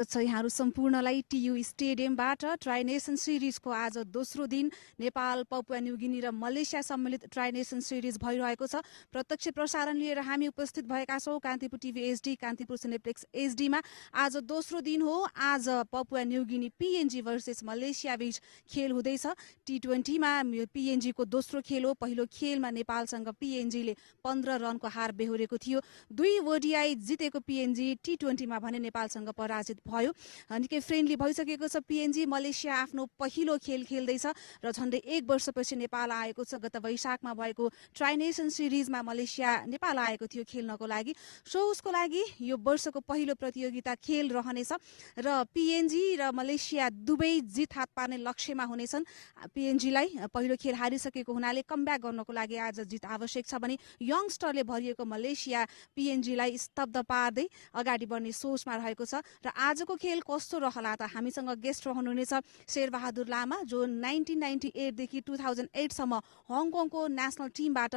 यहाँहरु सम्पूर्णलाई टियु स्टेडियमबाट tri nation सिरिजको आज दोस्रो दिन नेपाल, पपुवा न्युगिनी र मलेसिया सम्मिलित ट्राई नेसन सिरिज भइरहेको छ। प्रत्यक्ष प्रसारण लिएर हामी उपस्थित भएका छौं Kantipur TV HD, Kantipur cineplex एचडीमा। आज दोस्रो दिन हो। आज Papua New Guinea PNG versus Malaysia बीच खेल हुँदैछ। टी20 मा पीएनजी को दोस्रो खेल हो। पहिलो खेलमा नेपालसँग पीएनजीले 15 रनको हार बेहोरेको थियो। 2 ओडीआई जितेको पीएनजी टी20 मा भने नेपालसँग पराजित भयो। निकै फ्रेन्डली भइसकेको छ पीएनजी। मलेसिया आफ्नो पहिलो खेल खेल्दैछ र झन्डै 1 वर्षपछि नेपाल आएको छ। गत वैशाखमा भएको ट्राई नेसन सिरिजमा मलेसिया नेपाल आएको थियो खेल्नको लागि। सो उसको लागि यो वर्षको पहिलो प्रतियोगिता खेल रहनेछ र पीएनजी र मलेसिया दुवै जित हात पार्ने लक्ष्यमा हुनेछन्। पीएनजीलाई पहिलो खेल हारिसकेको हुनाले कमब्याक गर्नको लागि आज जित आवश्यक छ भने यङस्टरले भरिएको मलेसिया पीएनजीलाई स्तब्ध पार्दै अगाडि बढ्ने सोचमा रहेको छ। र आजको खेल कस्तो रहला त हामीसँग गेस्ट रहनुहुनेछ शेरबहादुर लामा, जो 1998 देखि 2008 सम्म हङकङको नेशनल टिमबाट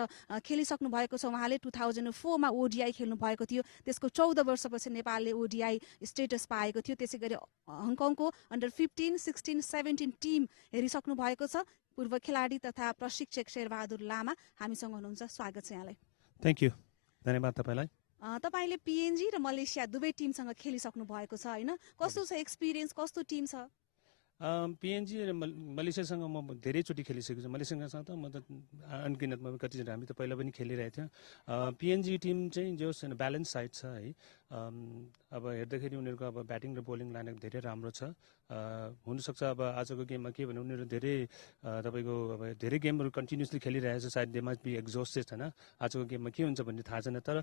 खेलिसक्नु भएको छ। उहाँले 2004 मा ओडीआई खेल्नु भएको थियो। त्यसको 14 वर्षपछि नेपालले ओडीआई स्टेटस पाएको थियो। त्यसैगरी हङकङको अन्डर 15, 16, 17 टिम हेरिसक्नु भएको छ। पूर्व खेलाडी तथा प्रशिक्षक शेरबहादुर लामा हामीसँग हुनुहुन्छ। स्वागत छ यहाँलाई। Thank you. धन्यवाद तपाईलाई। तपाईले पीएनजी र मलेसिया दुवै टिमसँग खेलिसक्नु भएको छ हैन? कस्तो छ एक्सपिरियन्स, कस्तो टिम छ? पीएनजी र मलेसियासँग म धेरैचोटि खेलिसकेको छु। मलेसियासँग त म त अनगिनत, कतिचोटि हामी त पहिला पनि खेलिरहेको थियौँ। पीएनजी टिम चाहिँ जो ब्यालेन्स साइड छ है। अब हेर्दाखेरि उनीहरूको अब ब्याटिङ र बोलिङ लाइन धेरै राम्रो छ। हुनसक्छ अब आजको गेममा के भने उनीहरू धेरै तपाईँको अब धेरै गेमहरू कन्टिन्युसली खेलिरहेको छ। सायद दे माइट बी एक्जोस्टेड होइन। आजको गेममा के हुन्छ भन्ने थाहा छैन। तर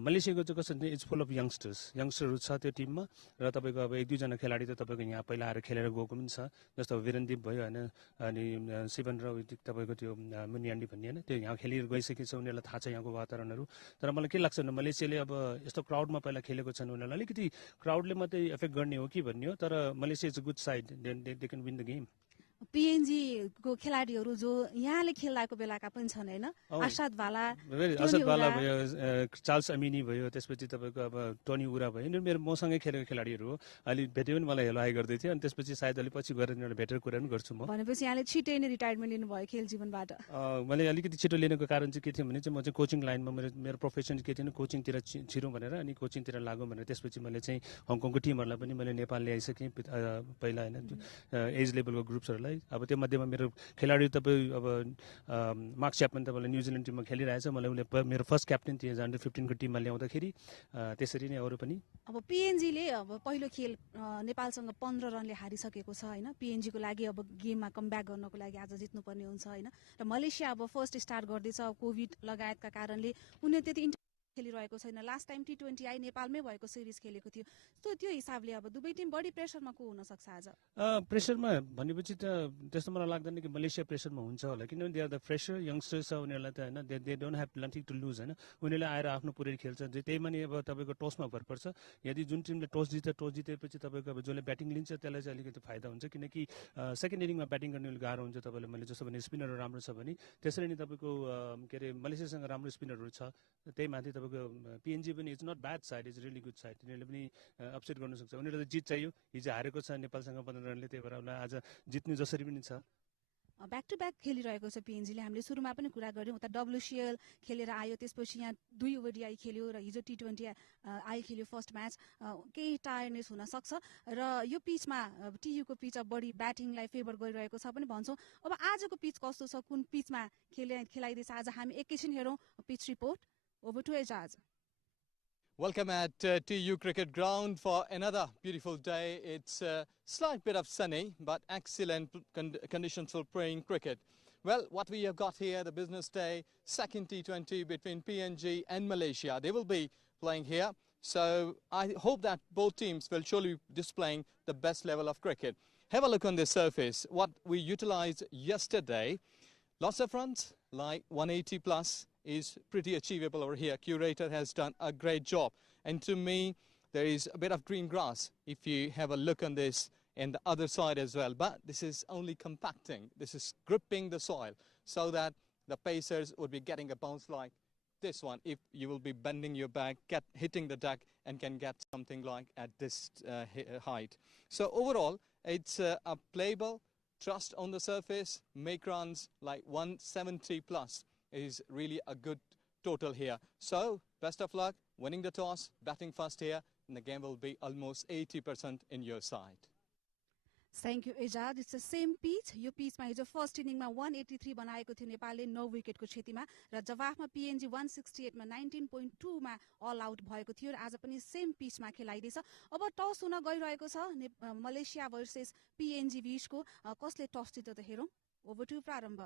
मलेसियाको चाहिँ कस्तो इट्स फुल अफ यङ्स्टरहरू छ त्यो टिममा। र तपाईँको अब 1-2 खेलाडी त तपाईँको यहाँ पहिला आएर खेलेर गएको पनि छ। जस्तो वीरेनदीप भयो होइन, अनि शिवन र तपाईँको त्यो मुनियान्डी भन्ने होइन, त्यो यहाँ खेलेर गइसकेको छ। उनीहरूलाई थाहा छ यहाँको वातावरणहरू। तर मलाई के लाग्छ भने मलेसियाले अब यस्तो क्राउडमा पहिला खेलेको छन्, उनीहरूलाई अलिकति क्राउडले मात्रै एफेक्ट गर्ने हो कि भन्ने हो। तर Malaysia is a good side, they can win the game. PNG को खेलाडीहरू जो यहाँले खेल्दाको बेलाका पनि छन् हैन? आसाद भाला भयो, चार्ल्स अमिनी भयो, त्यसपछि तपाईँको अब टोनी उरा भयो। यिनीहरू मेरो मसँगै खेलेको खेलाडीहरू हो। अहिले भेट्यो पनि मलाई हेलो हाई गर्दै थियो। अनि त्यसपछि सायद अलि पछि गएर यिनीहरू भेटेर कुरा पनि गर्छु म। भनेपछि यहाँले छिटै नै रिटायरमेन्ट लिनुभयो खेल जीवनबाट? मैले अलिकति छिटो लिनुको कारण चाहिँ के थियो भने चाहिँ म चाहिँ कोचिङ लाइनमा मेरो प्रोफेसन के थियो कोचिङतिर छिरौँ भनेर, अनि कोचिङतिर लागौँ भनेर। त्यसपछि मैले चाहिँ हङकङको टिमहरूलाई पनि मैले नेपाल ल्याइसकेँ पहिला होइन, एज लेभलको ग्रुप्सहरूलाई। अब त्यो मध्येमा मेरो खेलाडी तपाईँ अब मार्क च्यापमन तपाईँलाई न्युजिल्यान्ड टिममा खेलिरहेछ। मलाई उसले मेरो फर्स्ट क्याप्टेन थियो अन्डर 15 को टिममा ल्याउँदाखेरि। त्यसरी नै अरू पनि। अब पीएनजीले अब पहिलो खेल नेपालसँग 15 रनले हारिसकेको छ हैन? पीएनजी को लागि अब गेममा कमब्याक गर्नको लागि आज जित्नुपर्ने हुन्छ हैन? र मलेसिया अब फर्स्ट स्टार्ट गर्दैछ। कोभिड लगायतका कारणले उनीहरू त्यति खेलिरहेको छैन। लास्ट टाइम टी20 आई नेपालमै भएको सिरिज खेलेको थियो। त्यो हिसाबले अब दुवै टिम बढी प्रेसरमा को हुन सक्छ आज? प्रेसरमा भनेपछि त त्यस्तो मलाई लाग्दैन कि मलेसिया प्रेसरमा हुन्छ होला, किनभने they are the fresher youngsters छ उनीहरूलाई त होइन। They don't have nothing to lose होइन। उनीहरूले आएर आफ्नो पुरै खेल्छ। त्यही पनि अब तपाईँको टसमा भर पर्छ। यदि जुन टिमले टस जितेपछि तपाईँको अब जसले ब्याटिङ लिन्छ त्यसलाई चाहिँ अलिकति फाइदा हुन्छ, किनकि सेकेन्ड इनिङमा ब्याटिङ गर्ने गाह्रो हुन्छ तपाईँलाई। मैले जस्तो भने स्पिनरहरू राम्रो छ भने त्यसरी नै तपाईँको के अरे मलेसियासँग राम्रो स्पिनरहरू छ। त्यही माथि पीएनजी पनि is not bad side, is really good side. तिनीहरूले पनि अपसेट गर्न सक्छ। उनीहरूलाई जित चाहियो। हिजो हारेको छ नेपालसँग 15 रनले, त्यही भएर उसलाई आज जित्नु जसरी पनि छ। ब्याक टु ब्याक खेलिरहेको छ पीएनजीले। हामीले सुरुमा पनि कुरा गर्यौँ, उता डब्ल्युसीएल खेलेर आयो, त्यसपछि यहाँ 2 ओडीआई खेल्यो र हिजो टी20 आई खेल्यो फर्स्ट म्याच। केही टायर्डनेस हुन सक्छ र यो पिचमा टियुको पिच अब बढी ब्याटिङलाई फेभर गरिरहेको छ पनि भन्छौँ। अब आजको पिच कस्तो छ, कुन पिचमा खेलाइदैछ आज? हामी एकैछिन हेरौँ pitch report. Over to Ejaz. Welcome at TU Cricket Ground for another beautiful day. It's a slight bit of sunny, but excellent conditions for playing cricket. Well, what we have got here, the business day, second T20 between PNG and Malaysia. They will be playing here. So I hope that both teams will surely be displaying the best level of cricket. Have a look on this surface. What we utilized yesterday, lots of runs, like 180 plus. Is pretty achievable over here. Curator has done a great job. And to me, there is a bit of green grass if you have a look on this and the other side as well. But this is only compacting. This is gripping the soil so that the pacers would be getting a bounce like this one if you will be bending your back, hitting the deck, and can get something like at this height. So overall, it's a playable, trust on the surface, make runs like 170 plus is really a good total here. So best of luck, winning the toss, batting first here, and the game will be almost 80% in your side. Thank you Ijaz it's the same pitch यो पिचमा हिजो first इनिङमा 183 बनाएको थियो नेपालले 9 विकेटको क्षतिमा र जवाफमा PNG 168 मा 19.2 मा all out भएको थियो र आज पनि सेम पिचमा खेलाइदैछ अब टस हुन गइरहेको छ मलेसिया भर्सेस पिएनजी बीचको कसले टस जित्छ त हेरौँ ओभर टु प्रारम्भ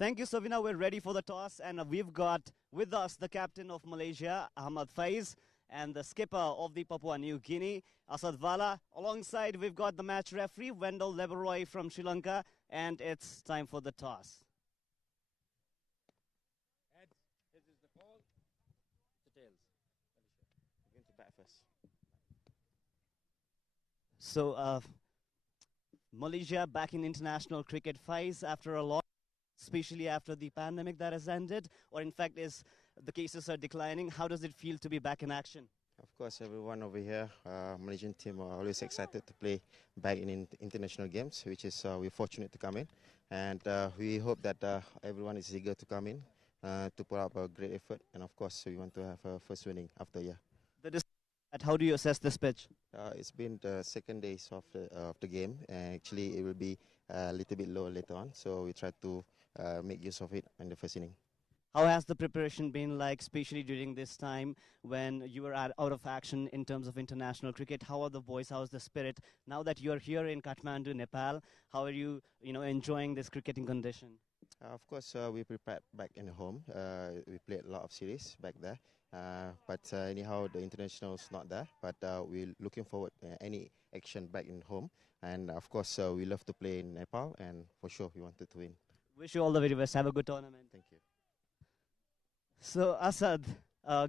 Thank you, Savina. We're ready for the toss, and we've got with us the captain of Malaysia, Ahmad Faiz, and the skipper of the Papua New Guinea, Asad Vala. Alongside, we've got the match referee, Wendell Leberoy from Sri Lanka, and it's time for the toss. Ed, this is the ball. The tails. We're going to bat first. So, Malaysia back in international cricket, Faiz, after a long, especially after the pandemic that has ended, or in fact is the cases are declining. How does it feel to be back in action? Of course, everyone over here, Malaysian team are always excited to play back in international games, which is we're fortunate to come in. And we hope that everyone is eager to come in to put up a great effort. And of course, we want to have a first winning after a year. How do you assess this pitch? It's been the second days of the game, and actually it will be a little bit low later on. So we try to make use of it in the first inning. How has the preparation been like, especially during this time when you were out of action in terms of international cricket? How are the boys? How is the spirit? Now that you're here in Kathmandu, Nepal, how are you, enjoying this cricketing condition? Of course, we prepared back in home. We played a lot of series back there. But anyhow, the international's not there. But we're looking forward to any action back in home. And of course, we love to play in Nepal, and for sure, we wanted to win. Wish you all the very best. Have a good tournament. Thank you. So, Asad,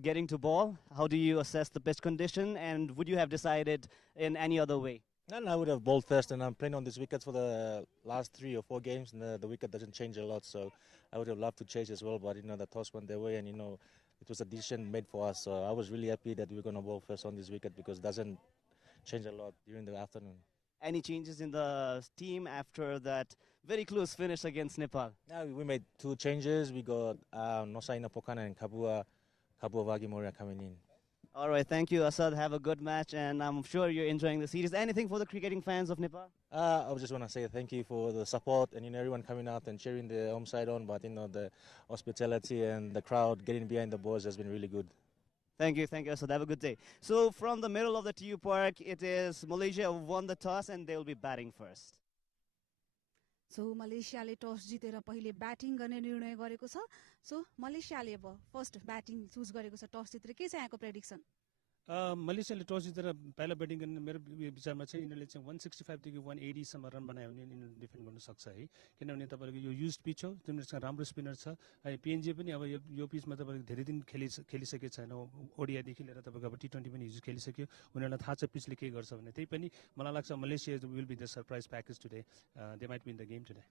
getting to ball, how do you assess the pitch condition, and would you have decided in any other way? And I would have bowled first, and I'm playing on these wickets for the last 3 or 4 games, and the wicket doesn't change a lot, so I would have loved to chase as well, but the toss went their way, and it was a decision made for us, so I was really happy that we were going to bowl first on this wicket because it doesn't change a lot during the afternoon. Any changes in the team after that very close finish against Nepal? Yeah, we made 2 changes. We got Nosaina Pokana and Papua Vagimoria coming in. All right, thank you, Asad. Have a good match, and I'm sure you're enjoying the series. Anything for the cricketing fans of Nepal? I just want to say thank you for the support and everyone coming out and cheering the home side on, but the hospitality and the crowd getting behind the boys has been really good. Thank you, Asad. Have a good day. So from the middle of the TU Park, it is Malaysia who won the toss, and they will be batting first. सो मलेसियाले टस जितेर पहिले batting गर्ने निर्णय गरेको छ सो मलेसियाले अब first batting choose गरेको छ टस जितेर के चाहिँ यहाँको प्रेडिक्सन मलेसियाले टस जितेर पहिला ब्याटिङ गर्ने मेरो विचारमा चाहिँ यिनीहरूले चाहिँ 165 देखि 180 सम्म रन बनायो भने यिनीहरूले डिफेन्ड गर्न सक्छ है किनभने तपाईँको यो युज पिच हो तिनीहरूसँग राम्रो स्पिनर छ पिएनजी पनि अब यो पिचमा तपाईँको धेरै दिन खेलिसकेको छैन ओडिआईदेखि लिएर तपाईँको अब टी20 पनि हिजो खेलिसक्यो उनीहरूलाई थाहा छ पिचले के गर्छ भने त्यही पनि मलाई लाग्छ Malaysia will be the surprise package today they might win the game today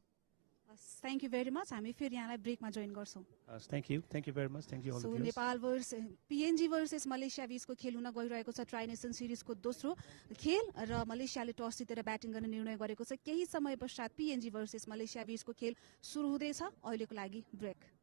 thank you very much हामी फेरि यहाँलाई ब्रेकमा जोइन गर्छौँ thank you very much thank you all the viewers Nepal versus PNG versus Malaysia बीचको खेल हुन गइरहेको छ try nation सिरिजको दोस्रो खेल र मलेसियाले टस जितेर ब्याटिङ गर्ने निर्णय गरेको छ केही समय पश्चात पिएनजी वर्सेस मलेसिया बीचको खेल सुरु हुँदैछ अहिलेको लागि ब्रेक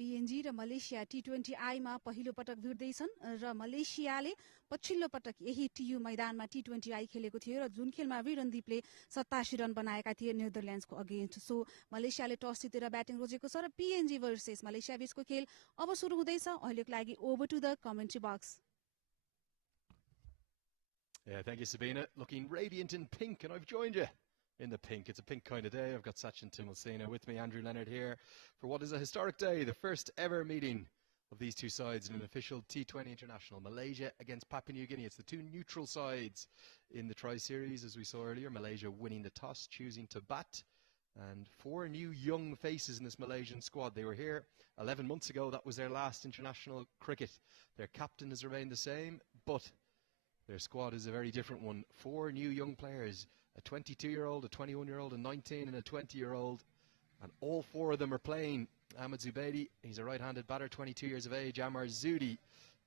PNG र मलेसिया T20I मा पहिलो पटक भिड्दैछन् र मलेसियाले पछिल्लो पटक यही TU मैदानमा T20I खेलेको थियो र जुन खेलमा वीरन्दीपले 87 रन बनाएका थिए नेदरल्यान्ड्सको अगेन्स्ट। सो मलेसियाले टस जितेर ब्याटिङ रोजेको छ र PNG भर्सेस मलेसिया बीचको खेल अब सुरु हुँदैछ। अहिलेको लागि over to the commentary box. Yeah, thank you, Sabina. Looking radiant in pink, and I've joined you in the pink. It's a pink kind of day. I've got Sachin Timulsena with me, Andrew Leonard here, for what is a historic day, the first ever meeting of these two sides in an official T20 international. Malaysia against Papua New Guinea. It's the two neutral sides in the Tri-Series, as we saw earlier. Malaysia winning the toss, choosing to bat. And 4 new young faces in this Malaysian squad. They were here 11 months ago. That was their last international cricket. Their captain has remained the same, but their squad is a very different one. 4 new young players, a 22-year-old, a 21-year-old, a 19 and a 20-year-old. And all 4 of them are playing. Ahmed Zubaidi, he's a right-handed batter, 22 years of age. Ammar Zudi,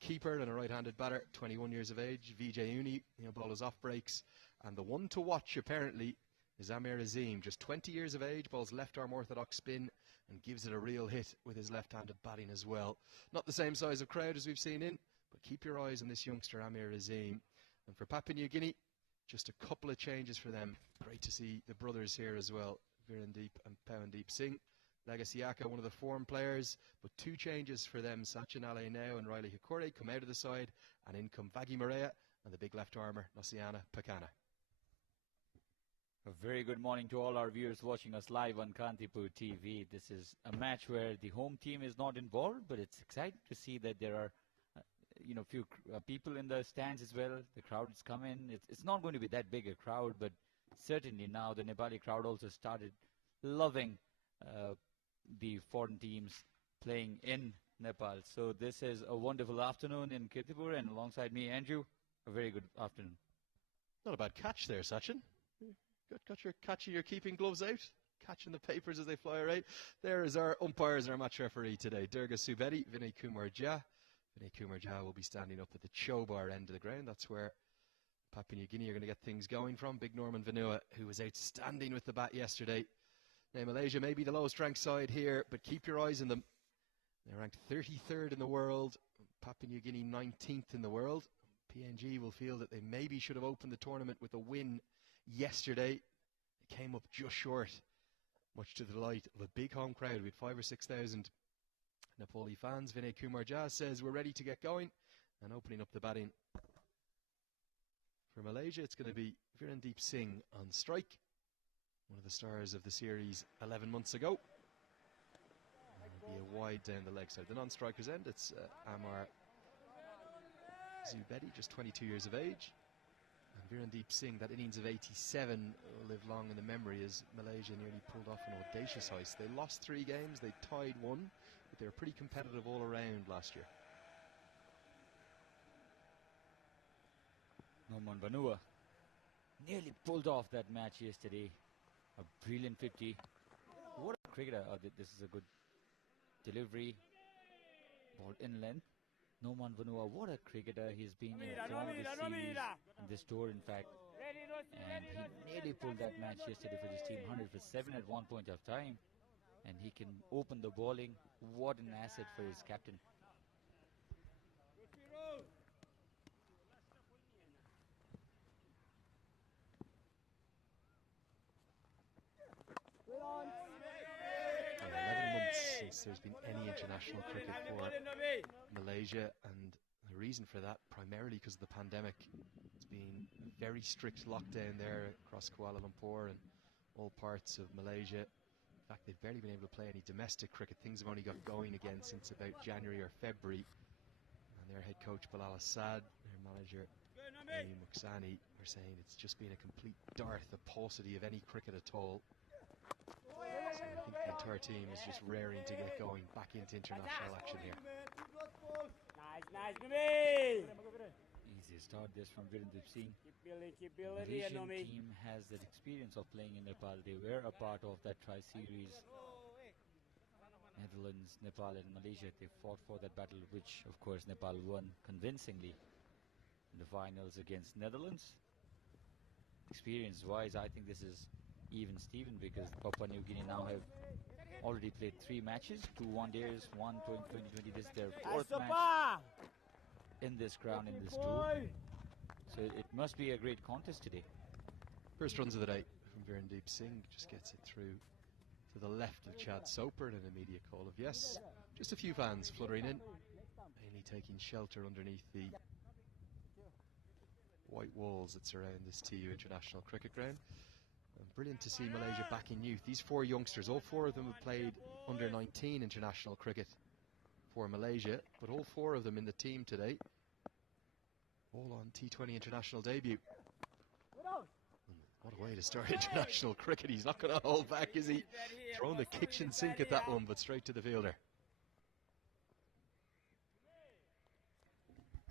keeper and a right-handed batter, 21 years of age. Vijay Uni, he'll bowl his off breaks. And the one to watch, apparently, is Amir Azim, just 20 years of age, bowls left-arm orthodox spin and gives it a real hit with his left-handed batting as well. Not the same size of crowd as we've seen in, but keep your eyes on this youngster, Amir Azim. And for Papua New Guinea, just a couple of changes for them. Great to see the brothers here as well, Virendeep and Pawandeep Singh. Legacy Aka, one of the form players, but 2 changes for them. Sachin Ale now and Riley Hikore come out of the side, and in come Vagi Maria and the big left armour, Nosiana Pakana. A very good morning to all our viewers watching us live on Kirtipur TV. This is a match where the home team is not involved, but it's exciting to see that there are few people in the stands as well. The crowd has come in. It's not going to be that big a crowd, but certainly now the Nepali crowd also started loving the foreign teams playing in Nepal. So this is a wonderful afternoon in Kirtipur, and alongside me, Andrew, a very good afternoon. Not a bad catch there, Sachin. Got your catching your keeping gloves out, catching the papers as they fly around. There is our umpires and our match referee today, Durga Subedi, Vinay Kumar Jha. Vinay Kumar Jha will be standing up at the Chobar end of the ground. That's where Papua New Guinea are going to get things going from. Big Norman Vanua, who was outstanding with the bat yesterday. Now Malaysia may be the lowest ranked side here, but keep your eyes on them. They're ranked 33rd in the world, Papua New Guinea 19th in the world. PNG will feel that they maybe should have opened the tournament with a win yesterday. It came up just short, much to the delight of a big home crowd with 5,000 or 6,000 Nepali fans. Vinay Kumar Jha says we're ready to get going, and opening up the batting for Malaysia, it's going to be Virendeep Singh on strike, one of the stars of the series 11 months ago. It'll be a wide down the leg side. The non-strikers end, it's Ammar Zubedi, just 22 years of age. And Virendeep Singh, that innings of 87 will live long in the memory as Malaysia nearly pulled off an audacious heist. They lost 3 games, they tied 1, but they were pretty competitive all around last year. Norman Vanua nearly pulled off that match yesterday. A brilliant 50. What a cricketer. This is a good delivery. Ball in length. Norman Vanua, what a cricketer. He's been in form of this series, in this tour in fact. And he nearly pulled that match yesterday for his team. 100 for 7 at one point of time. And he can open the bowling. What an asset for his captain. Since there's been any international cricket for Malaysia, and the reason for that primarily because of the pandemic. It's been a very strict lockdown there across Kuala Lumpur and all parts of Malaysia. In fact, they've barely been able to play any domestic cricket. Things have only got going again since about January or February. And their head coach Bilal Assad, their manager Amy Muksani are saying it's just been a complete dearth, a paucity of any cricket at all. So I think the entire team is just raring to get going back into international action here. Easy start this from Virendeep Singh. The Malaysian team has that experience of playing in Nepal. They were a part of that tri-series. Netherlands, Nepal and Malaysia, they fought for that battle, which of course Nepal won convincingly in the finals against Netherlands. Experience wise, I think this is even Steven, because Papua New Guinea now have already played 3 matches, 2 one-days, 1 2020. This is their 4th match in this ground, in this tour. So it must be a great contest today. First runs of the day from Virendeep Singh, just gets it through to the left of Chad Soper, and an immediate call of yes. Just a few fans fluttering in, mainly taking shelter underneath the white walls that surround this TU International Cricket Ground. And brilliant to see Malaysia back in youth. These 4 youngsters, all 4 of them have played under 19 international cricket for Malaysia, but all 4 of them in the team today, all on T20 international debut. What a way to start international cricket. He's not going to hold back, is he? Throwing the kitchen sink at that one, but straight to the fielder.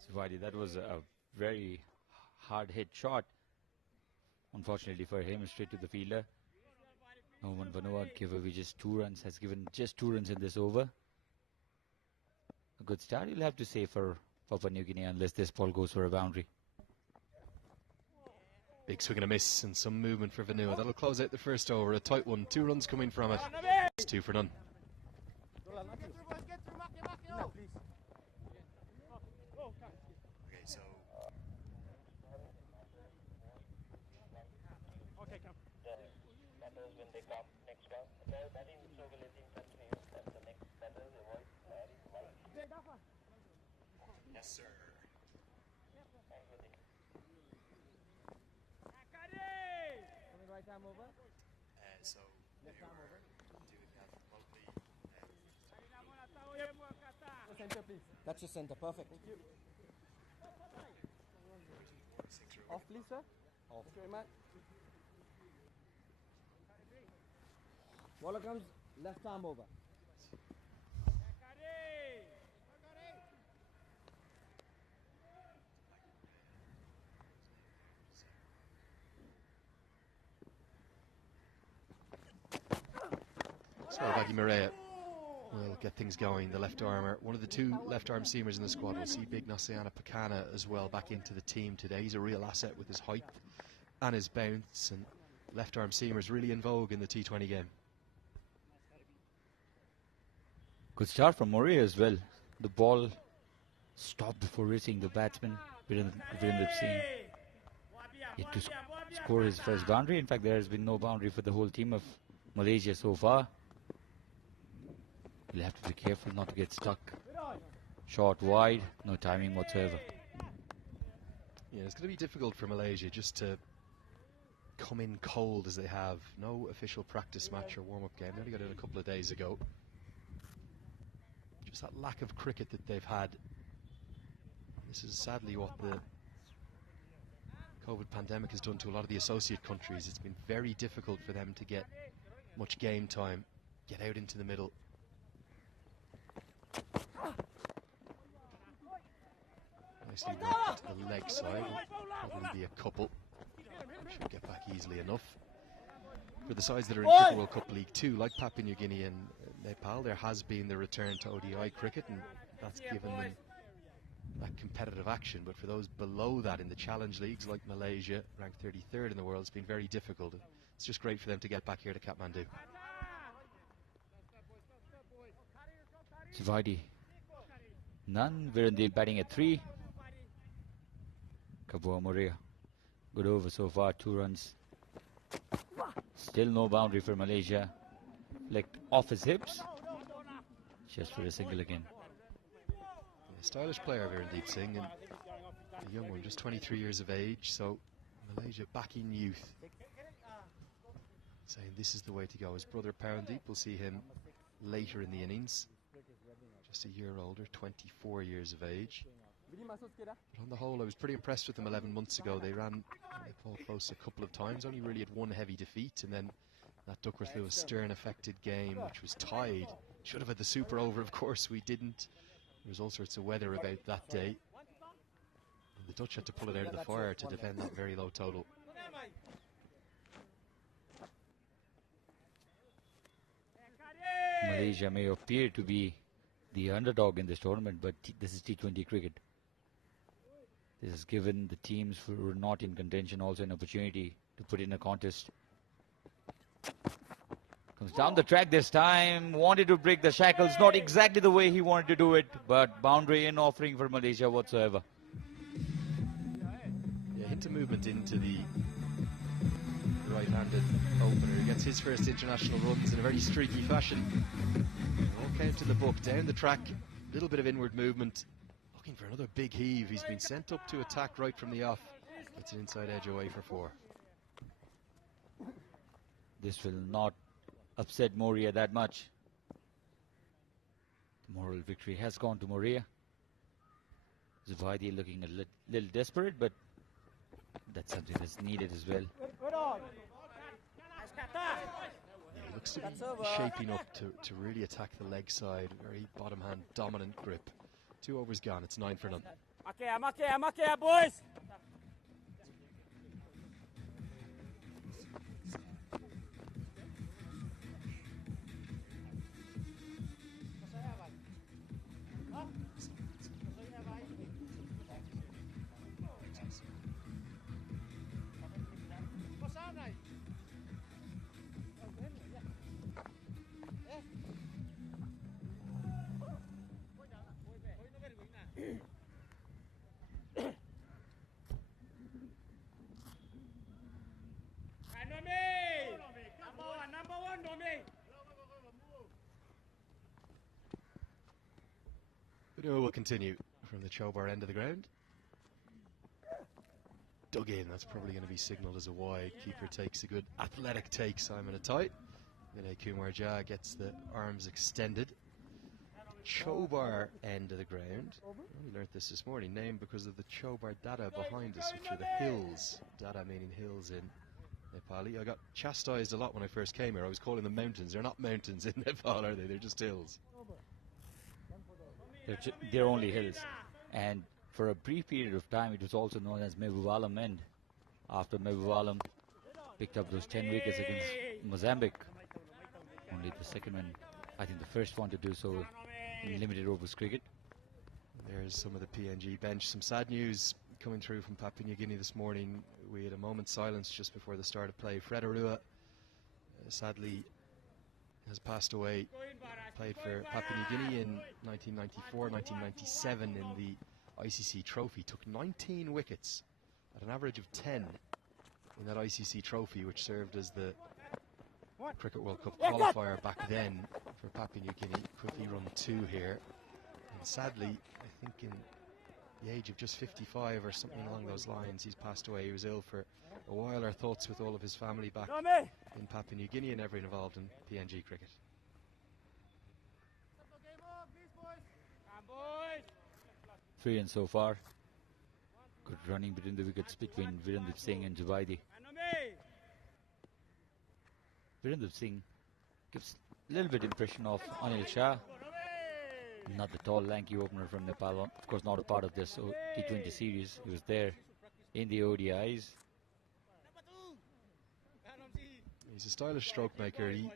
Tribhuvan, that was a very hard hit shot. Unfortunately for him, straight to the fielder. Norman Vanua gave away just 2 runs, has given just 2 runs in this over. A good start, you'll have to say, for Papua New Guinea, unless this ball goes for a boundary. Big swing and a miss, and some movement for Vanua. That'll close out the first over. A tight one, 2 runs coming from it. It's 2 for none. Yes, sir. Right arm over. So left arm over. Center, please. That's your center. Perfect. Thank you. Off, please, sir. Off. Thank you very much. Bowler comes left arm over. Baggy Maria will get things going, the left armer. One of the 2 left arm seamers in the squad. We'll see big Nasiana Pakana as well back into the team today. He's a real asset with his height and his bounce, and left arm seamers really in vogue in the T20 game. Good start from Maria as well. The ball stopped before reaching the batsman, Virendra Singh. Yet to score his first boundary. In fact, there has been no boundary for the whole team of Malaysia so far. You'll have to be careful not to get stuck. Short, wide, no timing whatsoever. Yeah, it's going to be difficult for Malaysia just to come in cold as they have. No official practice match or warm-up game. They only got in a couple of days ago. Just that lack of cricket that they've had. This is sadly what the COVID pandemic has done to a lot of the associate countries. It's been very difficult for them to get much game time, get out into the middle. Nicely knocked to the leg side. Probably be a couple. Should get back easily enough. For the sides that are in Cricket World Cup League 2, like Papua New Guinea and Nepal, there has been the return to ODI cricket, and that's given them that competitive action. But for those below that in the challenge leagues, like Malaysia, ranked 33rd in the world, it's been very difficult. It's just great for them to get back here to Kathmandu. Tribhuvan, none. Virendeep batting at 3. Kabua Maria, good over so far, 2 runs. Still no boundary for Malaysia. Flicked off his hips, just for a single again. A stylish player, Virendeep Singh, and a young one, just 23 years of age, so Malaysia back in youth, saying this is the way to go. His brother Parandeep, will see him later in the innings, just a year older, 24 years of age. But on the whole, I was pretty impressed with them 11 months ago. They ran Nepal close a couple of times, only really had 1 heavy defeat, and then that Duckworth Lewis Stern affected game, which was tied. Should have had the super over, of course we didn't. There was all sorts of weather about that day, and the Dutch had to pull it out of the fire to defend that very low total. Malaysia may appear to be the underdog in this tournament, but this is T20 cricket. This has given the teams who are not in contention also an opportunity to put in a contest. Comes down the track this time, wanted to break the shackles, not exactly the way he wanted to do it, but boundary in offering for Malaysia whatsoever. Yeah, hint of movement into the right-handed opener. He gets his first international runs in a very streaky fashion. All count to the book, down the track, a little bit of inward movement, looking for another big heave. He's been sent up to attack right from the off. Gets an inside edge away for 4. This will not upset Moria that much. The moral victory has gone to Moria. Zubaidi looking a little desperate, but that's something that's needed as well. Yeah, he looks to be shaping up to really attack the leg side. Very bottom hand dominant grip. 2 overs gone, it's 9 for none. Okay, boys. But we'll continue from the Chobar end of the ground. Dug in, that's probably going to be signalled as a wide. Keeper takes a good athletic take, Simon Atai. Then Kumar Jha gets the arms extended. Chobar end of the ground. I only learnt this morning, named because of the Chobar Dada behind us, which are the hills. Dada meaning hills in Nepali. I got chastised a lot when I first came here. I was calling them mountains. They're not mountains in Nepal, are they? They're just hills. They're only hills. And for a brief period of time, it was also known as Mehboob End. After Mehboob Alam picked up those 10 wickets against Mozambique. Only the second one, I think the first one to do so in limited overs cricket. There's some of the PNG bench. Some sad news coming through from Papua New Guinea this morning. We had a moment's silence just before the start of play. Fred Arua sadly has passed away. Played for Papua New Guinea in 1994, 1997 in the ICC Trophy. Took 19 wickets at an average of 10 in that ICC Trophy, which served as the Cricket World Cup qualifier back then for Papua New Guinea. Quickly run 2 here. And sadly, I think in the age of just 55 or something along those lines, he's passed away. He was ill for a while. Our thoughts with all of his family back in Papua New Guinea and everyone involved in PNG cricket. 3 and so far. Good running between the wickets between Virendra Singh and Zubaidi. Virendra Singh gives a little bit impression of Anil Shah. Not the tall, lanky opener from Nepal. Of course, not a part of this T20 series. He was there in the ODIs. He's a stylish stroke maker. He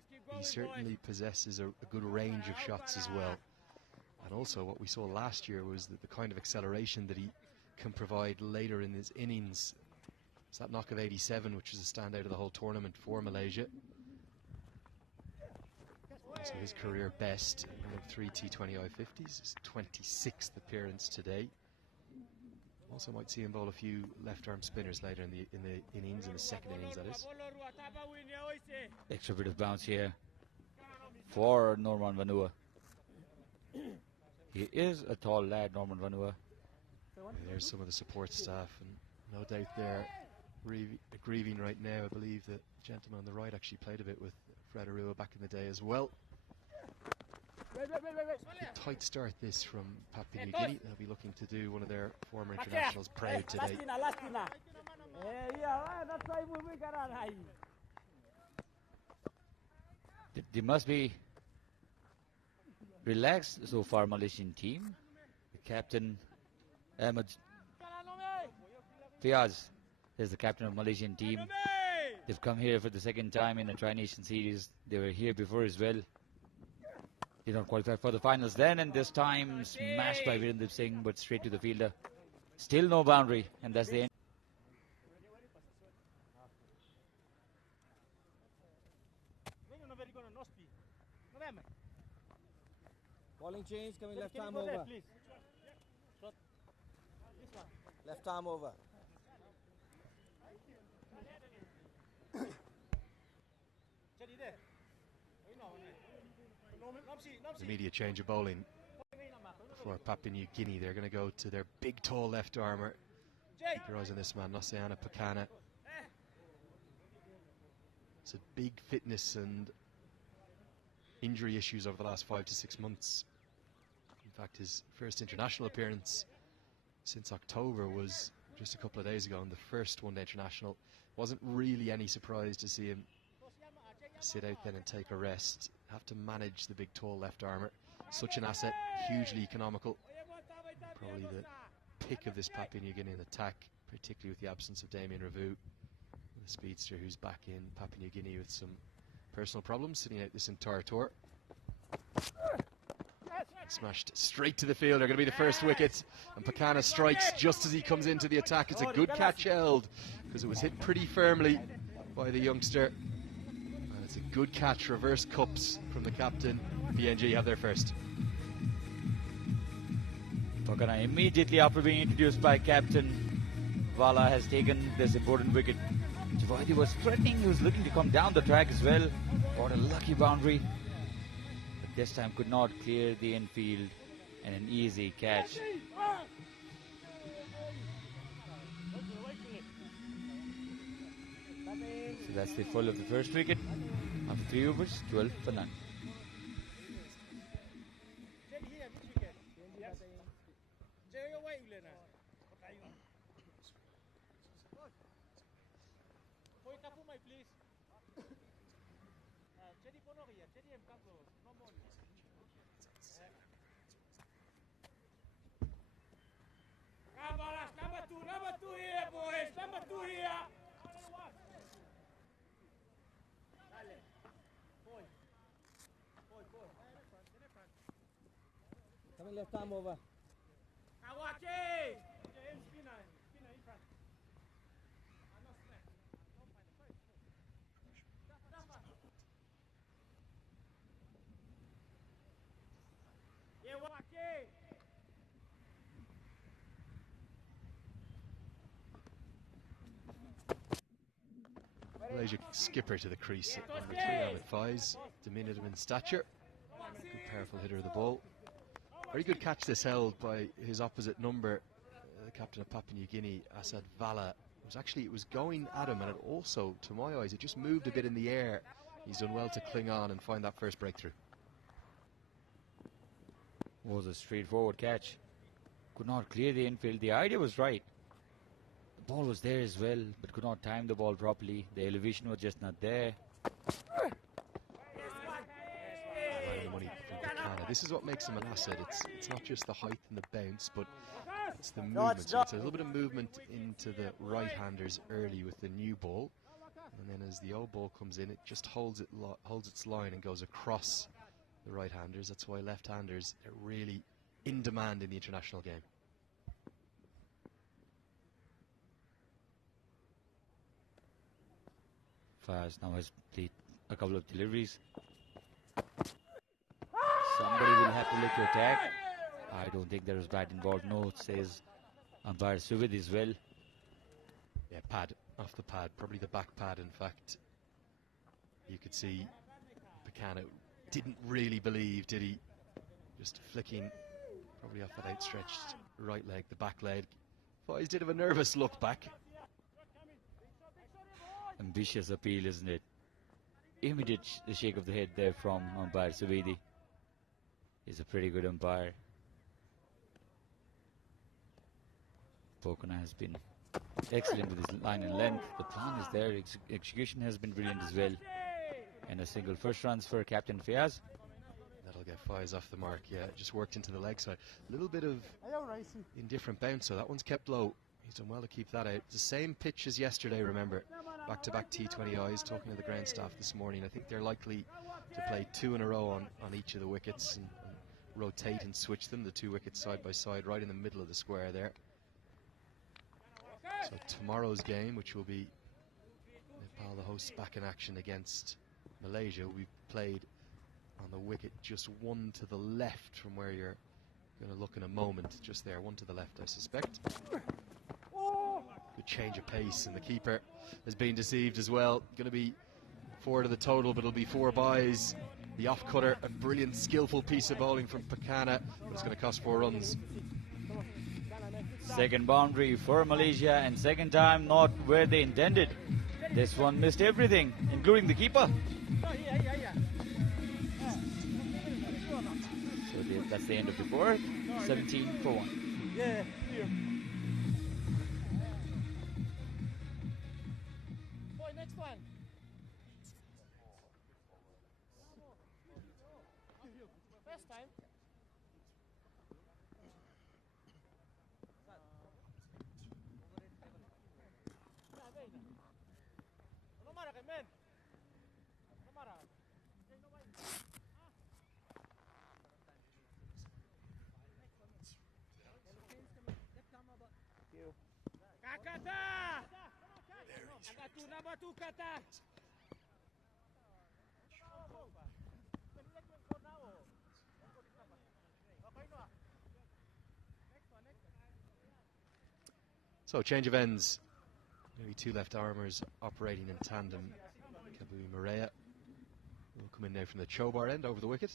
certainly possesses a good range of shots as well. And also what we saw last year was the kind of acceleration that he can provide later in his innings. It's that knock of 87, which was a standout of the whole tournament for Malaysia. So his career best in 3 T20 I50s, his 26th appearance today. Also might see him bowl a few left-arm spinners later in the innings, in the second innings that is. Extra bit of bounce here for Norman Vanua. He is a tall lad, Norman Vanua. There's some of the support staff, and no doubt they're grieving right now. I believe the gentleman on the right actually played a bit with Fred Arua back in the day as well. A tight start this from Papua New Guinea. They'll be looking to do one of their former internationals proud today. They must be relaxed so far, Malaysian team. The captain, Ahmed Fiaz, is the captain of Malaysian team. They've come here for the second time in a Tri-Nation series. They were here before as well. They don't qualify for the finals then, and this time smashed by Virendra Singh, but straight to the fielder. Still no boundary, and that's the end. change, coming left arm over. Left arm over. The immediate change of bowling for Papua New Guinea. They're going to go to their big, tall left armour. Keep your eyes on this man, Nosiana Pakana. It's a big fitness and injury issues over the last 5 to 6 months. In fact, his first international appearance since October was just a couple of days ago, and the first one-day international. Wasn't really any surprise to see him sit out then and take a rest. Have to manage the big, tall left armour. Such an asset, hugely economical. Probably the pick of this Papua New Guinea attack, particularly with the absence of Damien Ravu, the speedster who's back in Papua New Guinea with some personal problems, sitting out this entire tour. Smashed straight to the field. They're going to be the first wicket, and Pakana strikes just as he comes into the attack. It's a good catch held because it was hit pretty firmly by the youngster, and it's a good catch. Reverse cups from the captain. PNG have their first. Pakana immediately after being introduced by captain Vala has taken this important wicket. Javadi was threatening, he was looking to come down the track as well. Got a lucky boundary, but this time could not clear the infield, and an easy catch. So that's the full of the first wicket after 3 overs, 12 for none. Number two here, boys. Number two here. Coming left arm over. Kawachi! Malaysia skipper to the crease at number 3, Ahmed Faiz, diminutive in stature, good powerful hitter of the ball. Very good catch this held by his opposite number, the captain of Papua New Guinea, Asad Vala. It was going at him, and it also, to my eyes, it just moved a bit in the air. He's done well to cling on and find that first breakthrough. Was a straightforward catch. Could not clear the infield. The idea was right. The ball was there as well, but could not time the ball properly. The elevation was just not there. The money from Pakana. This is what makes him an asset. It's not just the height and the bounce, but it's the movement. So it's a little bit of movement into the right-handers early with the new ball, and then as the old ball comes in, it just holds its line and goes across the right-handers. That's why left-handers are really in demand in the international game. Faz now has played a couple of deliveries. Somebody will have to look to attack. I don't think there is bat involved. No, it says umpire Suvid as well. Yeah, pad, off the pad, probably the back pad in fact. You could see Pakana didn't really believe, did he? Just flicking probably off that outstretched right leg, the back leg. Faiz did have a nervous look back. Ambitious appeal, isn't it? Immediate shake of the head there from umpire Subedi. He's a pretty good umpire. Pakana has been excellent with his line and length. The plan is there. Execution has been brilliant as well. And a single first runs for Captain Fayaz. That'll get Faiz off the mark. Yeah, just worked into the leg side. A little bit of indifferent bounce, so that one's kept low. He's done well to keep that out. It's the same pitch as yesterday, remember. Back-to-back T20Is. Talking to the ground staff this morning, I think they're likely to play 2 in a row on each of the wickets and rotate and switch them, the 2 wickets side by side, right in the middle of the square there. So tomorrow's game, which will be Nepal, the hosts, back in action against Malaysia, will be played on the wicket, just one to the left from where you're going to look in a moment. Just there, one to the left, I suspect. Good change of pace, and the keeper has been deceived as well. Going to be 4 to the total, but it'll be 4 byes. The off cutter, a brilliant, skillful piece of bowling from Pakana, but it's going to cost 4 runs. Second boundary for Malaysia, and second time not where they intended. This one missed everything, including the keeper. So that's the end of the fourth. 17 for 1. Yeah. Boy, next one. First time. Kakata! Number 2 kata. So change of ends. Maybe 2 left armers operating in tandem. Kabui Maria will come in now from the Chobar end over the wicket.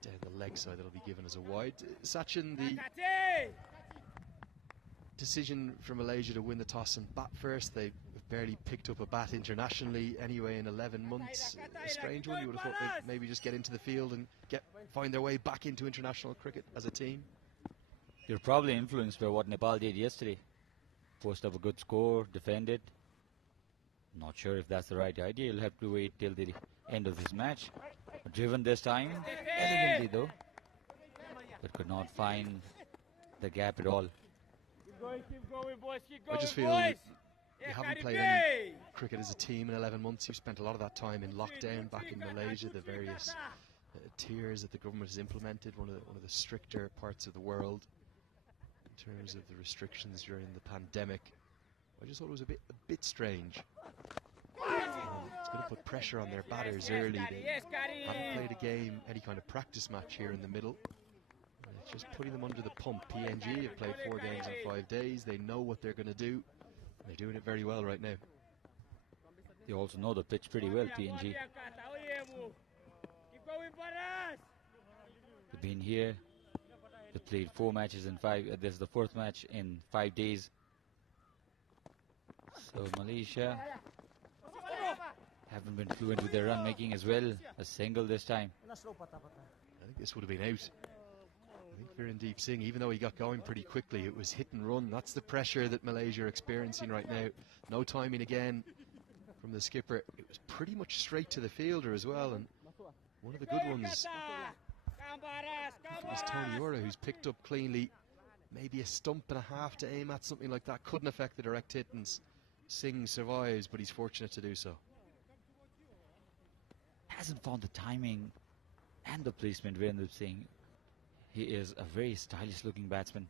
Down the leg side, that'll be given as a wide. Sachin, the decision for Malaysia to win the toss and bat first. They've barely picked up a bat internationally anyway in 11 months. A strange one. You would have thought they'd maybe just get into the field and find their way back into international cricket as a team. You're probably influenced by what Nepal did yesterday. Post up a good score, defended. Not sure if that's the right idea. You'll have to wait till the end of this match. Driven this time, elegantly though, but could not find the gap at all. Keep going, boys, keep going, I just feel you haven't played any cricket as a team in 11 months. You've spent a lot of that time in lockdown back in Malaysia, the various tiers that the government has implemented, one of the stricter parts of the world in terms of the restrictions during the pandemic. I just thought it was a bit strange. It's going to put pressure on their batters early. They haven't played a game, any kind of practice match here in the middle. And it's just putting them under the pump. PNG have played 4 games in 5 days. They know what they're going to do. They're doing it very well right now. They also know the pitch pretty well, PNG. They've been here. They played 4 matches in 5. This is the 4th match in 5 days. So Malaysia haven't been fluent with their run making as well. A single this time. I think this would have been out. I think Virendeep Singh, even though he got going pretty quickly, it was hit and run. That's the pressure that Malaysia are experiencing right now. No timing again from the skipper. It was pretty much straight to the fielder as well. And one of the good ones was Tony Ura, who's picked up cleanly. Maybe a stump and a half to aim at, something like that. Couldn't affect the direct hit, and Singh survives, but he's fortunate to do so. Hasn't found the timing and the placement. Virendeep Singh, he is a very stylish looking batsman.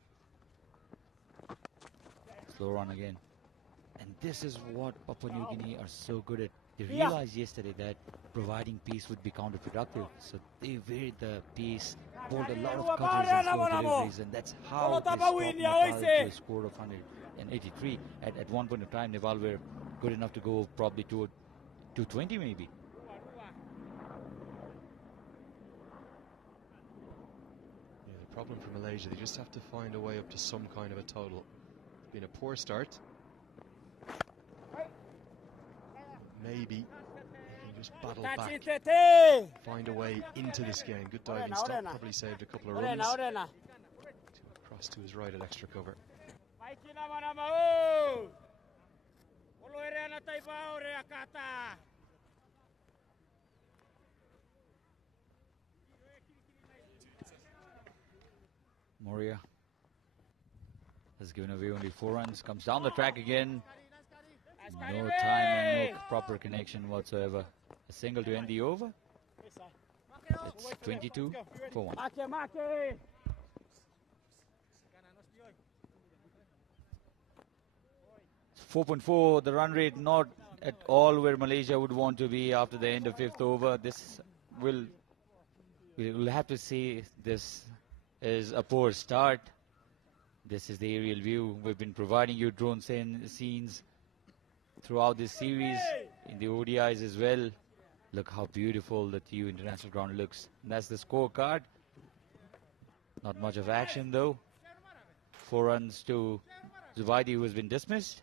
Slow run again, and this is what Papua New Guinea are so good at. They realized yesterday that providing pace would be counterproductive, so they varied the pace, bowled a lot of cutters and slow deliveries, and that's how they stopped Nepal to a score of 183. At one point of time, Nepal were good enough to go probably to 220 maybe. Problem for Malaysia, they just have to find a way up to some kind of a total. It's been a poor start. Maybe they can just battle back, find a way into this game. Good diving stop, probably saved a couple of runs. Cross to his right at extra cover. Moria has given away only 4 runs, comes down the track again. No time and no proper connection whatsoever. A single to end the over. It's 22 for 1. 4.4, the run rate not at all where Malaysia would want to be after the end of fifth over. We'll have to see. This is a poor start. This is the aerial view. We've been providing you drone scenes throughout this series, in the ODIs as well. Look how beautiful the TU International Ground looks. And that's the scorecard. Not much of action though. 4 runs to Zubaidi, who has been dismissed.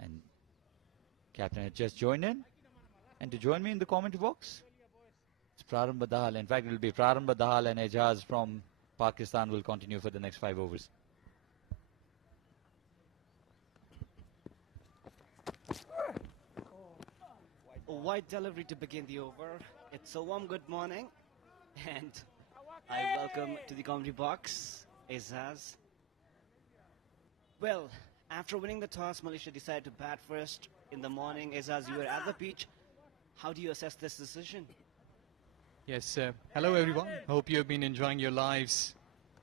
And captain had just joined in. And to join me in the commentary box, it's Prarambha Dahal. In fact, it will be Prarambha Dahal and Ejaz from Pakistan will continue for the next 5 overs. A wide delivery to begin the over. It's a warm good morning. And I welcome to the commentary box, Ejaz. Well, after winning the toss, Malaysia decided to bat first in the morning. Ejaz, you were at the pitch. How do you assess this decision? Yes, hello everyone. Hope you have been enjoying your lives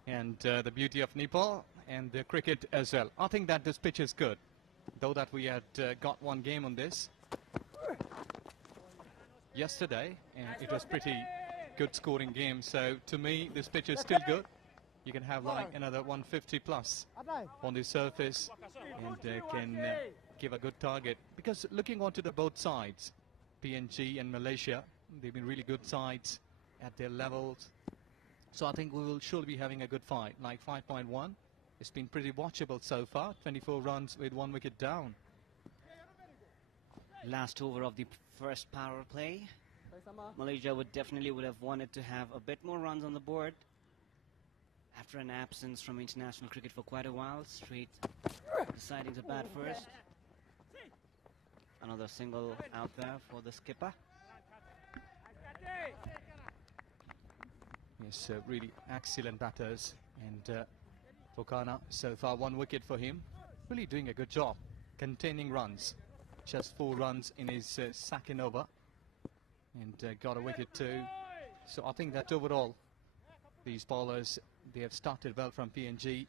and the beauty of Nepal and the cricket as well. I think that this pitch is good, though that we had got one game on this yesterday, and it was pretty good scoring game. So to me, this pitch is still good. You can have like another 150 plus on the surface and can give a good target. Because looking onto the both sides, PNG and Malaysia, they've been really good sides at their levels. So I think we will surely be having a good fight. Like 5.1, it's been pretty watchable so far. 24 runs with 1 wicket down. Last over of the first power play. Malaysia would have wanted to have a bit more runs on the board. After an absence from international cricket for quite a while, straight deciding to bat first. Another single out there for the skipper. Yes, really excellent batters. And Pokana, so far 1 wicket for him. Really doing a good job containing runs. Just 4 runs in his second over. And got a wicket too. So I think that overall, these bowlers, they have started well from PNG.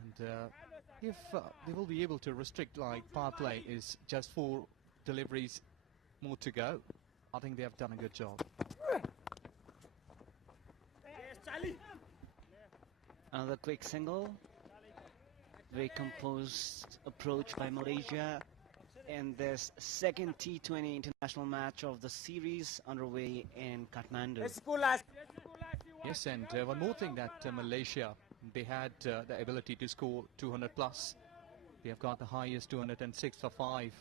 And if they will be able to restrict, like power play is just 4 deliveries more to go, I think they have done a good job. Another quick single. Very composed approach by Malaysia in this second T20 international match of the series underway in Kathmandu. Yes, and one more thing that Malaysia, they had the ability to score 200 plus. They have got the highest 206 for 5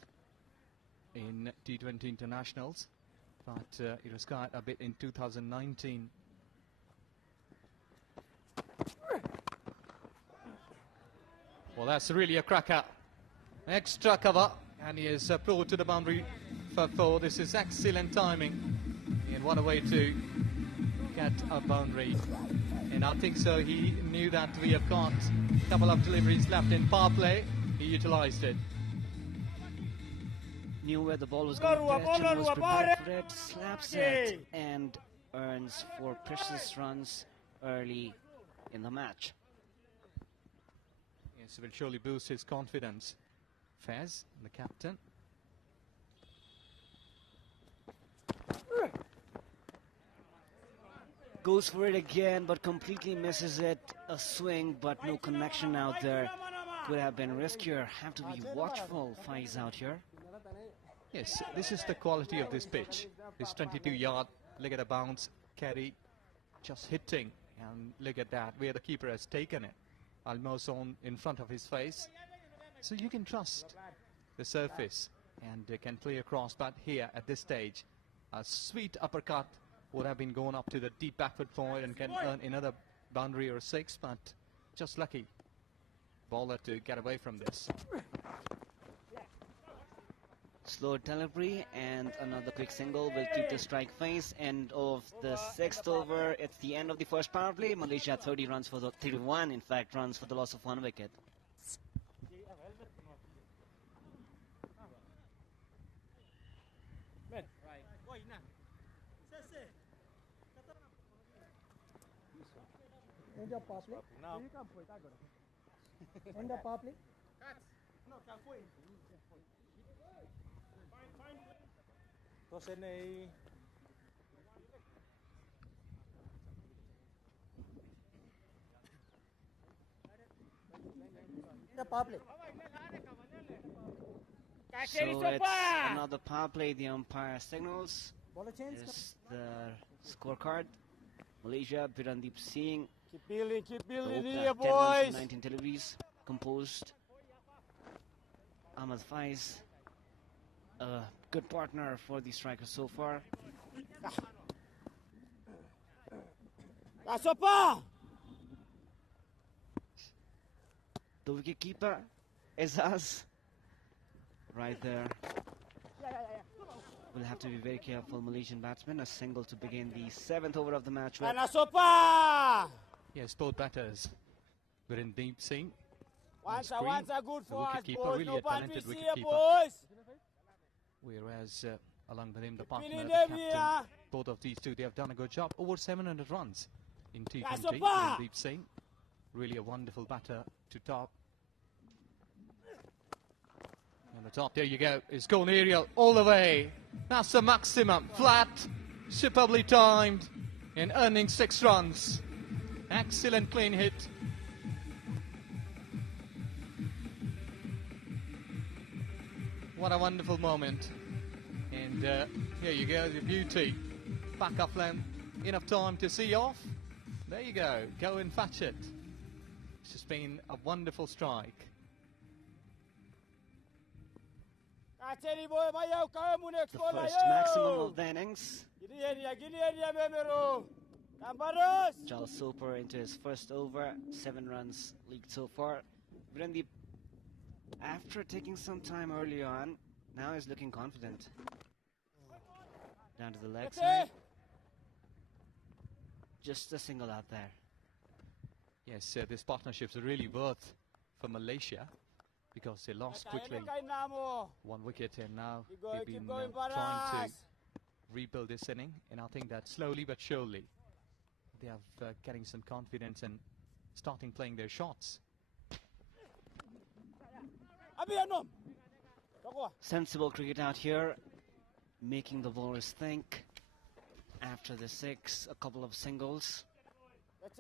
in T20 internationals, but it was got a bit in 2019. Well, that's really a cracker. Extra cover, and he is pro to the boundary for 4. This is excellent timing, and what a way to get a boundary. And I think so, he knew that we have got a couple of deliveries left in power play. He utilized it. Knew where the ball was going to pitch and was prepared for it. Slaps it and earns 4 precious runs early in the match. Yes, will surely boost his confidence. Fez, the captain. Goes for it again, but completely misses it. A swing, but no connection out there. Could have been riskier. Have to be watchful. Faiz out here. Yes, this is the quality of this pitch. This 22-yard, look at the bounce, carry, just hitting. And look at that, where the keeper has taken it. Almost on in front of his face. So you can trust the surface and they can play across. But here, at this stage, a sweet uppercut would have been going up to the deep backward point and can earn another boundary or 6, but just lucky bowler to get away from this. Slow delivery and another quick single will keep the strike face. End of the 6th over. It's the end of the first power play. Malaysia 30 runs for the 31, in fact, runs for the loss of 1 wicket. End of power play. End of power play. So it's another power play. The umpire signals. Is the scorecard. Malaysia, Birandeep Singh. Keep building here, boys. 19 deliveries. Composed. Ahmad Faiz, a good partner for the striker so far. The wicketkeeper is us. Right there. We'll have to be very careful, Malaysian batsmen. A single to begin the 7th over of the match. Yes, both batters. Birandeep Singh. Once are good for us, wicketkeeper, boys. really No a talented punches here, wicketkeeper. boys. Whereas along with him, the partner, Feeling the them captain, here. both of these two, they have done a good job. Over 700 runs in T20. Kasapa! Birandeep Singh, really a wonderful batter to top. On the top, there you go. It's gone aerial all the way. That's the maximum. Flat, superbly timed, and earning 6 runs. Excellent clean hit. What a wonderful moment. And here you go, the beauty. Back up length, enough time to see off. There you go, go and fetch it. It's just been a wonderful strike. The first maximum of the innings. Charles Soper into his first over. 7 runs leaked so far. Birandeep, after taking some time early on, now is looking confident. Down to the leg side. Just a single out there. Yes, this partnership's really worth for Malaysia because they lost quickly 1 wicket, and now they've been trying to rebuild this inning, and I think that slowly but surely they are getting some confidence and starting playing their shots. Sensible cricket out here, making the bowlers think. After the 6, a couple of singles. Has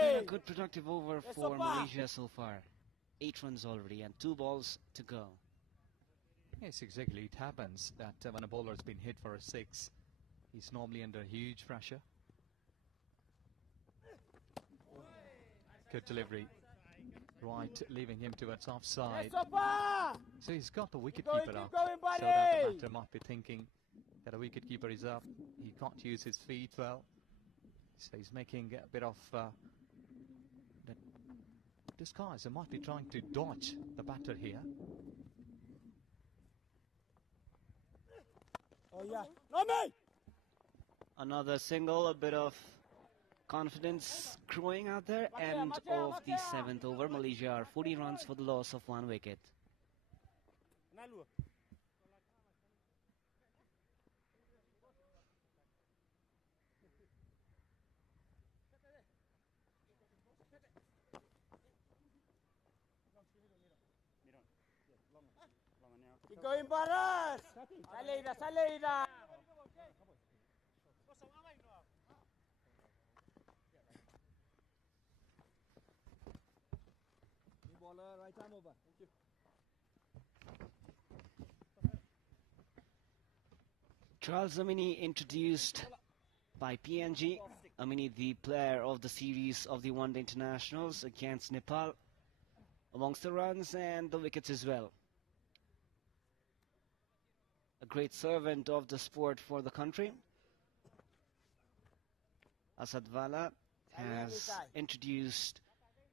been a good productive over for Malaysia so far. 8 runs already and 2 balls to go. Yes, exactly. It happens that when a bowler's been hit for a 6, he's normally under huge pressure. Good delivery. Right, leaving him towards offside. So he's got the wicketkeeper up, so that the batter might be thinking that a wicketkeeper is up. He can't use his feet well, so he's making a bit of the disguise. He might be trying to dodge the batter here. Another single, a bit of confidence growing out there. End of the 7th over. Malaysia are 40 runs for the loss of 1 wicket. Keep going, Baras. Salida. Right arm over. Thank you. Charles Amini introduced by PNG. Amini, the player of the series of the One Day Internationals against Nepal, amongst the runs and the wickets as well. A great servant of the sport for the country. Asad Vala has introduced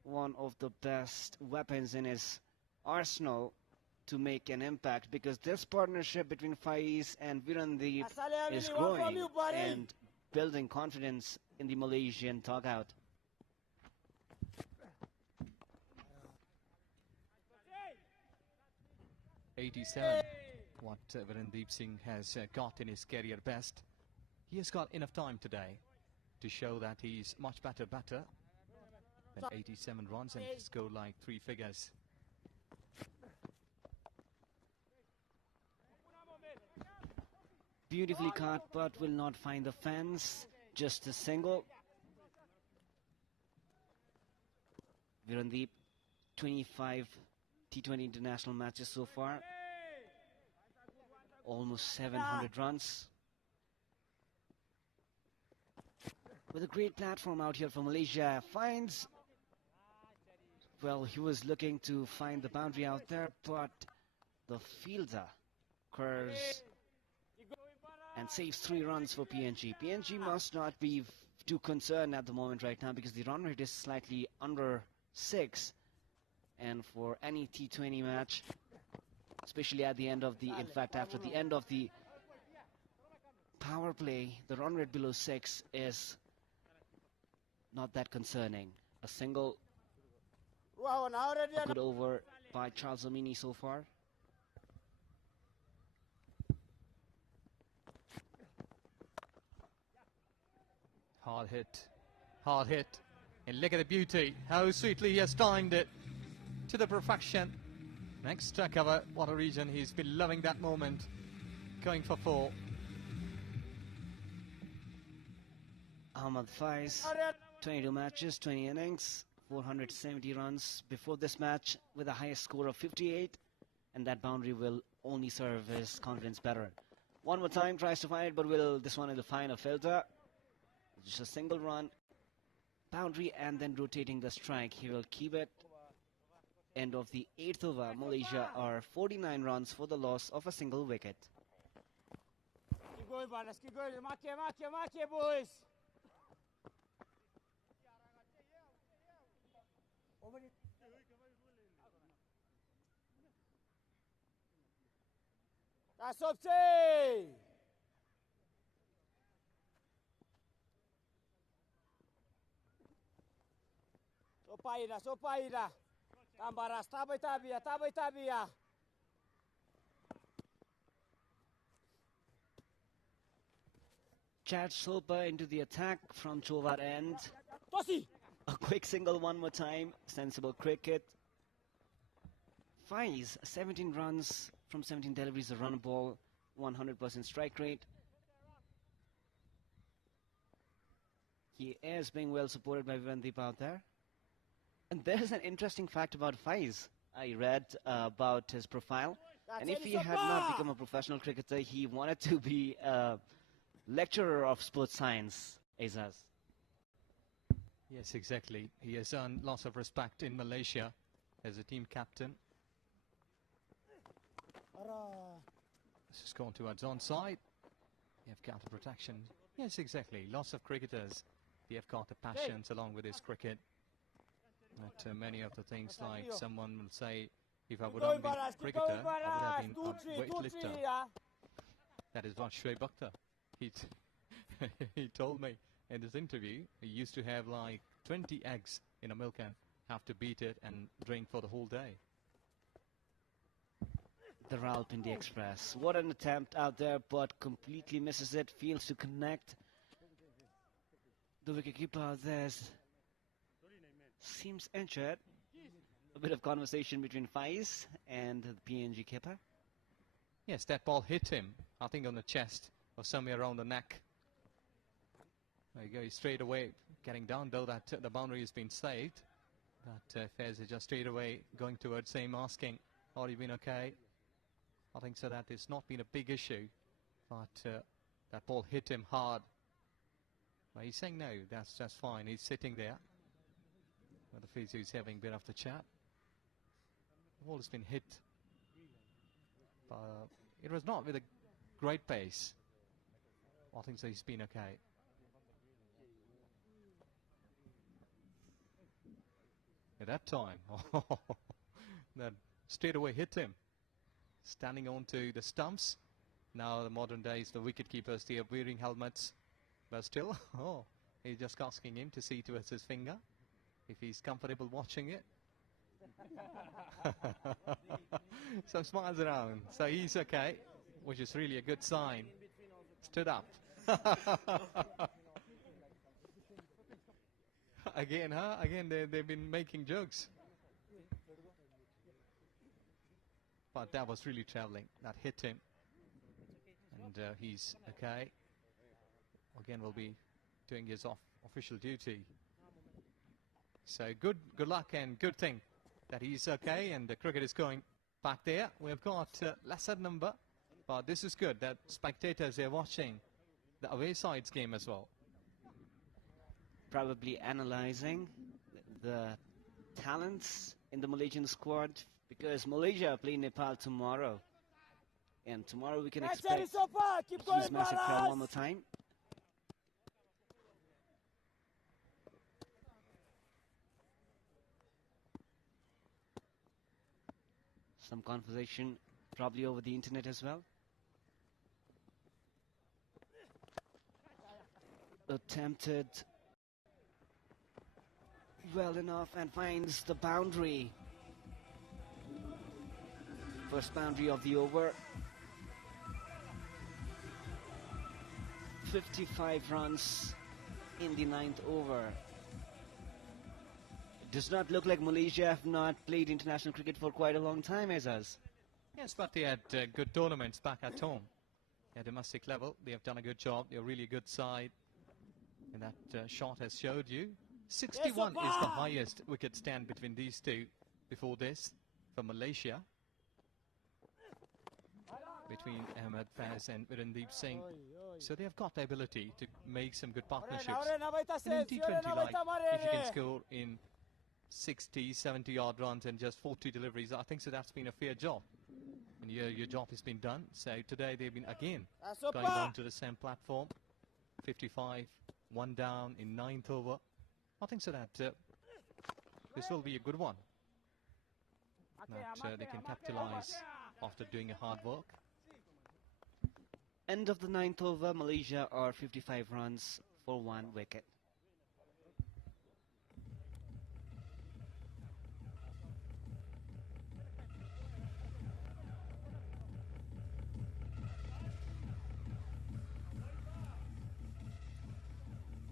one of the best weapons in his arsenal to make an impact, because this partnership between Faiz and Birandeep is growing and building confidence in the Malaysian dugout. '87, what Birandeep Singh has got in his career best. He has got enough time today to show that he's much better batter than 87 runs and scored like 3 figures. Beautifully caught, but will not find the fence. Just a single. Virandeep, 25 T20 international matches so far. Almost 700 runs. With a great platform out here for Malaysia. Finds... Well, he was looking to find the boundary out there, but the fielder curves and saves 3 runs for PNG. PNG must not be too concerned at the moment right now because the run rate is slightly under 6. And for any T20 match, especially at the end of the, in fact, after the end of the power play, the run rate below 6 is not that concerning. A single, a good over by Charles Omini so far. Hard hit, and look at the beauty, how sweetly he has timed it to the perfection. Next cover, what a region, he's been loving that moment, going for 4. Ahmad Faiz, 22 matches, 20 innings, 470 runs before this match with a highest score of 58, and that boundary will only serve his confidence better. One more time, tries to find it, but this one will find a filter. Just a single run, boundary, and then rotating the strike. He will keep it. End of the 8th over. Malaysia are 49 runs for the loss of a single wicket. Keep going, Banas. Keep going. Mark, boys. That's up, Sopaida. Tambaras, tabay-tabia. Chad Sopa into the attack from Chovar end. Tosi! A quick single one more time. Sensible cricket. Faiz, 17 runs from 17 deliveries, a run ball, 100% strike rate. He is being well supported by Virandeep out there. And there's an interesting fact about Faiz. I read about his profile. And if he had not become a professional cricketer, he wanted to be a lecturer of sports science, Azaz. Yes, exactly. He has earned lots of respect in Malaysia as a team captain. This is gone towards onside. You have counter protection. Yes, exactly. Lots of cricketers. They have got the passions along with his cricket. But many of the things, like someone will say, if I would not be a cricketer, I would have been a weightlifter. That is what Shoaib Akhtar. He told me in this interview, he used to have like 20 eggs in a milk can, have to beat it and drink for the whole day. The Rawalpindi Express. What an attempt out there, but completely misses it. Fails to connect. The wicketkeeper out there seems injured. A bit of conversation between Faiz and the PNG keeper. Yes, that ball hit him, I think on the chest or somewhere around the neck. There you go, he's straight away getting down, though that the boundary has been saved. But Faiz is just straight away going towards him, asking, "Are you been okay?" I think so. That has not been a big issue, but that ball hit him hard. Well, he's saying no, that's just fine. He's sitting there. Well, the physio is having a bit of the chat. The ball has been hit. It was not with a great pace. I think so. He's been okay. At that time, that straight away hit him. Standing onto the stumps. Now the modern days, the wicket keepers, they are wearing helmets. But still, he's just asking him to see towards his finger, if he's comfortable watching it. Some smiles around. So he's okay, which is really a good sign. Stood up. Again, huh? Again, they've been making jokes. But that was really traveling. That hit him. And and he's okay. Again, will be doing his official duty. So good luck and good thing that he's okay, and the cricket is going back there. We've got lesser number, but this is good that spectators are watching the away side's game as well. Probably analyzing the talents in the Malaysian squad, because Malaysia play Nepal tomorrow, and tomorrow we can expect his massive crowd one more time. Some conversation probably over the internet as well. Attempted well enough and finds the boundary. First boundary of the over. 55 runs in the 9th over. It does not look like Malaysia have not played international cricket for quite a long time as us. Yes, but they had good tournaments back at home. At domestic level, they have done a good job. They're a really good side. And that shot has showed you. 61 is the highest wicket stand between these two before this for Malaysia. Between Ahmed Faiz and Virendeep Singh. So they have got the ability to make some good partnerships. And in T20, like, if you can score in 60, 70 odd runs and just 40 deliveries, I think so that's been a fair job. And your job has been done. So today they've been again going on to the same platform. 55, 1 down in 9th over. I think so that this will be a good one. That they can capitalize after doing a hard work. End of the 9th over, Malaysia are 55 runs for 1 wicket.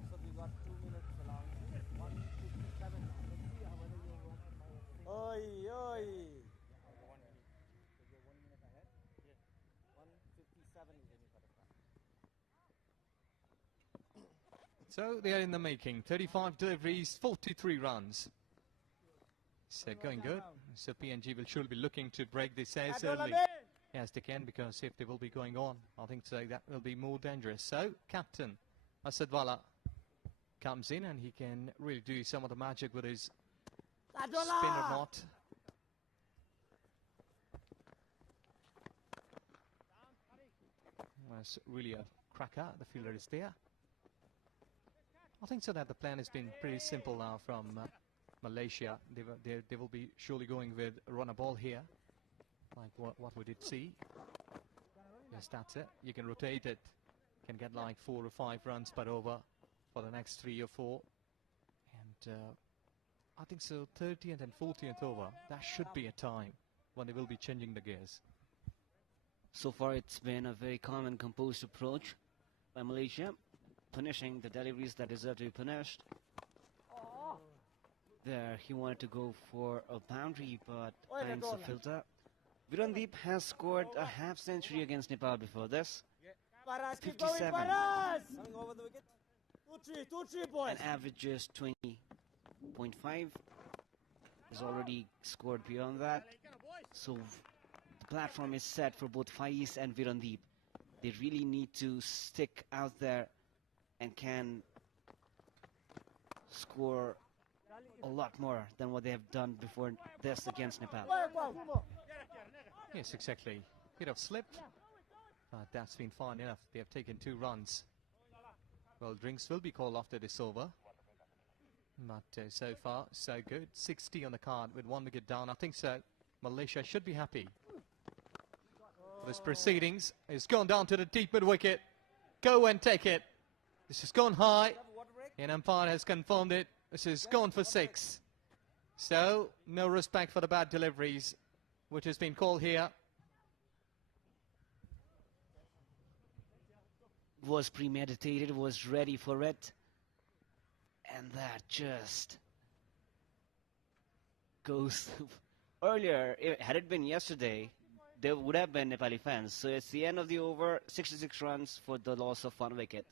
So we got 2 minutes allowed. 1:57 now. Let's see whether you're working my thing. Oi, oi. You're 1 minute ahead? Yeah. 1:57 is when you got a start. So they are in the making. 35 deliveries, 43 runs. So going good. So PNG will surely be looking to break this as early as they can, because if they will be going on, I think so that will be more dangerous. So captain Asadwala comes in and he can really do some of the magic with his spinner knot. That's really a cracker. The fielder is there. I think so that the plan has been pretty simple now from Malaysia. They will be surely going with run a ball here, like what we did see. Yes, that's it. You can rotate it. Can get like 4 or 5 runs per over for the next 3 or 4. And I think so 30th and 40th over, that should be a time when they will be changing the gears. So far it's been a very calm and composed approach by Malaysia, punishing the deliveries that deserve to be punished. There he wanted to go for a boundary, but finds the filter. Virendeep has scored a half century against Nepal before this. 57. And averages 20.5. Has already scored beyond that. So the platform is set for both Faiz and Virendeep. They really need to stick out there and can score a lot more than what they have done before this against Nepal. Yes, exactly. Bit of slip, but that's been fine enough. They have taken 2 runs. Well, drinks will be called after this over. But so far, so good. 60 on the card with 1 wicket down. I think so. Malaysia should be happy. This proceedings has gone down to the deep mid wicket. Go and take it. This has gone high, and umpire has confirmed it. This has gone for 6. So, no respect for the bad deliveries, which has been called here. Was premeditated, was ready for it. And that just goes earlier. Had it been yesterday, there would have been Nepali fans. So it's the end of the over, 66 runs for the loss of 1 wicket.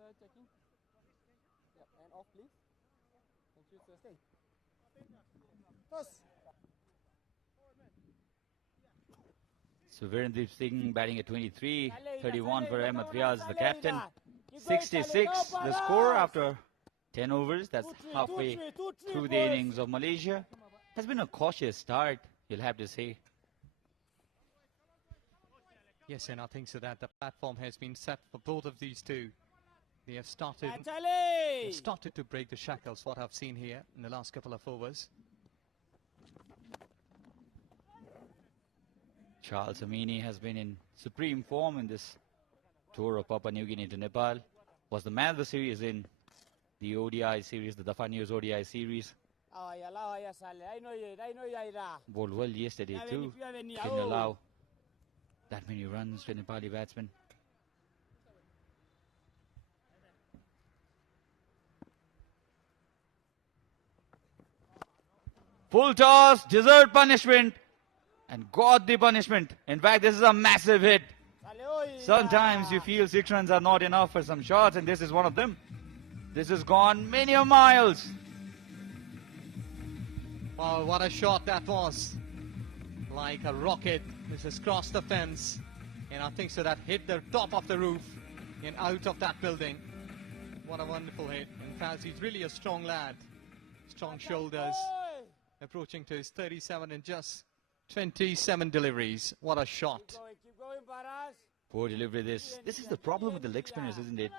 Sir, checking. Yeah, and off, please. Thank you, sir. Stay. Toss. So Virendeep Singh batting at 23, 31 for Ahmed Vyaz, the captain. 66 the score after 10 overs. That's halfway through the innings of Malaysia. Has been a cautious start, you'll have to say. Yes, and I think so that the platform has been set for both of these two. They have started to break the shackles, what I've seen here in the last couple of overs. Charles Amini has been in supreme form in this tour of Papua New Guinea to Nepal. Was the man of the series in the ODI series, the Dafa News ODI series. Bowled well yesterday too. Didn't allow that many runs to Nepali batsmen. Full toss, deserved punishment, and got the punishment. In fact, this is a massive hit. Sometimes you feel 6 runs are not enough for some shots, and this is one of them. This has gone many miles. Wow, what a shot that was. Like a rocket. This has crossed the fence. And I think so that hit the top of the roof and out of that building. What a wonderful hit. In fact, he's really a strong lad. Strong shoulders. Approaching to his 37 in just 27 deliveries. What a shot. Keep going, Paras. Poor delivery. This is the problem with the leg spinners, isn't it?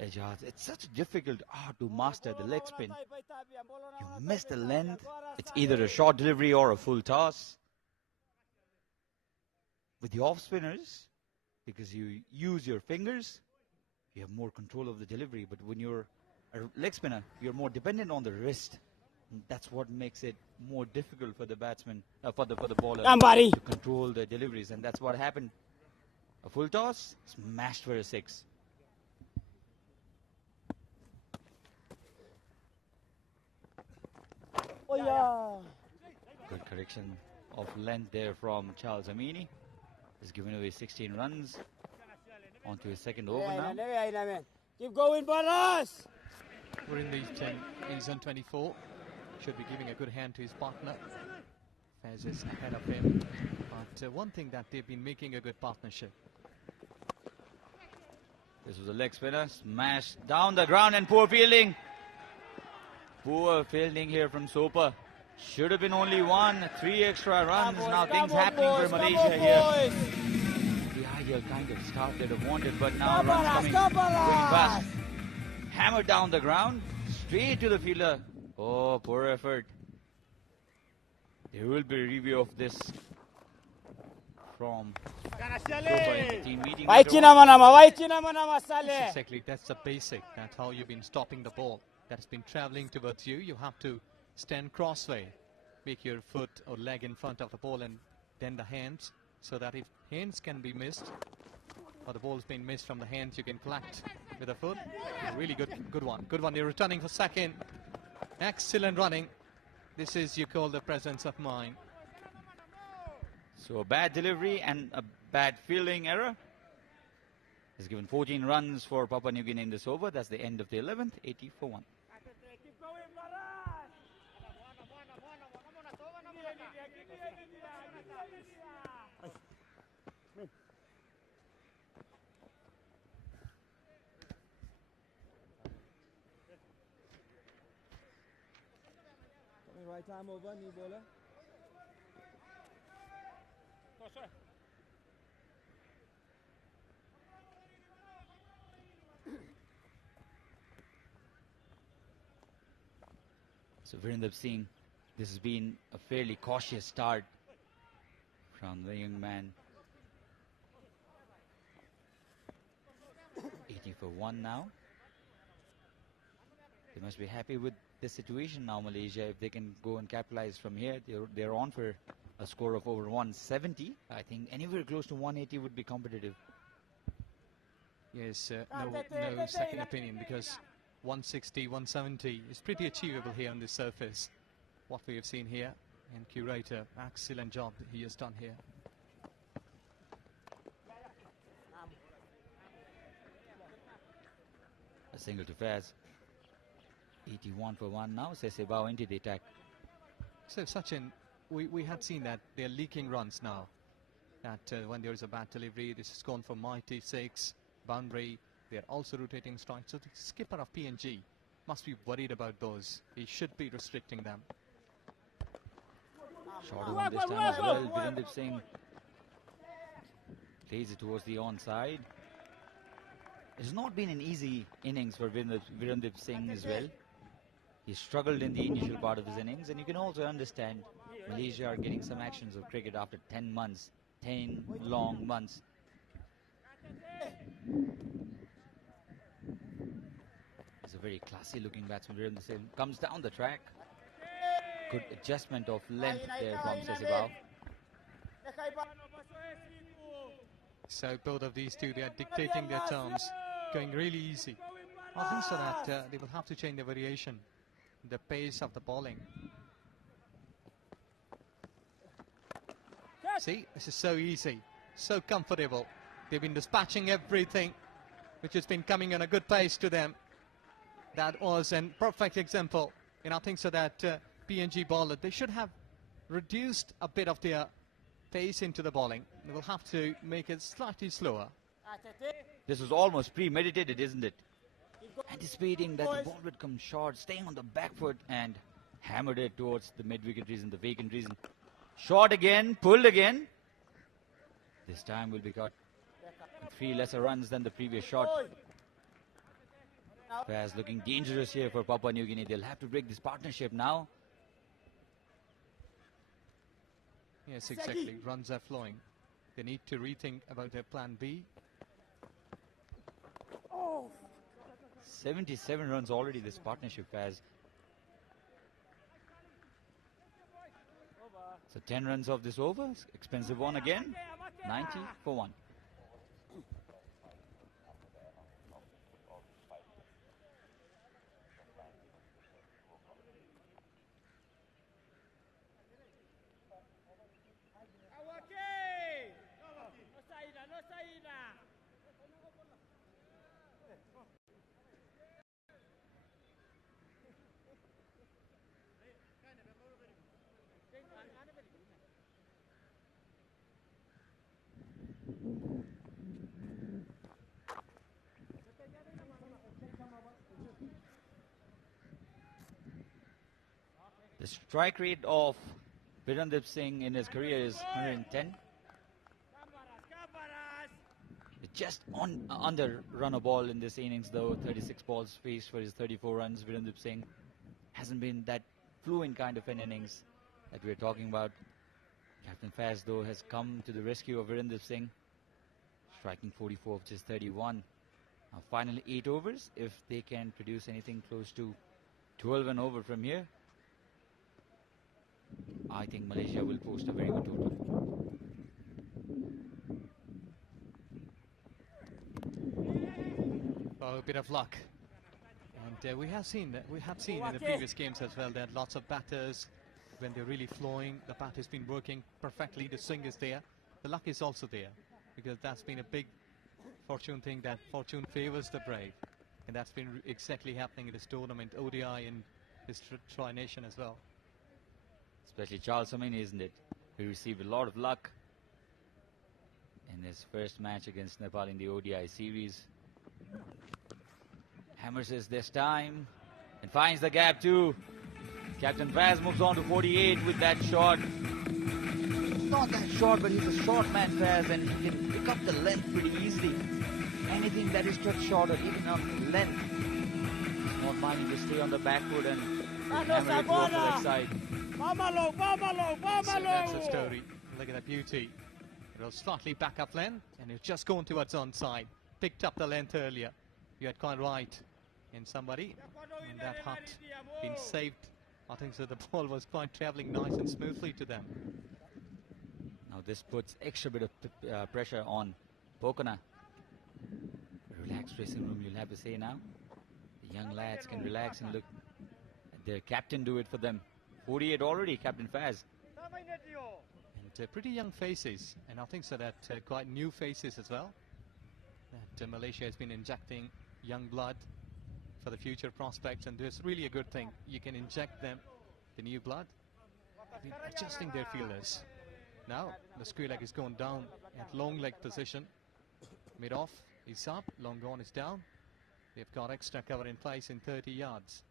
Ejaz, it's such difficult art to master the leg spin. You miss the length. It's either a short delivery or a full toss. With the off spinners, because you use your fingers, you have more control of the delivery. But when you're a leg spinner, you're more dependent on the wrist. And that's what makes it more difficult for the batsman, for the bowler to control the deliveries. And that's what happened. A full toss, smashed for a 6. Oh, yeah. Good correction of length there from Charles Amini. He's given away 16 runs. On to his second over now. Keep going, Paras. We're in the zone 24. Should be giving a good hand to his partner. Fez is ahead of him. But one thing that they've been making a good partnership. This was a leg spinner, smashed down the ground, and poor fielding. Poor fielding here from Soper. Should have been only one, 3 extra runs. Now things happening for Malaysia here. The ideal kind of start they'd have wanted, but now runs coming going fast. Hammered down the ground, straight to the fielder. Oh, poor effort. There will be a review of this from Soper in the team meeting. Exactly, that's the basic. That's how you've been stopping the ball. That's been traveling towards you. You have to stand crossway, make your foot or leg in front of the ball, and then the hands, so that if hands can be missed or the ball's been missed from the hands, you can collect with the foot. Really good one. Good one. They're returning for second. Excellent running. This is, you call, the presence of mind. So a bad delivery and a bad fielding error has given 14 runs for Papua New Guinea in this over. That's the end of the 11th, 80 for 1. Right time over, new bowler. So Virendra Singh, this has been a fairly cautious start from the young man. 80 for 1 now. They must be happy with the situation now, Malaysia. If they can go and capitalize from here, they're on for a score of over 170. I think anywhere close to 180 would be competitive. Yes, no second opinion, because 160, 170 is pretty achievable here on this surface. What we have seen here, and Curator, excellent job he has done here. A single to Faz. 81 for 1 now. Sesebao into the attack. So Sachin, we had seen that they're leaking runs now. That when there is a bad delivery, this has gone for mighty 6, boundary. They're also rotating strikes. So the skipper of PNG must be worried about those. He should be restricting them. Shorter one this time as well. Virendra Singh plays it towards the onside. It's not been an easy innings for Virendra Singh as well. He struggled in the initial part of his innings, and you can also understand Malaysia are getting some actions of cricket after 10 months, 10 long months. He's a very classy looking batsman. Virendra Singh comes down the track. Good adjustment of length there from Sesebao. So both of these two, they are dictating their terms, going really easy. I think so that they will have to change the variation, the pace of the bowling. See, this is so easy, so comfortable. They've been dispatching everything which has been coming on a good pace to them. That was a perfect example. And I think so that PNG bowler, they should have reduced a bit of their pace into the bowling. They will have to make it slightly slower. This was almost premeditated, isn't it? Anticipating that the ball would come short, staying on the back foot and hammered it towards the mid-wicket region, the vacant region. Short again, pulled again. This time will be caught with 3 lesser runs than the previous shot. Faz looking dangerous here for Papua New Guinea. They'll have to break this partnership now. Yes, exactly. Runs are flowing. They need to rethink about their plan B. 77 runs already this partnership has. So 10 runs of this over. Expensive one again. 90 for 1. The strike rate of Virendra Singh in his career is 110. Just under run a ball in this innings though. 36 balls faced for his 34 runs. Virendra Singh hasn't been that fluent kind of an innings that we're talking about. Captain Faz though has come to the rescue of Virendra Singh, striking 44 of just 31. Now final 8 overs. If they can produce anything close to 12 and over from here, I think Malaysia will post a very good total. Oh, a bit of luck. And we have seen in the previous games as well that lots of batters, when they're really flowing, the bat has been working perfectly, the swing is there, the luck is also there, because that's been a big fortune thing, that fortune favors the brave, and that's been exactly happening in this tournament, ODI and this Tri-Nation as well. Especially Charles Amin, isn't it? He received a lot of luck in his first match against Nepal in the ODI series. Hammers is this time and finds the gap too. Captain Faz moves on to 48 with that shot. Not that short, but he's a short man, Faz, and he can pick up the length pretty easily. Anything that is just short or even on length, he's not minding to stay on the back foot and hammer it towards the leg side. So that's the story. Look at that beauty. It was slightly back up length, and it's just going towards onside. Picked up the length earlier. You had quite right. And somebody in that hut been saved. I think so. The ball was quite travelling nice and smoothly to them. Now this puts extra bit of pressure on Pokana. Relaxed dressing room, you'll have to say now. The young lads can relax and look at their captain do it for them. 48 already, Captain Faz. And pretty young faces, and I think so that quite new faces as well. That Malaysia has been injecting young blood for the future prospects, and it's really a good thing. You can inject them the new blood, adjusting their fielders. Now the square leg is going down at long leg position. Mid off is up, long gone is down. They've got extra cover in place in 30 yards.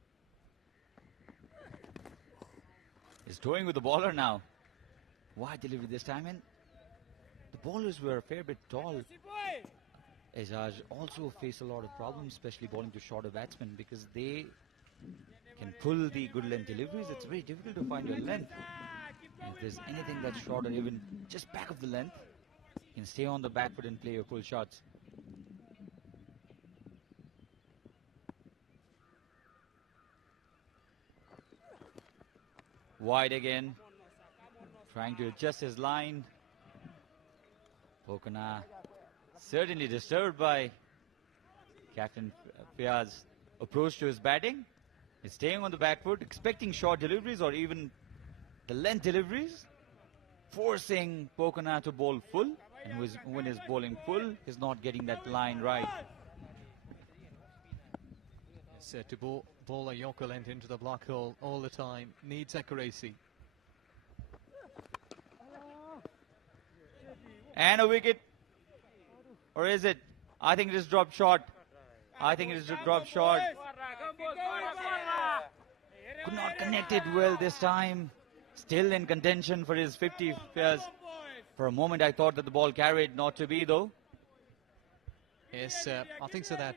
He's throwing with the bowler now. Wide delivery this time, and the bowlers were a fair bit tall. Azaj also face a lot of problems, especially bowling to shorter batsmen, because they can pull the good length deliveries. It's very difficult to find your length. And if there's anything that's shorter, even just back of the length, you can stay on the back foot and play your pull shots. Wide again, trying to adjust his line. Pokana certainly disturbed by Captain Fiaz's approach to his batting. He's staying on the back foot, expecting short deliveries or even the length deliveries, forcing Pokana to bowl full, and when he's bowling full, he's not getting that line right. So to bowl a Yorker length into the black hole all the time needs accuracy. And a wicket. Or is it? I think it is dropped short. I think it is dropped short. Could not connect it well this time. Still in contention for his 50. For a moment I thought that the ball carried, not to be though. Yes, I think so that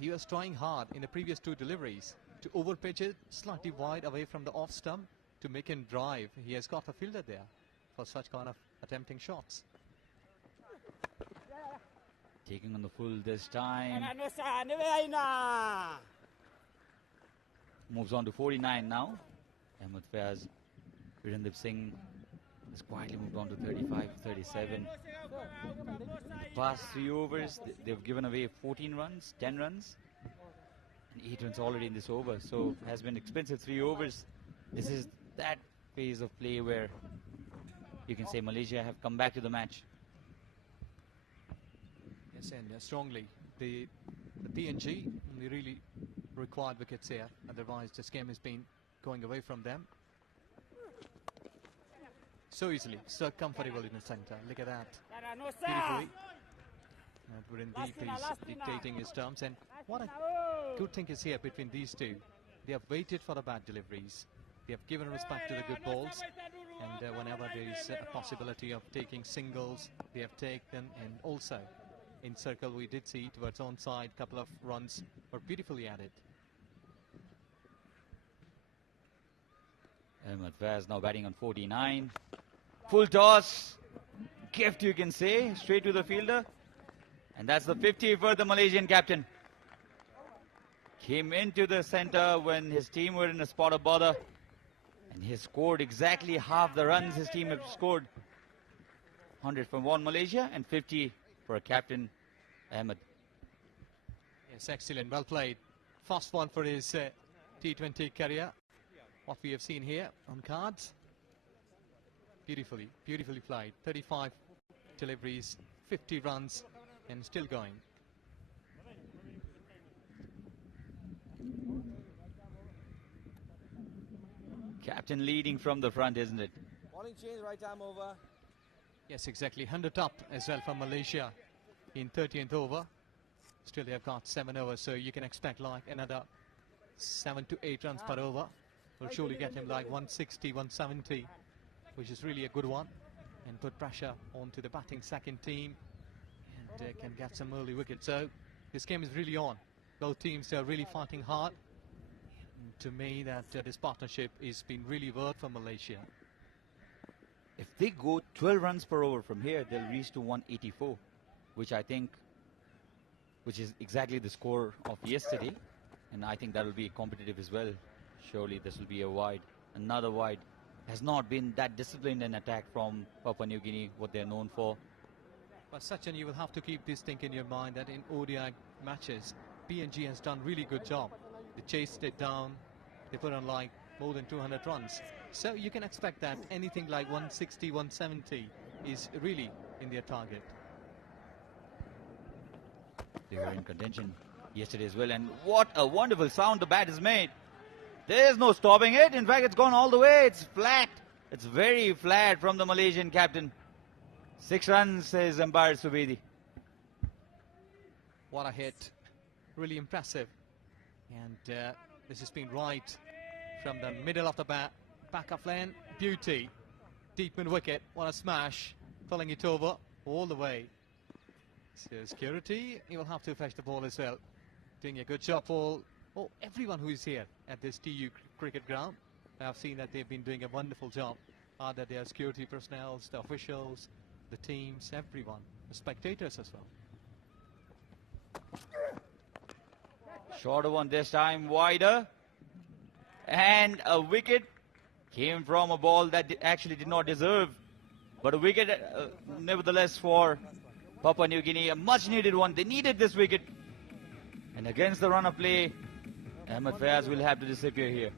he was trying hard in the previous two deliveries to overpitch it slightly wide away from the off stump to make him drive. He has got a fielder there for such kind of attempting shots. Taking on the full this time. Moves on to 49 now. Ahmed Faz, Virendra Singh has quietly moved on to 35, 37. The past 3 overs, they've given away 14 runs, 10 runs, and 8 runs already in this over. So has been expensive 3 overs. This is that phase of play where you can say Malaysia have come back to the match. Yes, and strongly. The PNG, they really required wickets here. Otherwise, this game has been going away from them. So easily, so comfortable in the centre. Look at that. beautifully. Burindeep is dictating his terms, and what a good thing is here between these two. They have waited for the bad deliveries. They have given respect to the good balls, and whenever there is a possibility of taking singles, they have taken. And also in circle we did see towards onside, couple of runs were beautifully added. Ahmed Faiz now batting on 49. Full toss, gift you can say, straight to the fielder. And that's the 50 for the Malaysian captain. Came into the center when his team were in a spot of bother. And he scored exactly half the runs his team have scored. 100 from one Malaysia and 50 for a captain, Ahmed. Yes, excellent, well played. First one for his T20 career. What we have seen here on cards. Beautifully played. 35 deliveries, 50 runs, and still going. Captain leading from the front, isn't it? Bowling change, right arm over. Yes, exactly. 100 up as well for Malaysia in 30th over. Still they have got 7 overs, so you can expect like another 7 to 8 runs per over. Will surely get him like 160, 170, which is really a good one, and put pressure onto the batting second team, and can get some early wickets. So this game is really on. Both teams are really fighting hard. And to me, that this partnership is been really worth for Malaysia. If they go 12 runs per over from here, they'll reach to 184, which I think, which is exactly the score of yesterday, and I think that will be competitive as well. Surely this will be a wide, another wide. Has not been that disciplined in attack from Papua New Guinea, what they're known for. But Sachin, you will have to keep this thing in your mind that in ODI matches, PNG has done really good job. They chased it down, they put on like more than 200 runs. So you can expect that anything like 160, 170 is really in their target. They were in contention yesterday as well, and what a wonderful sound the bat has made. There's no stopping it. In fact, it's gone all the way. It's flat. It's very flat from the Malaysian captain. 6 runs, says umpire Subedi. What a hit. Really impressive. And this has been right from the middle of the back of lane. Beauty. Deep mid wicket. What a smash. Pulling it over all the way. So security, he will have to fetch the ball as well. Doing a good job for everyone who is here at this TU cricket ground. I have seen that they've been doing a wonderful job. That they are security personnel, the officials, the teams, everyone, the spectators as well. Shorter one this time, wider. And a wicket came from a ball that actually did not deserve. But a wicket, nevertheless, for Papua New Guinea. A much needed one. They needed this wicket. And against the run of play, Ahmed Faiz will have to disappear here.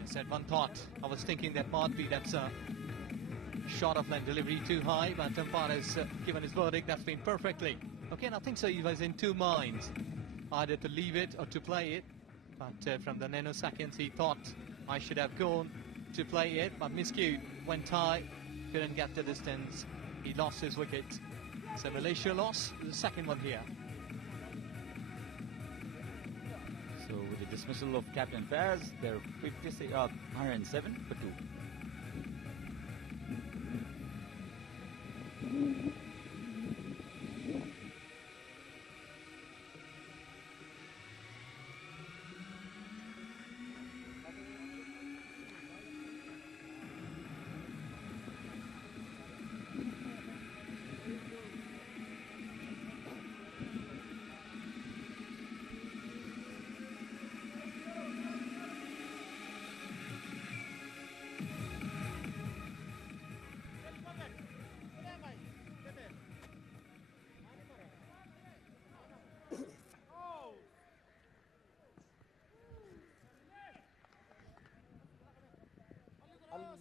Yes, at one thought, I was thinking that might be that's a short of line delivery too high, but umpire has given his verdict. That's been perfectly. Okay, and I think so he was in two minds, either to leave it or to play it. But from the nanoseconds, he thought I should have gone to play it, but miscued, went high, couldn't get the distance. He lost his wicket. So Malaysia lost the second one here. So with the dismissal of Captain Faiz, they're 107 for 2.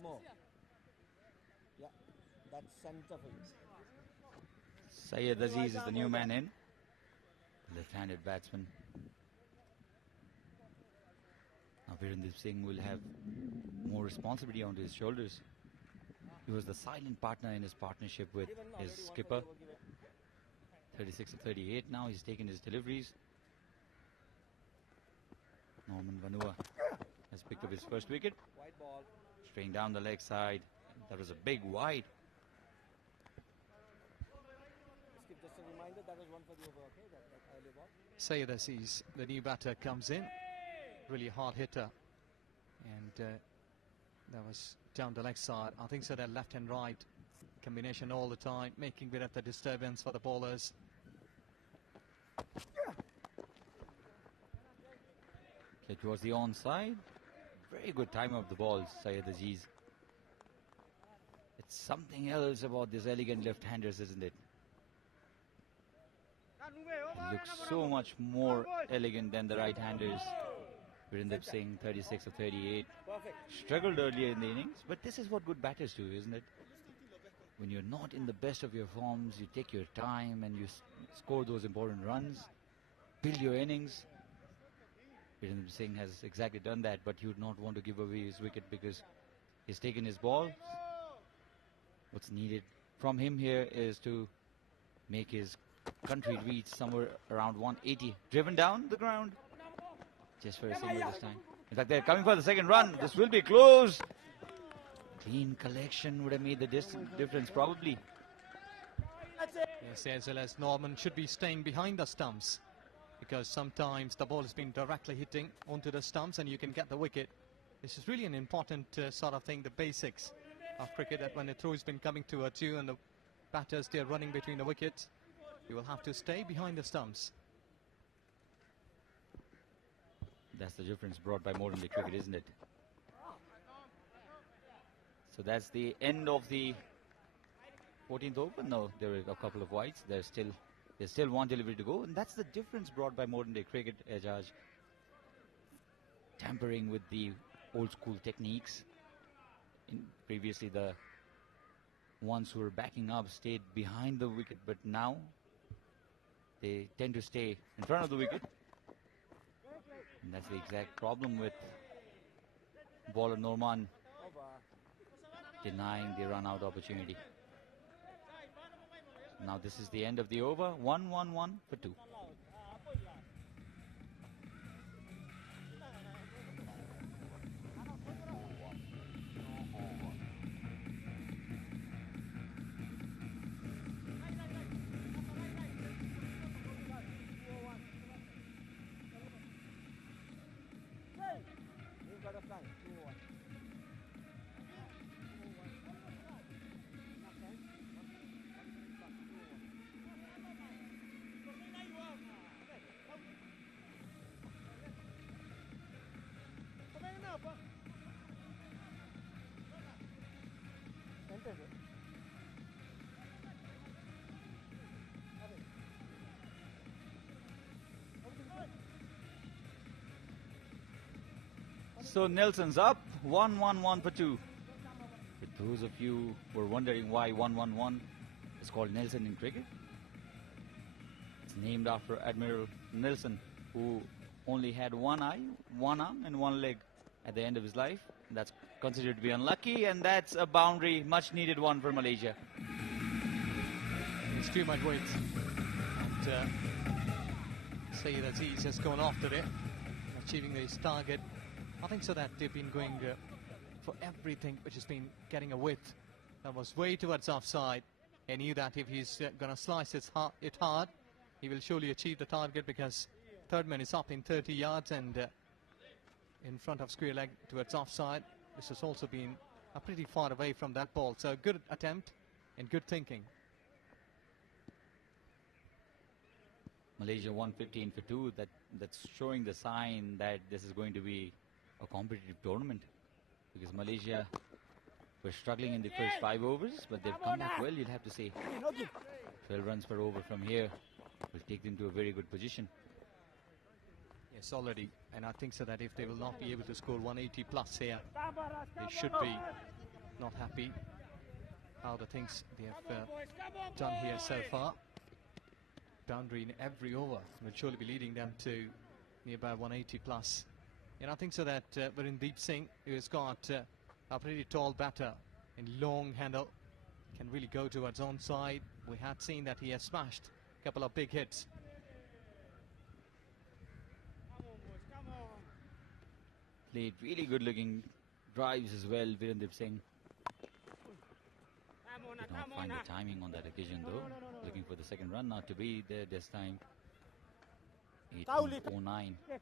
More. Yeah, that's center for you. Syed Aziz is the new man in. Left-handed batsman. Now Virendra Singh will have more responsibility onto his shoulders. He was the silent partner in his partnership with his skipper. 36 of 38 now. He's taken his deliveries. Norman Vanua has picked up his first wicket. Straying down the leg side. That was a big wide. Just a reminder, that was one for the over, okay? That early ball. Sayed Aziz, the new batter, comes in. Really hard hitter. And that was down the leg side. I think so that left and right combination all the time, making a bit of the disturbance for the bowlers. It was the onside. Very good time of the ball, Sayed Aziz. It's something else about these elegant left-handers, isn't it? He looks so much more elegant than the right-handers. Virendra Singh, 36 of 38. Struggled earlier in the innings, but this is what good batters do, isn't it? When you're not in the best of your forms, you take your time and you score those important runs, build your innings. Virendra Singh has exactly done that, but he would not want to give away his wicket because he's taken his ball. What's needed from him here is to make his country reach somewhere around 180. Driven down the ground. Just for a single this time. In fact, they're coming for the second run. This will be close. Clean collection would have made the difference probably. Yes, as well as Norman should be staying behind the stumps, because sometimes the ball has been directly hitting onto the stumps and you can get the wicket. This is really an important sort of thing, the basics of cricket, that when the throw has been coming towards you and the batters, they're running between the wickets, you will have to stay behind the stumps. That's the difference brought by modern day cricket, isn't it? So that's the end of the 14th over. No, there are a couple of wides. There's still one delivery to go, and that's the difference brought by modern day cricket, Ejaz. Tampering with the old school techniques. Previously, the ones who were backing up stayed behind the wicket, but now they tend to stay in front of the wicket. And that's the exact problem with bowler Norman denying the run-out opportunity. Now this is the end of the over. 1-1-1 for 2. So Nelson's up, 1-1-1 for 2. For those of you who are wondering why 1-1-1 is called Nelson in cricket, it's named after Admiral Nelson, who only had one eye, one arm and one leg at the end of his life. That's considered to be unlucky, and that's a boundary, much needed one for Malaysia. It's too much weight. And Sayed Aziz has gone after it, achieving his target. I think so that they've been going for everything which has been getting a width that was way towards offside. He knew that if he's going to slice it hard, he will surely achieve the target, because third man is up in 30 yards and in front of square leg towards offside. This has also been pretty far away from that ball. So good attempt and good thinking. Malaysia 115 for 2. That's showing the sign that this is going to be a competitive tournament, because Malaysia were struggling in the first 5 overs, but they've come back well, you'll have to say. 12 runs per over from here will take them to a very good position. Yes, already. And I think so that if they will not be able to score 180 plus here, they should be not happy how the things they have done here so far. Boundary in every over will surely be leading them to nearby 180 plus. And I think so that Virendra Singh, who has got a pretty tall batter and long handle can really go towards onside. We had seen that he has smashed a couple of big hits. Played really good looking drives as well, Virendip Singh. Did not find the timing on that occasion though. Looking for the second run, not to be there this time. 8.09. If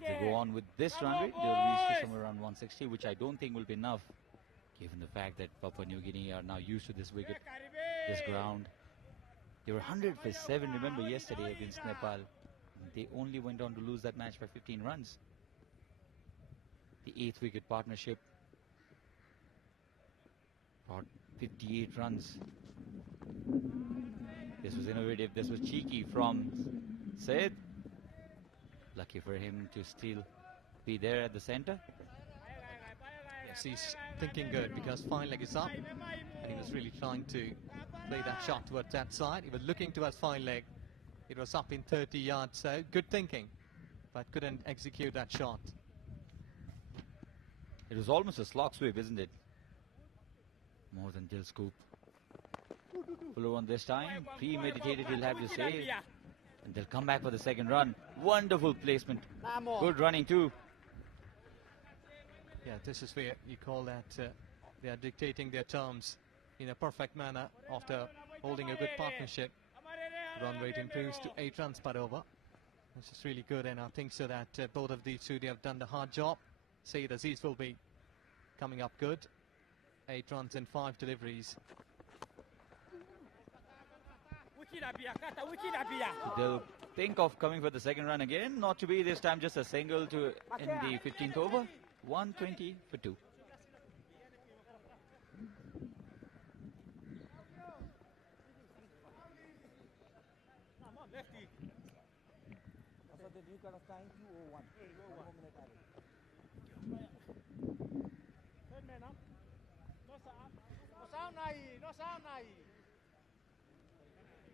they go on with this run rate, they will reach to somewhere around 160, which I don't think will be enough, given the fact that Papua New Guinea are now used to this wicket, this ground. They were 100 for 7, remember, yesterday against Nepal. They only went on to lose that match by 15 runs. The 8th wicket partnership brought 58 runs. This was innovative, this was cheeky from Said. Lucky for him to still be there at the center. Yes, he's thinking good because fine leg is up, and he was really trying to play that shot towards that side. He was looking towards fine leg. It was up in 30 yards, so good thinking, but couldn't execute that shot. It was almost a slog sweep, isn't it? More than Dill scoop. Fuller one this time. Premeditated, he'll have to say. And they'll come back for the second run. Wonderful placement. Good running too. Yeah, this is where you call that they are dictating their terms in a perfect manner after holding a good partnership. Run rate improves to 8 runs per over. This is really good, and I think so that both of these two, they have done the hard job. Saeed Aziz will be coming up good. 8 runs and 5 deliveries. They'll think of coming for the second run again. Not to be this time, just a single to end the 15th over. 120 for 2.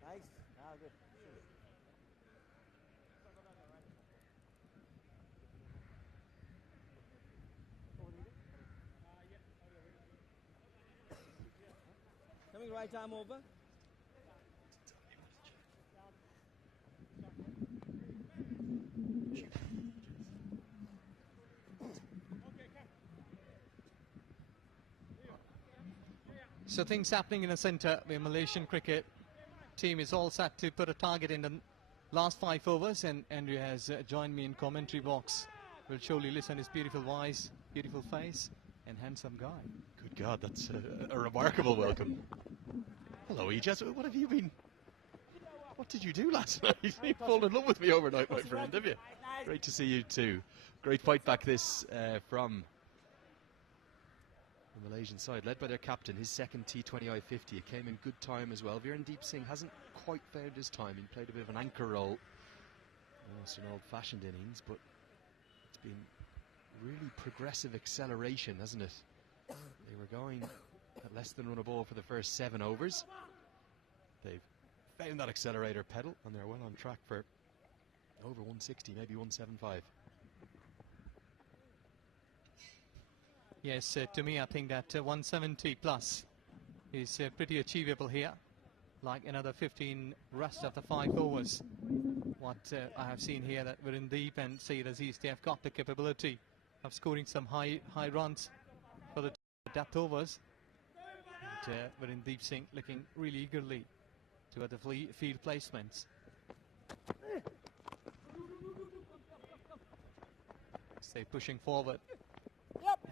Nice. Ah, good. Coming right arm over. So things happening in the centre where Malaysian cricket team is all set to put a target in the last 5 overs, and Andrew has joined me in commentary box. We'll surely listen his beautiful voice, beautiful face, and handsome guy. Good God, that's a remarkable welcome. Hello, Ejaz. What have you been? What did you do last night? You fallen in love with me overnight, my friend, have you? Great to see you too. Great fight back this from the Malaysian side, led by their captain, his second T20I 50. It came in good time as well. Virendip Singh hasn't quite found his time. He played a bit of an anchor role. Almost an old-fashioned innings, but it's been really progressive acceleration, hasn't it? They were going at less than run a ball for the first 7 overs. They've found that accelerator pedal, and they're well on track for over 160, maybe 175. Yes, to me, I think that 170 plus is pretty achievable here. Like another 15 rest of the 5 overs. What I have seen here, that Virendip and Saeed Aziz, they have got the capability of scoring some high runs for the depth overs. And Virendip Singh looking really eagerly to other field placements. Stay pushing forward.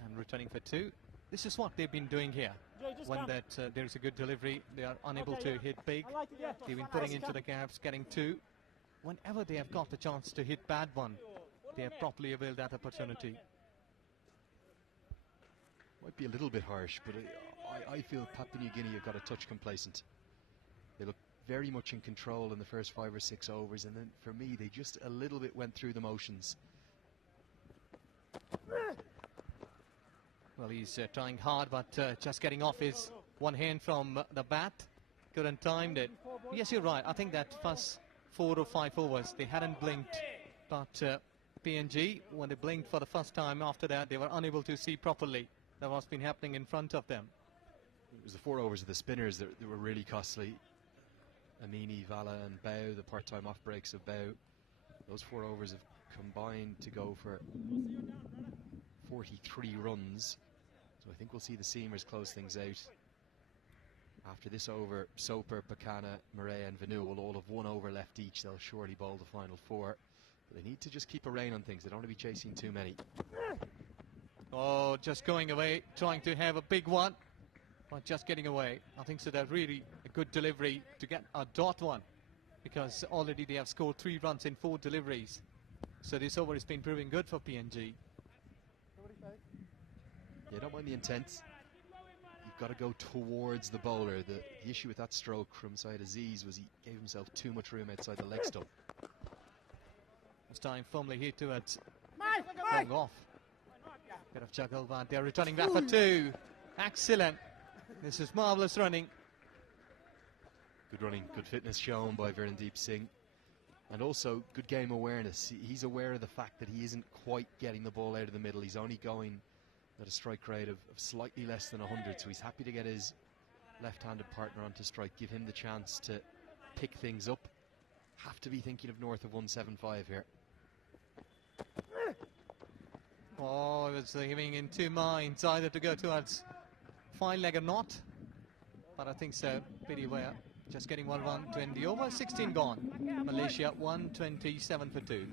And returning for 2. This is what they've been doing here. When there's a good delivery, they are unable to hit big. They've been putting into the gaps, getting 2. Whenever they have got the chance to hit bad one, they have properly availed that opportunity. Might be a little bit harsh, but I feel Papua New Guinea have got a touch complacent. They look very much in control in the first 5 or 6 overs, and then for me, they just a little bit went through the motions. Well, he's trying hard, but just getting off his one hand from the bat. Couldn't time it. Yes, you're right. I think that first 4 or 5 overs, they hadn't blinked. But PNG, when they blinked for the first time after that, they were unable to see properly that what's been happening in front of them. it was the 4 overs of the spinners that were really costly. Amini, Vala and Bao, the part-time off breaks of Bao. Those 4 overs have combined to go for 43 runs. So I think we'll see the seamers close things out. After this over, Soper, Pakana, Murray and Vanu will all have 1 over left each. They'll surely bowl the final 4. But they need to just keep a rein on things. They don't want to be chasing too many. Oh, just going away, trying to have a big one, but just getting away. I think so that's really a good delivery to get a dot one, because already they have scored 3 runs in 4 deliveries. So this over has been proving good for PNG. Yeah, don't mind the intent. You've got to go towards the bowler. The issue with that stroke from Syed Aziz was he gave himself too much room outside the leg stump. This time firmly hit to it. Going off. Bit of juggle, but they're returning that for 2. Excellent. This is marvellous running. Good running, good fitness shown by Virendeep Singh. And also good game awareness. He's aware of the fact that he isn't quite getting the ball out of the middle. He's only going at a strike rate of slightly less than 100, so he's happy to get his left-handed partner onto strike, give him the chance to pick things up. Have to be thinking of north of 175 here. Oh, it was giving in 2 minds, either to go towards 5 leg or not. But I think so, pretty well. Just getting 1 run to end the over, 16 gone. Malaysia 127 for 2.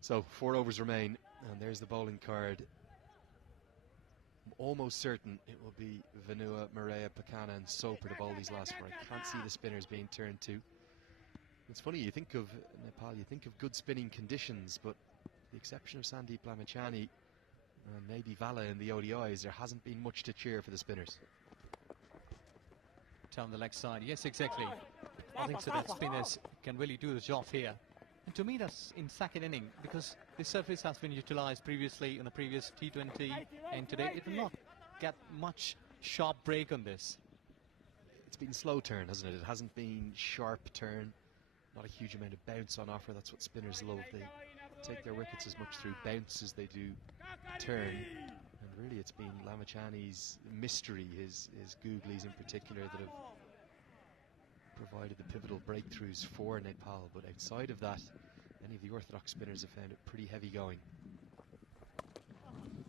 So 4 overs remain, and there's the bowling card. I'm almost certain it will be Vanua, Maria, Pakana and Soper to bowl these last 4. I can't see the spinners being turned to. It's funny, you think of Nepal, you think of good spinning conditions, but with the exception of Sandeep Lamachani and maybe Vala in the ODIs, there hasn't been much to cheer for the spinners. Down the leg side, yes, exactly. I think so that spinners can really do the job here. And to me, that's in second inning, because this surface has been utilised previously in the previous T20, and today it will not get much sharp break on this. It's been slow turn, hasn't it? It hasn't been sharp turn, not a huge amount of bounce on offer. That's what spinners love. They take their wickets as much through bounce as they do turn. And really it's been Lamachani's mystery, his googlies in particular, that have provided the pivotal breakthroughs for Nepal. But outside of that, any of the orthodox spinners have found it pretty heavy going.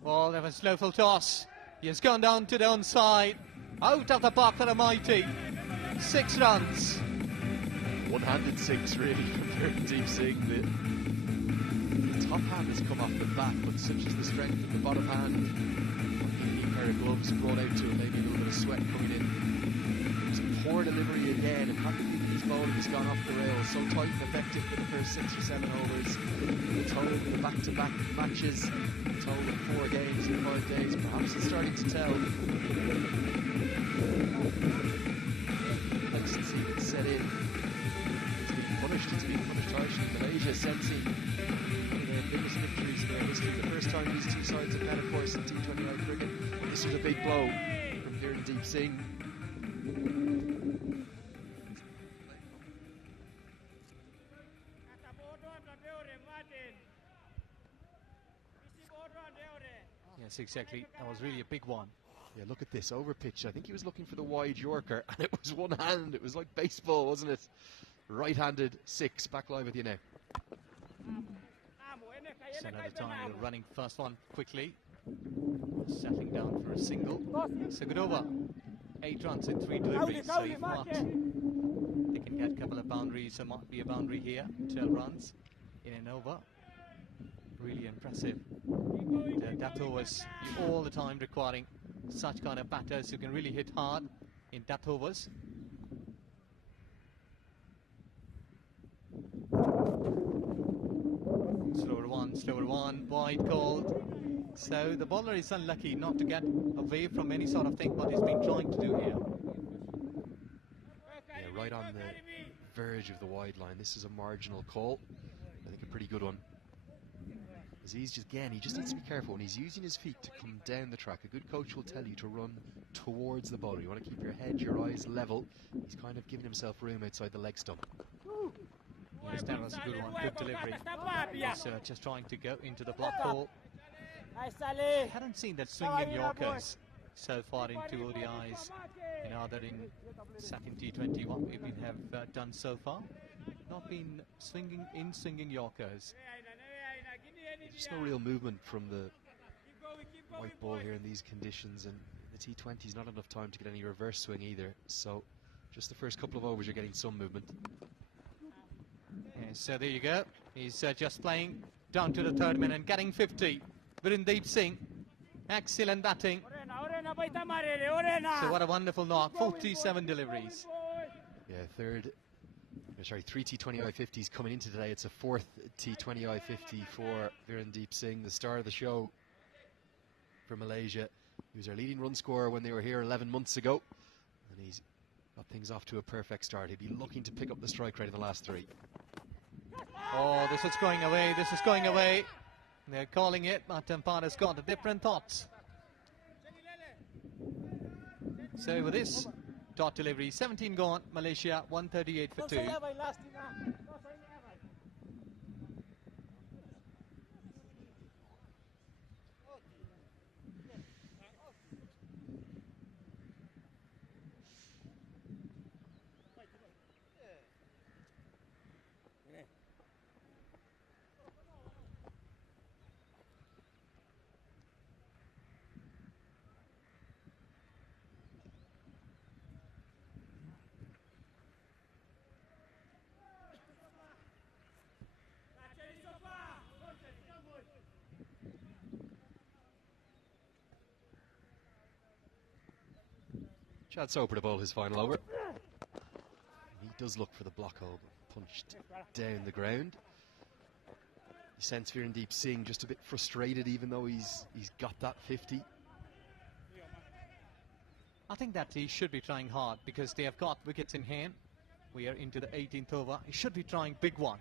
Well, there was slow full toss. He has gone down to the onside. Out of the park for the mighty. 6 runs. One-handed 6 really from Kirtipur Singh. The top hand has come off the bat, but such is the strength of the bottom hand. A pair of gloves brought out to it, maybe a little bit of sweat coming in. Poor delivery again, and his bowling has gone off the rails. So tight and effective for the first 6 or 7 overs. The toll in the back-to-back matches, the toll in 4 games in 5 days, perhaps it's starting to tell. Complacency can set in. It's been punished harshly. Malaysia sensing one of their biggest victories in their history. The first time these 2 sides have met, of course, in T20I cricket. And this was a big blow from Virendeep Singh. Yes, exactly. That was really a big one. Yeah, look at this over pitch. I think he was looking for the wide Yorker, and it was one hand. It was like baseball, wasn't it? Right-handed 6. Back live with you now. So another time you're running first one quickly. Settling down for a single. So good over. 8 runs in 3 deliveries. So if not, they can get a couple of boundaries. There might be a boundary here. 12 runs in and over. Really impressive. That overs, you all the time requiring such kind of batters who can really hit hard in death overs. Slower one, wide called. So the bowler is unlucky not to get away from any sort of thing what he's been trying to do here. Yeah, right on the verge of the wide line. This is a marginal call. I think a pretty good one. As he just needs to be careful when he's using his feet to come down the track. A good coach will tell you to run towards the bowler. You want to keep your head, your eyes level. He's kind of giving himself room outside the leg stump. Yes, that was a good one. Good delivery. He's just trying to go into the block hole. I hadn't seen that swinging Yorkers so far in 2 ODIs, other in second T20 what we have done so far. Not been swinging Yorkers. There's no real movement from the white ball here in these conditions, and the T20's not enough time to get any reverse swing either, so just the first couple of overs you're getting some movement. Yes, so there you go. He's just playing down to the third man and getting 50. Virendeep Singh, excellent batting. So what a wonderful knock, 47 deliveries. Yeah, 3 T20 I-50s coming into today. It's a 4th T20 I-50 for Virendeep Singh, the star of the show for Malaysia. He was our leading run scorer when they were here 11 months ago, and he's got things off to a perfect start. He'd be looking to pick up the strike rate in the last 3. Oh, this is going away, this is going away. They're calling it, but umpires got a different thoughts. So with this dot delivery, 17 gone, Malaysia 138 for 2. Chad Soper to bowl his final over. He does look for the block hole, punched down the ground. You sense Virendeep Singh just a bit frustrated, even though he's got that 50. I think that he should be trying hard because they have got wickets in hand. We are into the 18th over. He should be trying big one,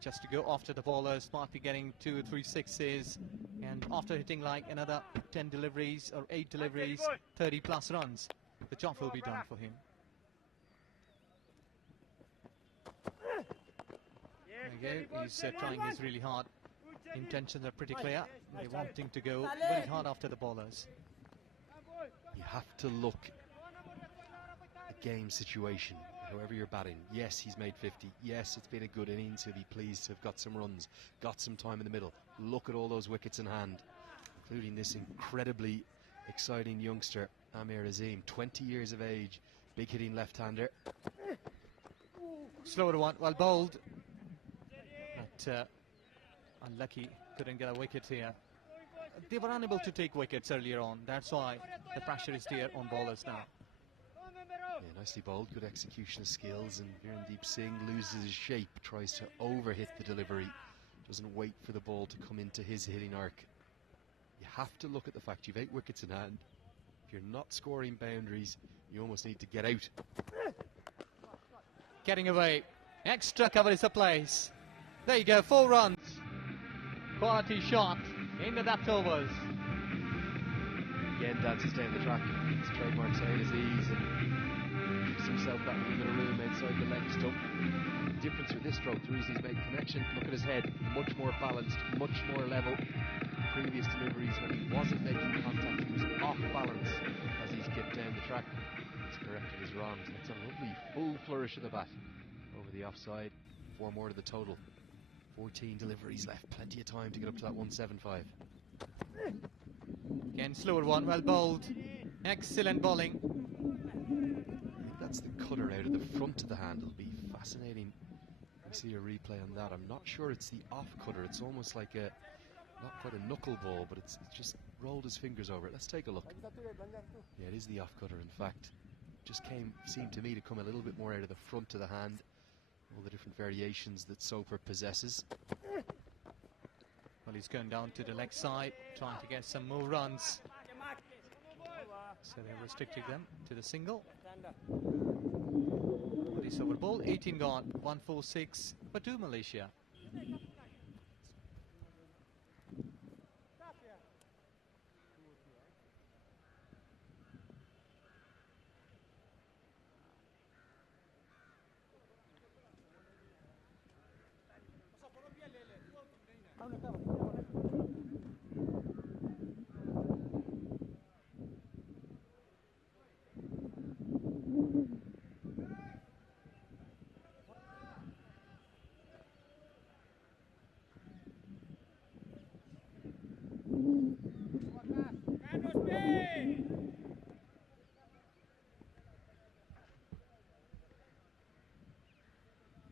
just to go after the bowlers, might be getting 2 or 3 sixes, and after hitting like another 10 deliveries or 8 deliveries, 30 plus runs, the job will be done for him. There you go, he's trying his really hard. Intentions are pretty clear. They're wanting to go very hard after the bowlers. You have to look at the game situation, however you're batting. Yes, he's made 50. Yes, it's been a good innings. He'll be pleased to have got some runs, got some time in the middle. Look at all those wickets in hand, including this incredibly exciting youngster, Amir Azim, 20 years of age, big hitting left-hander. Slower one, well bowled, but unlucky, couldn't get a wicket here. They were unable to take wickets earlier on, that's why the pressure is there on bowlers now. Yeah, nicely bowled, good execution of skills, and Virendeep Singh loses his shape, tries to overhit the delivery, doesn't wait for the ball to come into his hitting arc. You have to look at the fact you've 8 wickets in hand. If you're not scoring boundaries, you almost need to get out. Getting away, extra cover is a place. There you go, 4 runs. Quality shot into that overs. Again, dances down the track. His trademark side is ease and gives himself that little bit of room outside the leg stump. The difference with this stroke, the reason he's made connection, look at his head, much more balanced, much more level. Previous deliveries when he wasn't making contact, he was off balance as he's kicked down the track. He's corrected his wrongs. That's a lovely full flourish of the bat over the offside. 4 more to the total. 14 deliveries left, plenty of time to get up to that 175. Again, slower one, well bowled. Excellent bowling. I think that's the cutter out of the front of the hand. It'll be fascinating to see a replay on that. I'm not sure it's the off cutter. It's almost like a, not quite a knuckleball, but it's just rolled his fingers over it. Let's take a look. Yeah, it is the off cutter, in fact. Just seemed to me to come a little bit more out of the front of the hand. All the different variations that Soper possesses. Well, he's going down to the leg side, trying to get some more runs. So they're restricting them to the single. This over ball, 18 gone, 1-4-6 for 2 Malaysia.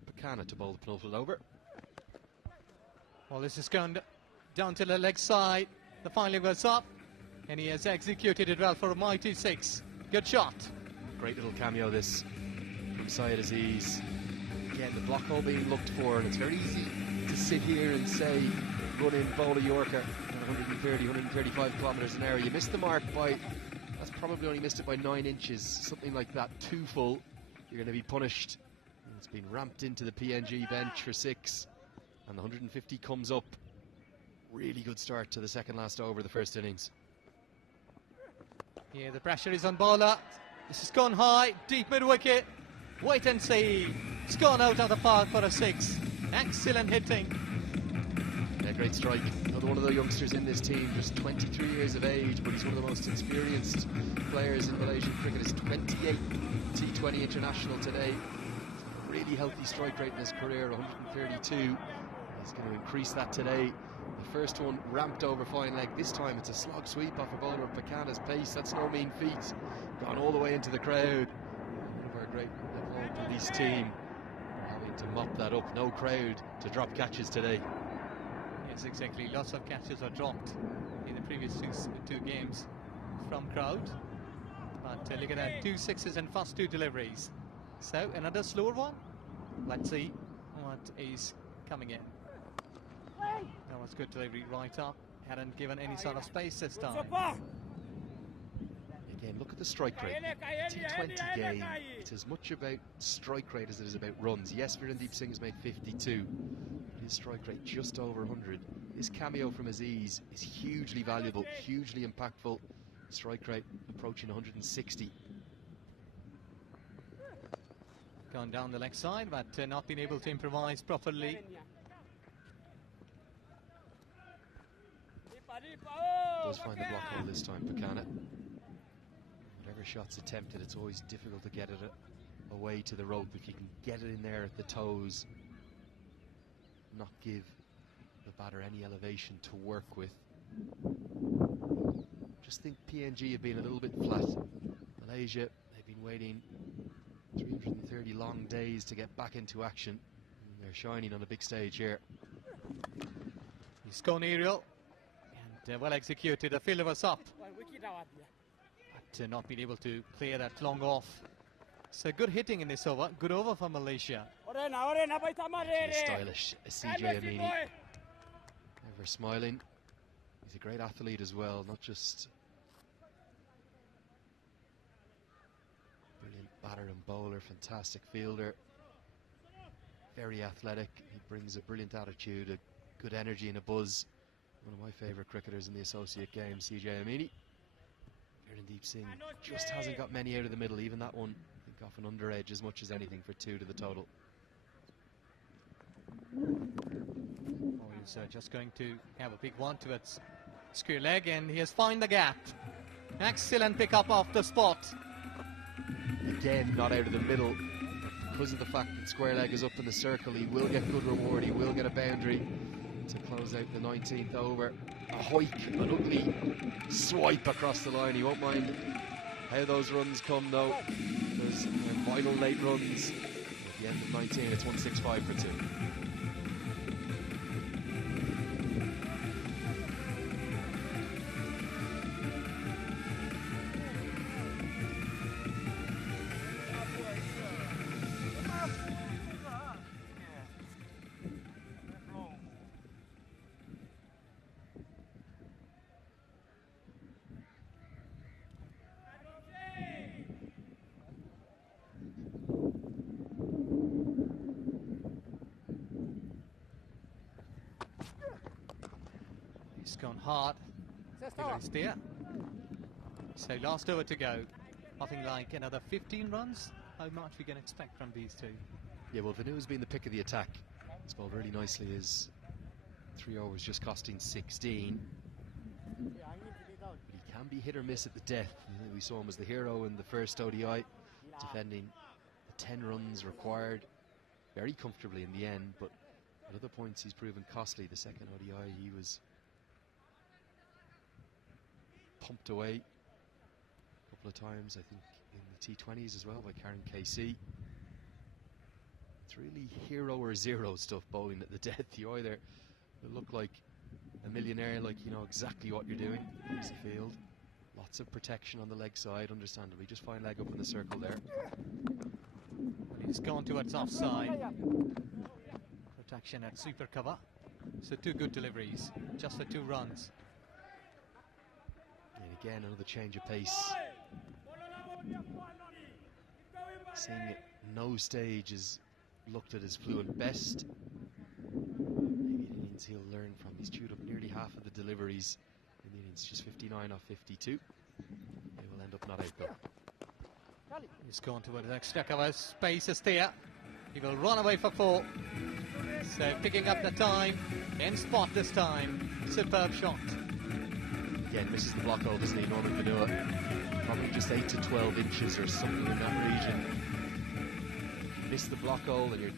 Pakana to bowl the penultimate over. Well, this is going down to the leg side. The finally goes up, and he has executed it well for a mighty 6. Good shot. Great little cameo this from Syed Aziz. Again, the block hole being looked for, and it's very easy to sit here and say, run in, bowl a Yorker at 130, 135 kilometres an hour. You missed the mark by, that's probably only missed it by 9 inches, something like that, too full. You're going to be punished. And it's been ramped into the PNG bench for 6, and the 150 comes up. Really good start to the second last over the first innings. Yeah, the pressure is on bowler. This has gone high, deep mid-wicket. Wait and see. It's gone out of the park for a 6. Excellent hitting. Yeah, great strike. Another one of the youngsters in this team, just 23 years of age, but he's one of the most experienced players in Malaysian cricket. His 28th T20 international today. Really healthy strike rate in his career, 132. He's going to increase that today. The first one ramped over fine leg. This time it's a slog sweep off a bowler of Pakana's pace. That's no mean feat. Gone all the way into the crowd. One of our great Nepal police team having to mop that up. No crowd to drop catches today. Yes, exactly. Lots of catches are dropped in the previous two games from crowd. But look at that, 2 6s and first 2 deliveries. So another slower one. Let's see what is coming in. That was good delivery right up. Hadn't given any sort of space this time. Again, look at the strike rate. T20 game, it's as much about strike rate as it is about runs. Yes, Virendeep Singh has made 52. But his strike rate just over 100. This cameo from Aziz is hugely valuable, hugely impactful. Strike rate approaching 160. Gone down the leg side, but not been able to improvise properly. Does find the block hole this time, Pakana. Whatever shot's attempted, it's always difficult to get it away to the rope. If you can get it in there at the toes, not give the batter any elevation to work with. Just think PNG have been a little bit flat. Malaysia, they've been waiting 330 long days to get back into action. And they're shining on a big stage here. He's gone aerial. And well executed, the fielder was up, but not been able to clear that long off. So good hitting in this over, good over for Malaysia. Stylish CJ Amini, ever smiling. He's a great athlete as well, not just brilliant batter and bowler, fantastic fielder, very athletic. He brings a brilliant attitude, a good energy and a buzz. One of my favourite cricketers in the associate game, CJ Amini. Virendeep Singh just hasn't got many out of the middle, even that one, I think, off an under edge as much as anything for 2 to the total. Oh, he's just going to have a big one towards square leg, and he has found the gap. Excellent pick up off the spot. Again, not out of the middle. Because of the fact that square leg is up in the circle, he will get good reward, he will get a boundary to close out the 19th over. A hoik, an ugly swipe across the line. He won't mind how those runs come though. There's vital late runs. At the end of 19, it's 165 for 2. gone hard. Miller is there. So last over to go. Nothing like another 15 runs. How much we can expect from these two? Yeah, well, Vanu's been the pick of the attack. It's bowled really nicely. His 3 overs just costing 16. But he can be hit or miss at the death. We saw him as the hero in the first ODI, defending the 10 runs required very comfortably in the end, but at other points he's proven costly. The second ODI he was pumped away a couple of times, I think in the T20s as well, by Karen KC. It's really hero or zero stuff bowling at the death. You either look like a millionaire, like you know exactly what you're doing. There's the field. Lots of protection on the leg side, understandably. Just fine leg up in the circle there. He's gone towards offside. Protection at super cover. So 2 good deliveries, just for 2 runs. And again, another change of pace. Seeing at no stage is looked at as fluent best. Maybe an innings he'll learn from. He's chewed up nearly half of the deliveries in the innings, just 59 off 52. They will end up not out though. He's gone towards extra cover. Space is there. He will run away for 4. So picking up the time in spot this time. Superb shot. Again, misses the block hole, doesn't he, Norman Vanua? Probably just 8 to 12 inches or something in that region. If you miss the block hole and you're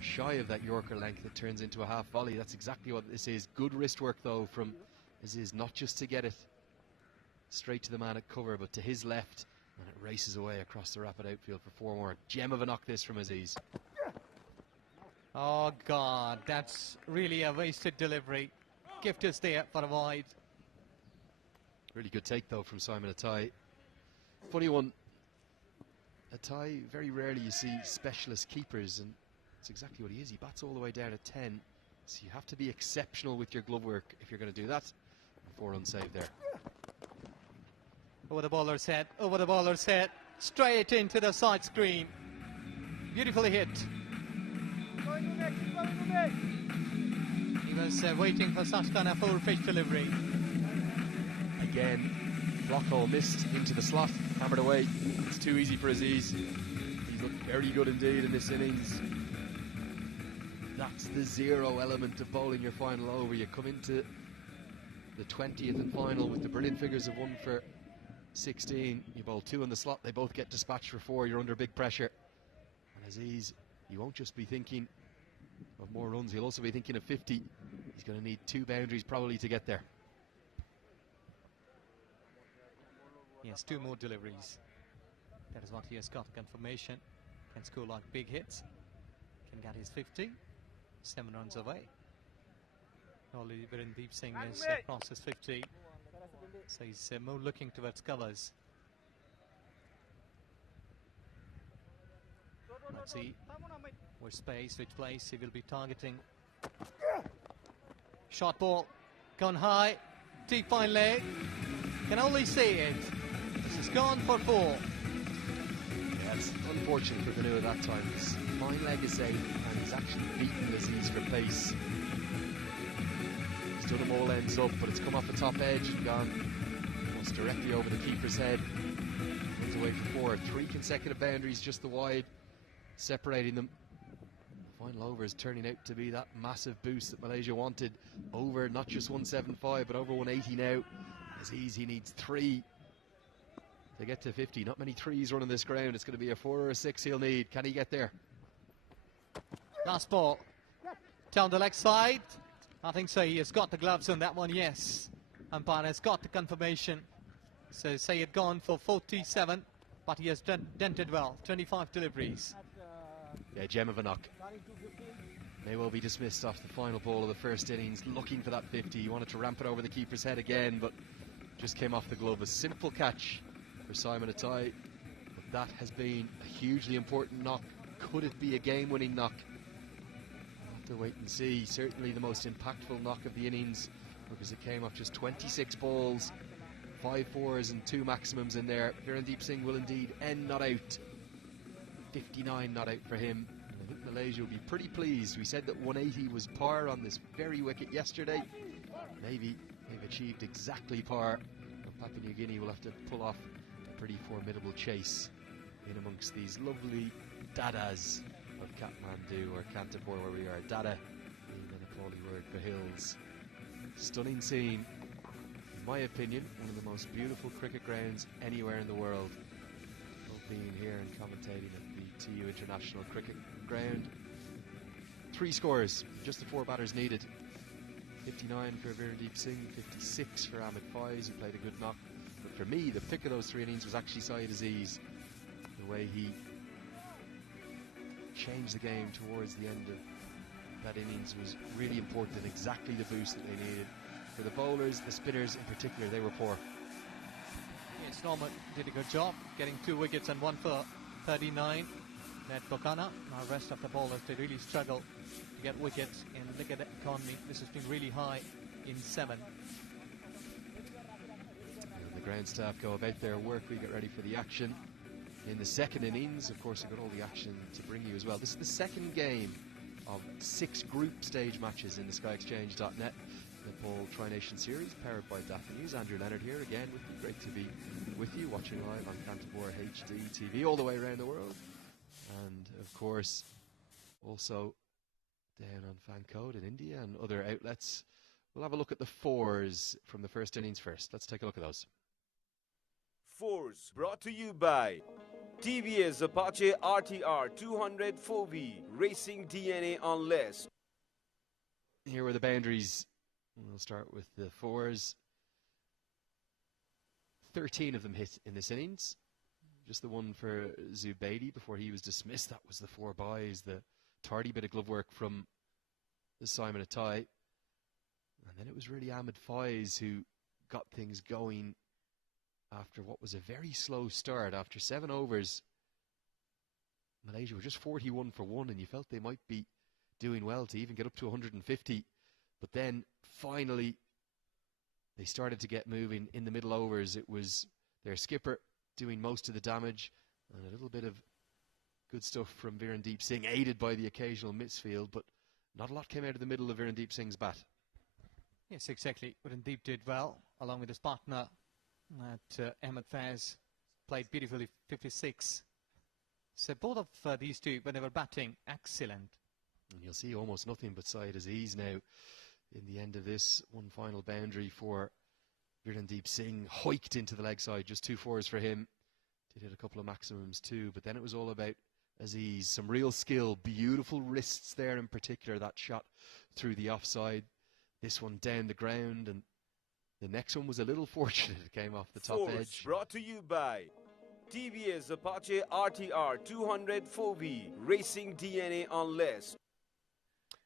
shy of that Yorker length that turns into a half volley. That's exactly what this is. Good wrist work though from Aziz, not just to get it straight to the man at cover, but to his left, and it races away across the rapid outfield for 4 more. Gem of a knock this from Aziz. Oh God, that's really a wasted delivery. Gift is there for a wide. Really good take though from Simon Atai. Funny one. Atai, very rarely you see specialist keepers, and that's exactly what he is. He bats all the way down at 10, so you have to be exceptional with your glove work if you're going to do that. 4 run save there. Over the bowler's head, over the bowler's head, straight into the side screen. Beautifully hit. He was waiting for such kind of full pitch delivery. Again, block hole missed into the slot, hammered away. It's too easy for Aziz. He's looked very good indeed in this innings. That's the 0 element of bowling your final over. You come into the 20th and final with the brilliant figures of 1 for 16. You bowl 2 in the slot, they both get dispatched for 4. You're under big pressure. And Aziz, you won't just be thinking of more runs, he'll also be thinking of 50. He's going to need 2 boundaries probably to get there. Yes, 2 more deliveries. That is what he has got confirmation. Can score like big hits. Can get his 50. 7 runs away. Only Virendeep Singh is across his 50. So he's more looking towards covers. Let's see what space, which place he will be targeting. Short ball, gone high, deep fine leg. Can only see it. This is gone for 4. Yeah, it's unfortunate for Vanu at that time. His fine leg is safe, and he's actually beaten Aziz for pace. He's done them all ends up, but it's come off the top edge and gone almost directly over the keeper's head. Runs away for 4. 3 consecutive boundaries, just the wide, separating them. The final over is turning out to be that massive boost that Malaysia wanted. Over not just 175, but over 180 now. Aziz, he needs 3 to get to 50. Not many 3s running this ground. It's going to be a 4 or a 6 he'll need. Can he get there? Last ball. Down the leg side. I think so. He has got the gloves on that one, yes. Umpire has got the confirmation. So say it gone for 47, but he has dented well. 25 deliveries. Yeah, gem of a knock. May well be dismissed off the final ball of the first innings. Looking for that 50. He wanted to ramp it over the keeper's head again, but just came off the glove. A simple catch for Simon Atai, but that has been a hugely important knock. Could it be a game-winning knock? We'll have to wait and see. Certainly the most impactful knock of the innings, because it came off just 26 balls, 5 4s and 2 maximums in there. Virendeep Singh will indeed end not out. 59 not out for him. And I think Malaysia will be pretty pleased. We said that 180 was par on this very wicket yesterday. Maybe they've achieved exactly par. Papua New Guinea will have to pull off a pretty formidable chase in amongst these lovely dadas of Kathmandu or Kirtipur, where we are. Dada being the Nepali word for hills. Stunning scene. In my opinion, one of the most beautiful cricket grounds anywhere in the world. Love being here and commentating at the TU International Cricket Ground. 3 scores, just the 4 batters needed. 59 for Virendeep Singh, 56 for Ahmed Faiz, who played a good knock. But for me, the pick of those 3 innings was actually Syed Aziz. The way he changed the game towards the end of that innings was really important, and exactly the boost that they needed. For the bowlers, the spinners in particular, they were poor. Yes, Norman did a good job getting 2 wickets and 1 for 39. Ned Bokana. Now rest of the bowlers, they really struggle to get wickets, and look at the economy. This has been really high in 7. And the ground staff go about their work. We get ready for the action. In the second innings, of course, we've got all the action to bring you as well. This is the second game of 6 group stage matches in the SkyExchange.net Nepal Tri-Nation Series, powered by Dafa News. Andrew Leonard here again with you. Great to be with you, watching live on Kirtipur HD TV all the way around the world. And, of course, also down on Fan Code in India and other outlets. We'll have a look at the 4s from the first innings first. Let's take a look at those. 4s brought to you by TVS Apache RTR 200 4V, Racing DNA on less. Here were the boundaries. We'll start with the 4s. 13 of them hit in this innings. Just the one for Zubaidi before he was dismissed. That was the 4 byes, the tardy bit of glove work from Simon Atai. And then it was really Ahmed Faiz who got things going after what was a very slow start. After 7 overs, Malaysia were just 41 for 1, and you felt they might be doing well to even get up to 150. But then finally they started to get moving in the middle overs. It was their skipper doing most of the damage, and a little bit of good stuff from Virendeep Singh, aided by the occasional misfield, but not a lot came out of the middle of Virendeep Singh's bat. Yes, exactly. Virendeep did well, along with his partner Ahmed Faiz, played beautifully, 56. So both of these two, when they were batting, excellent. And you'll see almost nothing but Syed Aziz now in the end of this. One final boundary for Virendeep Singh, hiked into the leg side, just 2 4s for him. Did hit a couple of maximums too, but then it was all about Aziz. Some real skill, beautiful wrists there in particular, that shot through the offside. This one down the ground, and the next one was a little fortunate. It came off the top 4s edge. brought to you by TVS Apache RTR 200 4V, Racing DNA on less.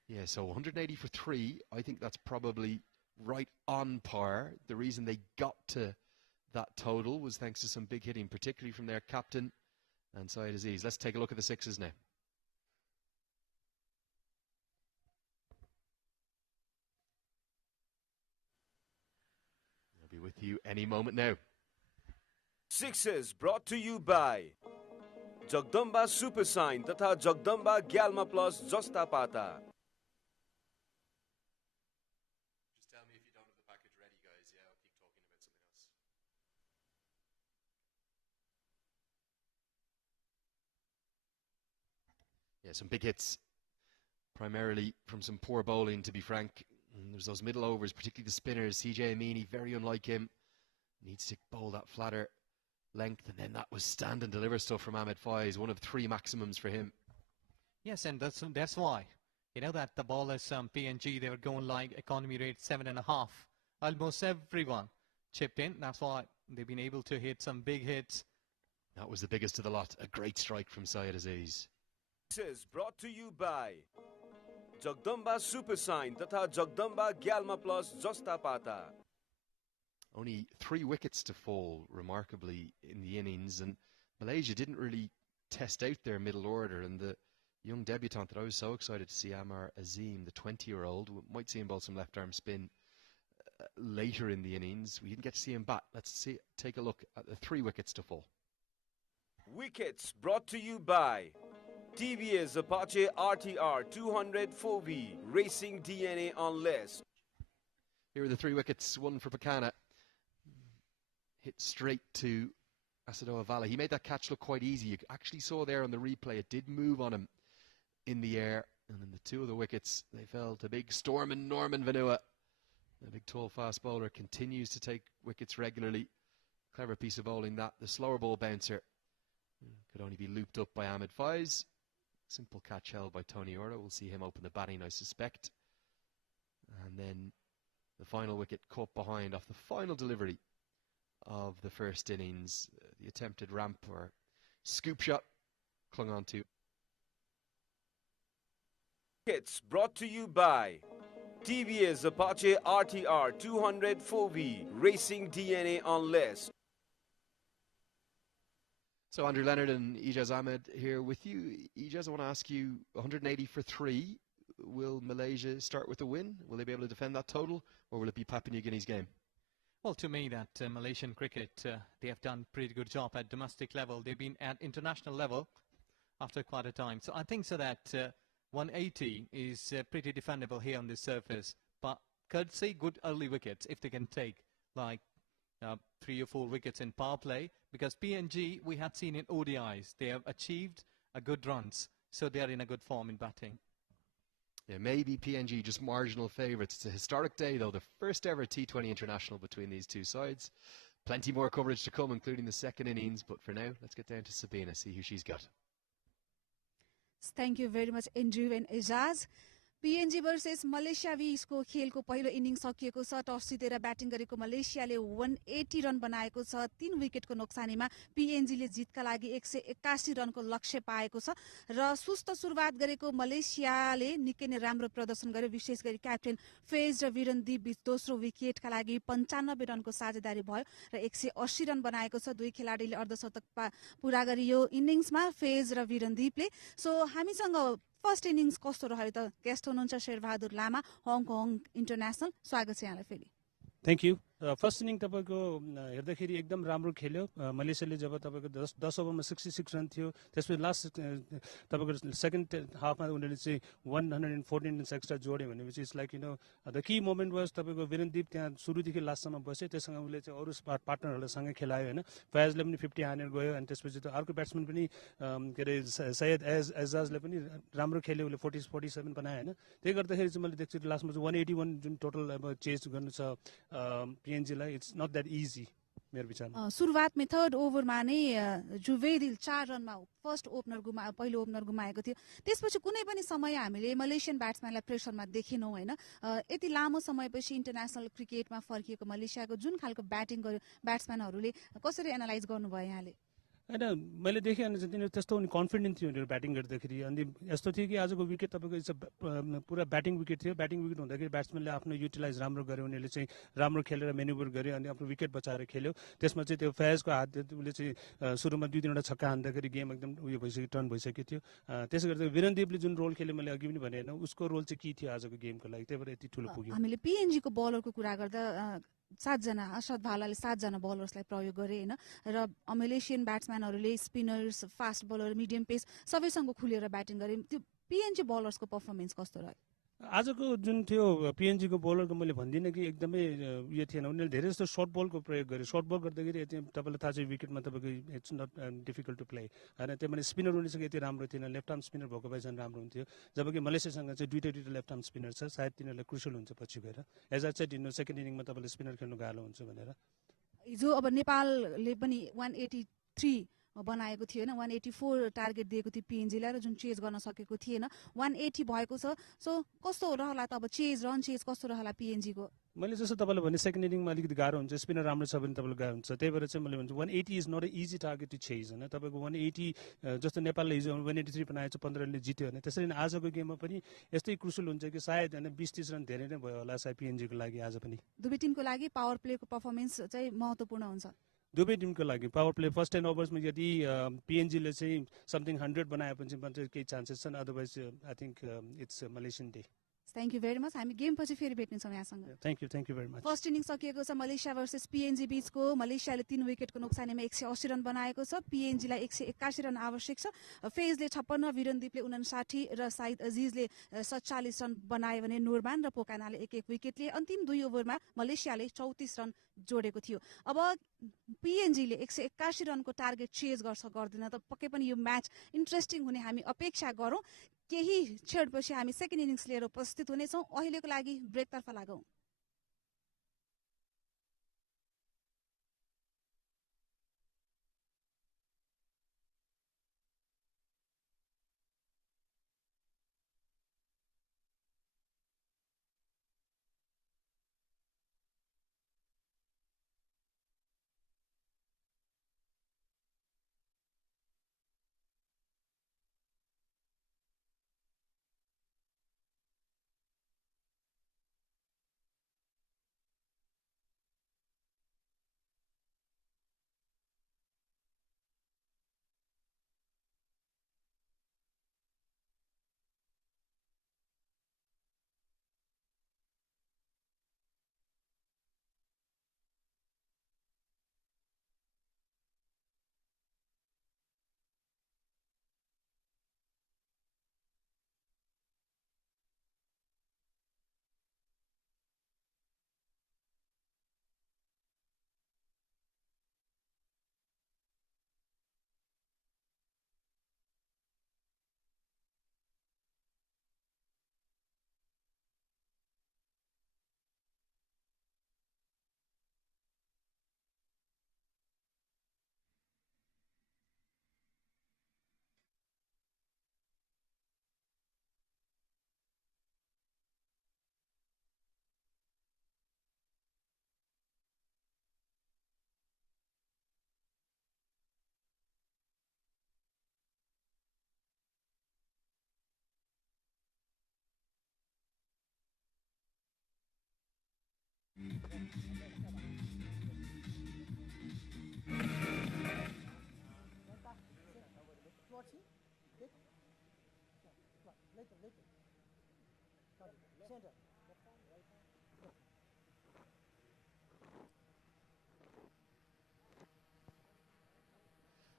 Yeah, so 180 for 3. I think that's probably right on par. The reason they got to that total was thanks to some big hitting, particularly from their captain and Syed Aziz. Let's take a look at the 6s now. I'll be with you any moment now. 6s brought to you by Jagdamba Super Sign तथा Jagdamba Gyalma Plus Jasta Pata. Just tell me if you don't have the package ready, guys. Yeah, I'll keep talking about something else. Yeah, some big hits, primarily from some poor bowling, to be frank. And there's those middle overs, particularly the spinners. CJ Amini, very unlike him, needs to bowl that flatter length, and then that was stand and deliver stuff from Ahmed Faiz, one of 3 maximums for him. Yes, and that's why. You know that the ballers, PNG, they were going like economy rate 7.5. Almost everyone chipped in. That's why they've been able to hit some big hits. That was the biggest of the lot. A great strike from Syed Aziz. This is brought to you by Jagdamba Super Sign तथा Jagdamba Gyalma Plus Jasta Pata. Only 3 wickets to fall, remarkably, in the innings, and Malaysia didn't really test out their middle order, and the young debutant that I was so excited to see, Amar Azim, the 20-year-old, might see him bowl some left-arm spin later in the innings. We didn't get to see him bat. Let's take a look at the 3 wickets to fall. Wickets brought to you by TVS Apache RTR 200 4V, Racing DNA on less. Here are the 3 wickets, one for Pakana. Hit straight to Asadoa Vala. He made that catch look quite easy. You actually saw there on the replay, it did move on him in the air. And then the 2 of the wickets, they fell to big Stormin Norman Vanua. The big tall fast bowler continues to take wickets regularly. Clever piece of bowling that. The slower ball bouncer could only be looped up by Ahmed Faiz. Simple catch held by Tony Ora. We'll see him open the batting, I suspect. And then the final wicket caught behind off the final delivery of the first innings. The attempted ramp or scoop shot clung on to. It's brought to you by TVS Apache RTR 200 4V, racing DNA on less. So Andrew Leonard and Ijaz Ahmed here with you. Ijaz, I want to ask you, 180 for 3. Will Malaysia start with a win? Will they be able to defend that total, or will it be Papua New Guinea's game? Well, to me, that Malaysian cricket, they have done pretty good job at domestic level. They've been at international level after quite a time. So I think so that 180 is pretty defendable here on this surface. But courtesy, good early wickets, if they can take like 3 or 4 wickets in power play. Because PNG, we had seen in ODIs, they have achieved a good runs. So they are in a good form in batting. Yeah, maybe PNG just marginal favourites. It's a historic day, though, the first ever T20 international between these two sides. Plenty more coverage to come, including the second innings. But for now, let's get down to Sabina, see who she's got. Thank you very much, Andrew and Ijaz. PNG versus Malaysia को खेलको पहिलो inning सकिएको छ। टस जितेर batting गरेको मलेसियाले 180 run बनाएको छ। 3 विकेटको नोक्सानीमा PNGले जितका लागि 181 रनको लक्ष्य पाएको छ र सुस्त सुरुवात गरेको मलेसियाले निकै नै राम्रो प्रदर्शन गर्यो। विशेष गरी क्याप्टेन फेज र वीरनदीप बीच दोस्रो विकेटका लागि 95 रनको साझेदारी भयो र 180 रन बनाएको छ। 2 खेलाडीले अर्धशतक पूरा गरियो इनिङ्समा फेज र वीरनदीपले। सो हामीसँग फर्स्ट इनिङ्स कस्तो रह्यो त? गेस्ट हुनुहुन्छ शेरबहादुर लामा, हङकङ इन्टरनेसनल। स्वागत छ यहाँलाई फेरि। Thank you. फर्स्ट इनिङ तपाईँको हेर्दाखेरि एकदम राम्रो खेल्यो। मलेसियाले जब तपाईँको 10 ओभरमा 66 रन थियो, त्यसपछि लास्ट तपाईँको सेकेन्ड हाफमा उनीहरूले चाहिँ 114 रन्स एक्स्ट्रा जोड्यो भनेपछि it's like the key moment was तपाईँको वीरनदीप त्यहाँ सुरुदेखि लास्टसम्म बस्यो। त्यससँग उसले चाहिँ अरू पार्टनरहरूसँगै खेलायो होइन। फयाजले पनि 50 हानेर गयो अनि त्यसपछि त अर्को ब्याट्सम्यान पनि के अरे सैयद एजाजले पनि राम्रो खेल्यो। उसले 47 बनायो होइन। त्यही गर्दाखेरि चाहिँ मैले देख्छु लास्टमा चाहिँ 181 जुन टोटल अब चेज गर्नु छ PNGलाई, इट्स नट द्याट इजी मेरो विचारमा। सुरुवातमै थर्ड ओभरमा नै जुवेदिल 4 रनमा फर्स्ट ओपनर पहिलो ओपनर गुमाएको थियो। त्यसपछि कुनै पनि समय हामीले मलेसियन ब्याट्सम्यानलाई प्रेसरमा देखेनौँ होइन। यति लामो समयपछि इन्टरनेसनल क्रिकेटमा फर्किएको मलेसियाको जुन खालको ब्याटिङ गर्यो ब्याट्सम्यानहरूले कसरी एनालाइज गर्नुभयो यहाँले? होइन, मैले देखेँ तिनीहरू त्यस्तो कन्फिडेन्ट थियो उनीहरू ब्याटिङ गर्दाखेरि। अनि यस्तो थियो कि आजको विकेट तपाईँको इट्स पुरा ब्याटिङ विकेट थियो। ब्याटिङ विकेट हुँदाखेरि ब्याट्सम्यानले आफ्नो युटिलाइज राम्रो गर्यो, उनीहरूले चाहिँ राम्रो खेलेर मेन्युभर गर्यो अनि आफ्नो विकेट बचाएर खेल्यो। त्यसमा चाहिँ त्यो फयाजको हात उसले चाहिँ सुरुमा 2-3वटा छक्का हान्दाखेरि गेम एकदम उयो भइसक्यो, टर्न भइसकेको थियो। त्यसो गर्दा वीरनदीपले जुन रोल खेल्यो मैले अघि पनि भने होइन, उसको रोल चाहिँ के थियो आजको गेमको लागि, त्यही भएर यति ठुलो पुग्यो। हामीले PNGको बलरको कुरा गर्दा 7 जना असद भालाले 7 जना बलर्सलाई प्रयोग गरे होइन र मलेसियन ब्याट्सम्यानहरूले spinners, fast bowler, medium pace सबैसँग खुलेर ब्याटिङ गरे। त्यो PNG बलर्सको पर्फर्मेन्स कस्तो रह्यो? आजको जुन थियो PNGको बलरको मैले भन्दिनँ कि एकदमै उयो थिएन। उनीहरूले धेरै जस्तो सर्ट बलको प्रयोग गर्यो। सर्ट बल गर्दाखेरि तपाईँलाई थाहा छ विकेटमा तपाईँको it's not difficult to play होइन। त्यो भने स्पिनर उनीसँग यति राम्रो थिएन। लेफ्ट आर्म स्पिनर भएको भए झन् राम्रो हुन्थ्यो। जबकि मलेसियासँग चाहिँ दुईवटा लेफ्ट आर्म स्पिनर छ। सायद तिनीहरूलाई क्रुसियल हुन्छ पछि गएर। एज अ चाहिँ सेकेन्ड इनिङमा तपाईँले स्पिनर खेल्नु गाह्रो हुन्छ भनेर। हिजो अब नेपालले पनि 183 बनाएको थियो होइन। 184 टार्गेट दिएको थियो PNGलाई र जुन चेज गर्न सकेको थिएन। 180 भएको छ। सो कस्तो रहला त अब रन चेज कस्तो रहला PNGको? मैले जस्तो तपाईँलाई भने सेकेन्ड इनिङमा अलिकति गाह्रो हुन्छ। स्पिनर राम्रो छ भने तपाईँलाई गाह्रो हुन्छ। त्यही भएर चाहिँ मैले भन्छु 180 is not a easy target to chase होइन। तपाईँको 180 जस्तो नेपालले हिजो 183 बनाएको छ, 15 रनले जित्यो भने त्यसरी नै आजको गेममा पनि यस्तै क्रुसियल हुन्छ कि सायद होइन 20-30 रन धेरै नै भयो होला सायद PNGको लागि आज पनि। दुवै टिमको लागि पावर प्लेको पर्फर्मेन्स चाहिँ महत्त्वपूर्ण हुन्छ। दुवै टिमको लागि पावर प्ले फर्स्ट 10 ओभर्समा यदि PNGले चाहिँ समथिङ 100 बनाएपछि केही चान्सेस छन्। Otherwise I think it's Malaysian day. Thank you very much हामी गेमपछि फेरि भेट्नेछौँ यहाँसँग thank you very much first inning सकिएको छ मलेसिया भर्सेस पिएनजी बीचको मलेसियाले 3 विकेटको नोक्सानीमा 180 रन बनाएको छ पिएनजीलाई 181 रन आवश्यक छ फेजले 56 विरनदीपले 59 र साइद अजिजले 47 रन बनाए भने नुरमान र पोकानाले एक विकेट लिए अन्तिम 2 ओभरमा मलेसियाले 34 रन जोडेको थियो अब पिएनजीले 181 रनको टार्गेट चेज गर्दैन त पक्कै पनि यो म्याच इन्ट्रेस्टिङ हुने हामी अपेक्षा गरौँ केही क्षणपछि हामी सेकेन्ड इनिङ्स लिएर उपस्थित हुनेछौँ अहिलेको लागि ब्रेकतर्फ लागौँ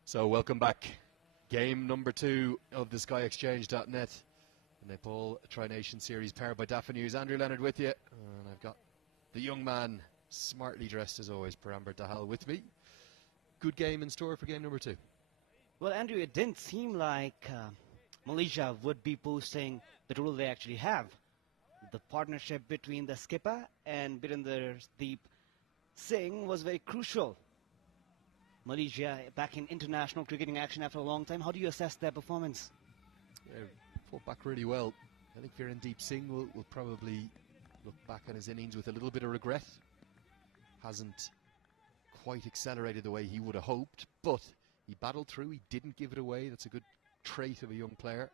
So welcome back. Game number 2 of the SkyExchange.net Nepal Tri-Nation Series powered by Dafa News. Andrew Leonard with you, and I've got the young man, smartly dressed as always, Paramber Dahal with me. Good game in store for game number 2. Well, Andrew, it didn't seem like Malaysia would be boasting the role they actually have. The partnership between the skipper and Birendradeep Singh was very crucial. Malaysia back in international cricketing action after a long time. How do you assess their performance? Yeah, fought back really well. I think Birendradeep Singh will probably look back on his innings with a little bit of regret. Hasn't quite accelerated the way he would have hoped, but he battled through, he didn't give it away. That's a good trait of a young player.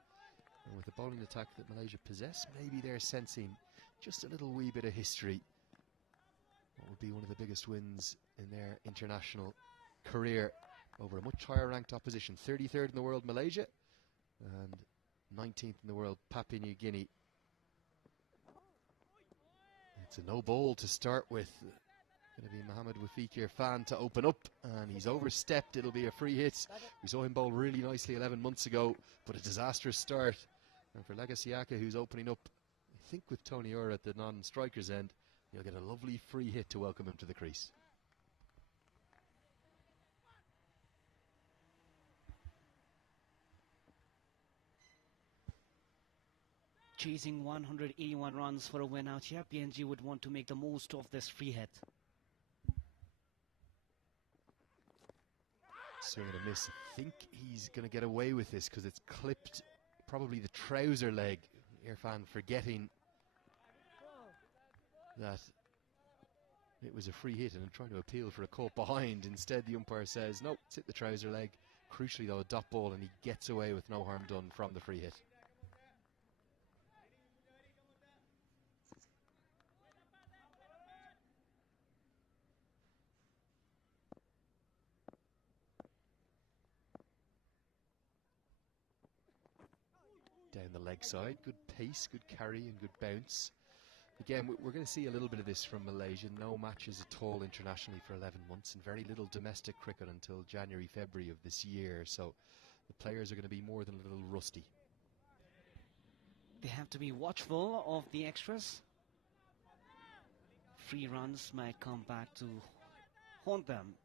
And with the bowling attack that Malaysia possess, maybe they're sensing just a little wee bit of history. What would be one of the biggest wins in their international career over a much higher ranked opposition. 33rd in the world, Malaysia, and 19th in the world, Papua New Guinea. It's a no ball to start with. Going to be Mohamed Wafiq Irfan to open up, and he's overstepped. It'll be a free hit. We saw him bowl really nicely 11 months ago, but a disastrous start. And for Lagasiaka, who's opening up, I think with Tony Ura at the non-striker's end, he'll get a lovely free hit to welcome him to the crease. Chasing 181 runs for a win out here, PNG would want to make the most of this free hit. Swing and a miss. I think he's going to get away with this because it's clipped probably the trouser leg. Irfan forgetting that it was a free hit and trying to appeal for a caught behind. Instead, the umpire says, no, it's hit the trouser leg. Crucially, though, a dot ball, and he gets away with no harm done from the free hit. Down the leg side. Good pace, good carry and good bounce. Again, we're going to see a little bit of this from Malaysia. No matches at all internationally for 11 months and very little domestic cricket until January, February of this year. So the players are going to be more than a little rusty. They have to be watchful of the extras. Free runs might come back to haunt them.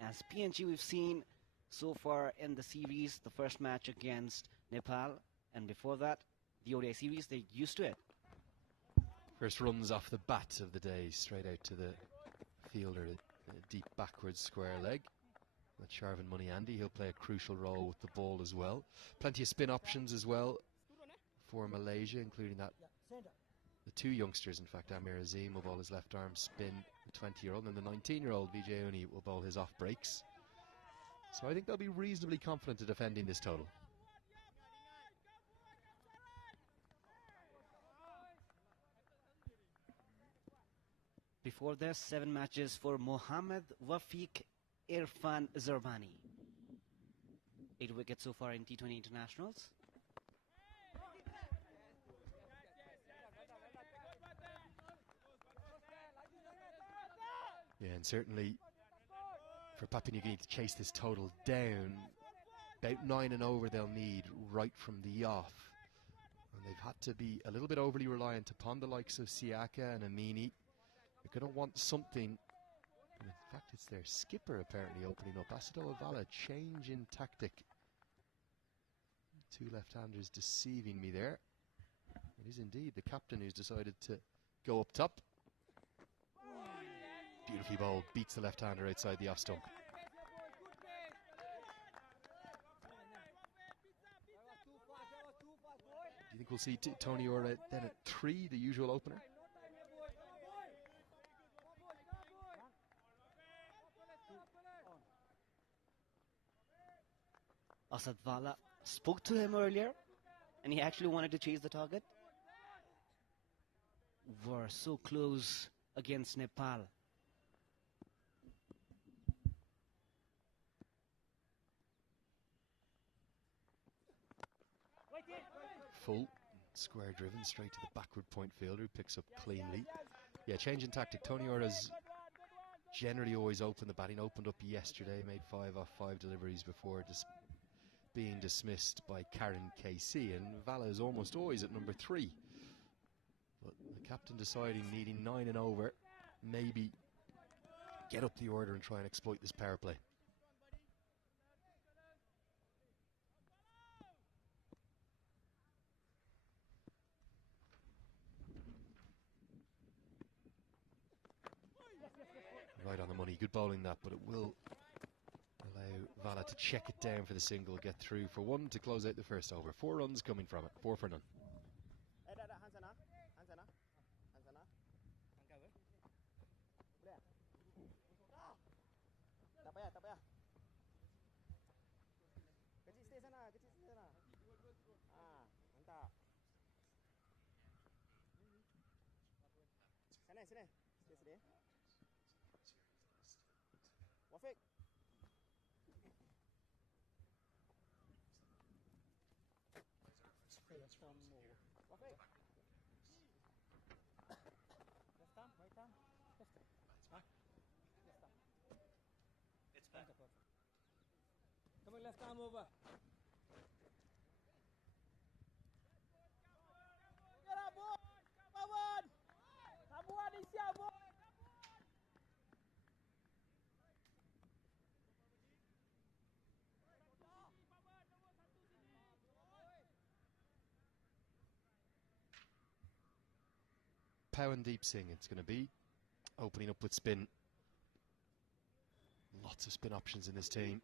As PNG, we've seen so far in the series, the first match against Nepal, and before that, the ODI series, they're used to it. First runs off the bat of the day, straight out to the fielder, a deep backwards square leg. That's Sharvin Muniandi. He'll play a crucial role with the ball as well. Plenty of spin options as well for Malaysia, including the two youngsters, in fact. Amir Azim will bowl his left arm spin, the 20-year-old, and the 19-year-old Vijay Uni will bowl his off breaks. So I think they'll be reasonably confident of defending this total. Before this, 7 matches for Mohammad Wafiq Irfan Zerbani. 8 wickets so far in T20 internationals. Yeah, and certainly for Papua New Guinea to chase this total down, about 9 and over they'll need right from the off. And they've had to be a little bit overly reliant upon the likes of Siaka and Amini. They're going to want something. And in fact, it's their skipper apparently opening up. Asadola Vala, change in tactic. 2 left-handers deceiving me there. It is indeed the captain who's decided to go up top. Beautifully bowled, beats the left-hander outside the off stump. Do you think we'll see Tony Ora then at 3, the usual opener? Asad Vala spoke to him earlier, and he actually wanted to chase the target. Were so close against Nepal. Full, square driven, straight to the backward point fielder who picks up cleanly. Yeah, change in tactic. Tony Ora's generally always open the batting. Opened up yesterday, made 5 off 5 deliveries before being dismissed by Karen KC, and Vala is almost always at number 3. But the captain deciding, needing 9 and over, maybe get up the order and try and exploit this power play. Right on the money, good bowling that, but it will allow Vala to check it down for the single, get through for 1 to close out the first over. 4 runs coming from it, 4 for none. Wafiq. That's one more. Wafiq. Left arm, right arm, left arm. It's back. Left arm. It's back. Come on, left arm over. Get up, boy. Come on. Come on, is here, boy. Pawandeep Singh it's going to be, opening up with spin. Lots of spin options in this team.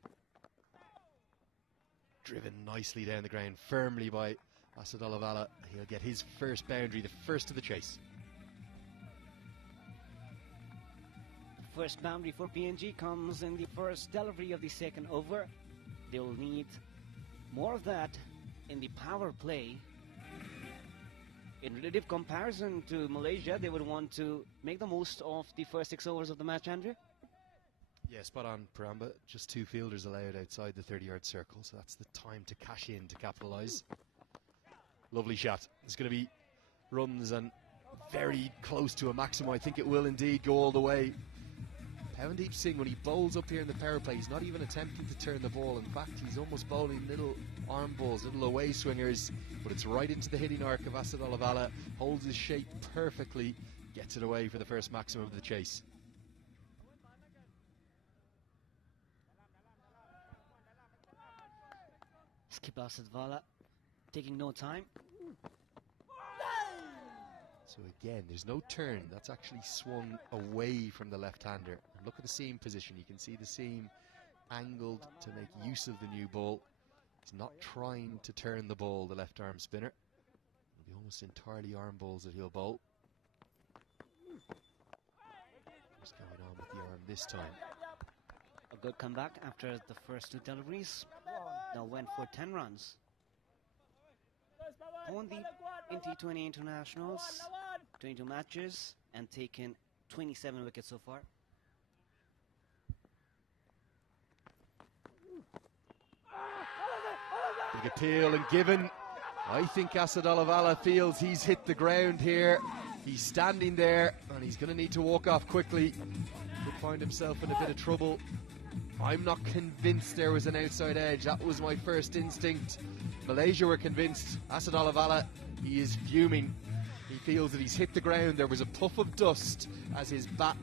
Driven nicely down the ground, firmly by Asadola Vala. He'll get his first boundary, the first of the chase. First boundary for PNG comes in the first delivery of the second over. They will need more of that in the power play. In relative comparison to Malaysia, they would want to make the most of the first 6 overs of the match, Andrew. Yeah, spot on, Paramba. Just 2 fielders allowed outside the 30-yard circle, so that's the time to cash in, to capitalise. Lovely shot. It's going to be runs and very close to a maximum. I think it will indeed go all the way. Pawandeep Singh, when he bowls up here in the power play, he's not even attempting to turn the ball. In fact, he's almost bowling little arm balls, little away swingers, but it's right into the hitting arc of Asad Alavala, holds his shape perfectly, gets it away for the first maximum of the chase. Skipper Asadvala taking no time. So again, there's no turn. That's actually swung away from the left-hander. Look at the seam position. You can see the seam angled to make use of the new ball. He's not trying to turn the ball, the left-arm spinner. It'll be almost entirely arm balls that he'll bowl. What's going on with the arm this time? A good comeback after the first 2 deliveries. Now went for 10 runs. Pawandeep in T20 internationals, 22 matches and taken 27 wickets so far. Big appeal and given. I think Asad Alavala feels he's hit the ground here. He's standing there and he's going to need to walk off quickly. Could find himself in a bit of trouble. I'm not convinced there was an outside edge. That was my first instinct. Malaysia were convinced. Asad Alavala, he is fuming. He feels that he's hit the ground. There was a puff of dust as his bat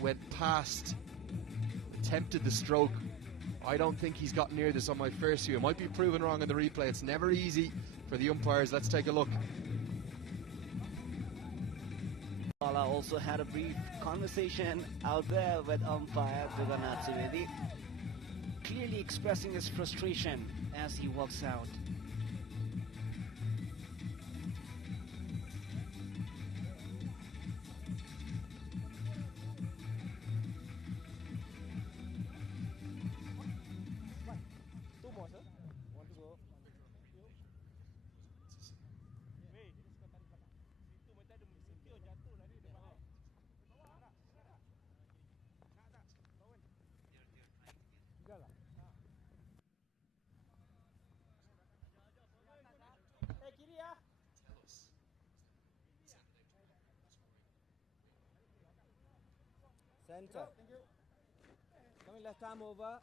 went past, attempted the stroke. I don't think he's got near this on my first view. It might be proven wrong in the replay. It's never easy for the umpires. Let's take a look. Alavala also had a brief conversation out there with umpire Tribhuvan Trivedi, clearly expressing his frustration as he walks out. Center. Coming left arm over.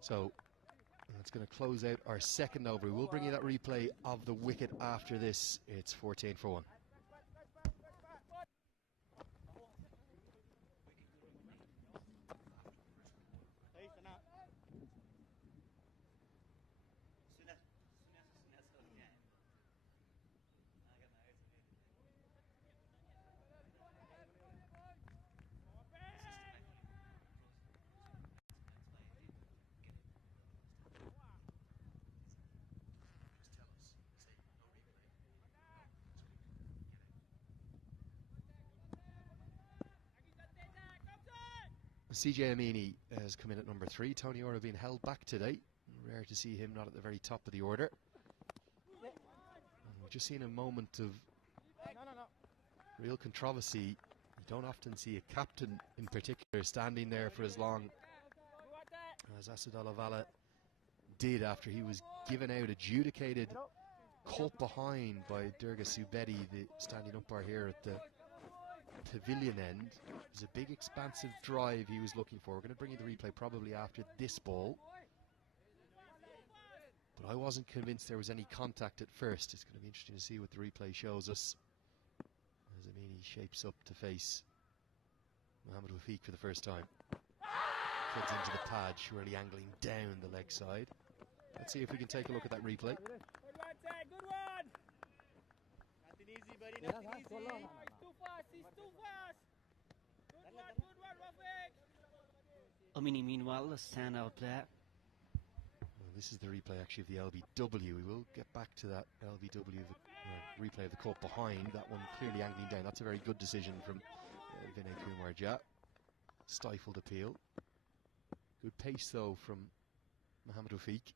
So that's going to close out our second over. We will bring you that replay of the wicket after this. It's 14 for 1. CJ Amini has come in at number 3. Tony Ora being held back today. Rare to see him not at the very top of the order. And we've just seen a moment of real controversy. You don't often see a captain in particular standing there for as long as Asad Alavala did after he was given out, adjudicated, caught behind by Durga Subedi, the standing umpire here at the pavilion end. It was a big expansive drive he was looking for. We're going to bring you the replay probably after this ball, but I wasn't convinced there was any contact at first. It's going to be interesting to see what the replay shows us as Amini shapes up to face Mohammed Wafiq for the first time. Kids into the pad, surely angling down the leg side. Let's see if we can take a look at that replay. Good one. Nothing easy, buddy. Nothing easy. He's too fast. Good one, Rafiq. Amini, meanwhile, a standout player. Well, this is the replay actually of the LBW. We will get back to that LBW, the replay of the caught behind. That one clearly angling down. That's a very good decision from Vinay Kumar Jha. Stifled appeal. Good pace though from Mohammed Wafiq.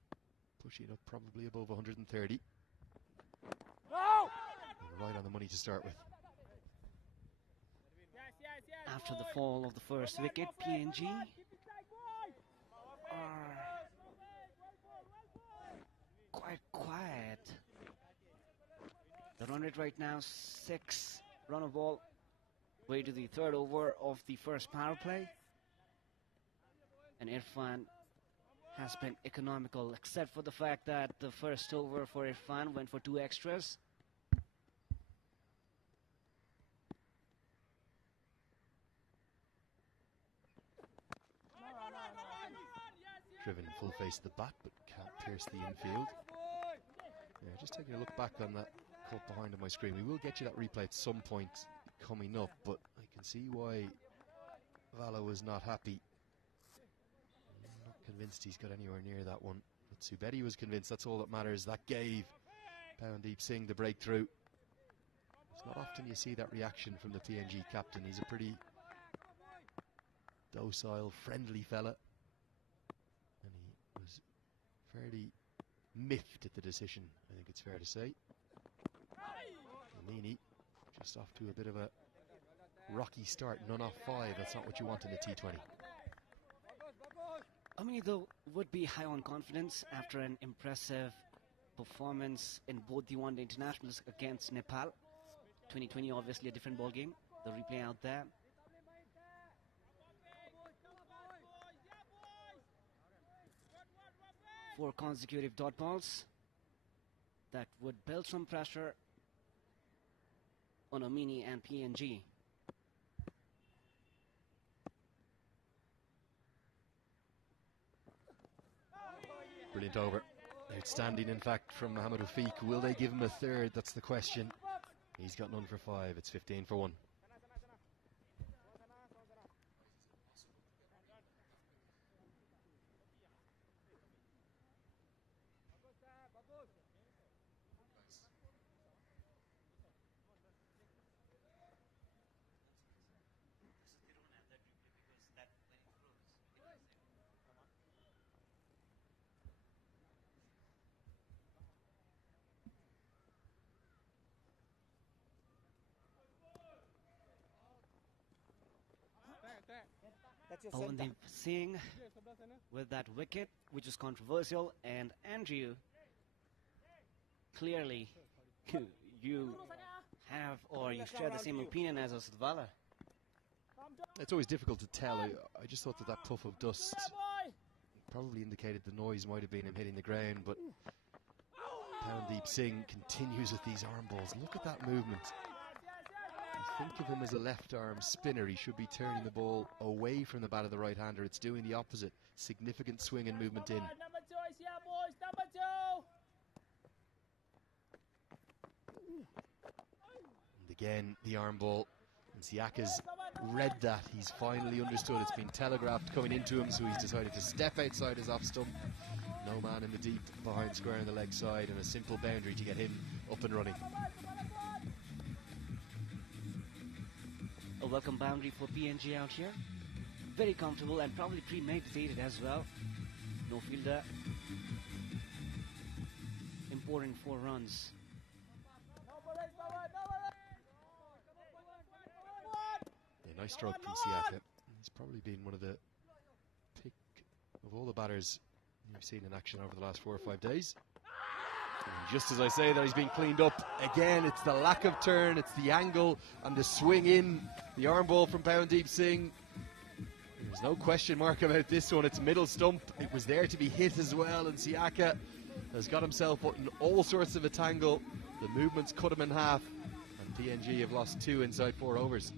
pushing up probably above 130. Right on the money to start with. After the fall of the first wicket, PNG are quite quiet. The run rate right now, 6 run of ball, way to the third over of the first power play. And Irfan has been economical, except for the fact that the first over for Irfan went for 2 extras. Driven full face of the bat, but can't pierce the infield. Yeah, just taking a look back on that cut behind on my screen. We will get you that replay at some point coming up, but I can see why Vala was not happy. I'm not convinced he's got anywhere near that one. But Subedi was convinced. That's all that matters. That gave Pawandeep Singh the breakthrough. It's not often you see that reaction from the PNG captain. He's a pretty docile, friendly fella. And he was fairly miffed at the decision, I think it's fair to say. Nini just off to a bit of a rocky start, none off 5. That's not what you want in a T20. Amini, though, would be high on confidence after an impressive performance in both the one-day internationals against Nepal. 2020, obviously a different ball game. The replay out there. 4 consecutive dot balls that would build some pressure on Amini and PNG. Brilliant over. Outstanding, in fact, from Mohamed Rafiq. Will they give him a third? That's the question. He's got none for 5. It's 15 for 1. Pawandeep Singh with that wicket, which is controversial, and Andrew, clearly you have or you share the same opinion as Asadvala. It's always difficult to tell. I just thought that puff of dust probably indicated the noise might have been him hitting the ground, but Pawandeep Singh continues with these arm balls. Look at that movement. Think of him as a left-arm spinner. He should be turning the ball away from the bat of the right-hander. It's doing the opposite. Significant swing and movement in. And again, the arm ball. And Siaka's read that. He's finally understood. It's been telegraphed coming into him, so he's decided to step outside his off stump. No man in the deep behind square on the leg side, and a simple boundary to get him up and running. A welcome boundary for PNG out here. Very comfortable and probably premeditated as well. No fielder. Important 4 runs. Yeah, nice stroke from Siaka. He's probably been one of the pick of all the batters we've seen in action over the last 4 or 5 days. And just as I say that, he's been cleaned up. Again, it's the lack of turn, it's the angle and the swing in. The arm ball from Pawandeep Singh. There's no question mark about this one. It's middle stump. It was there to be hit as well, and Siaka has got himself put in all sorts of a tangle. The movements cut him in half, and PNG have lost 2 inside 4 overs.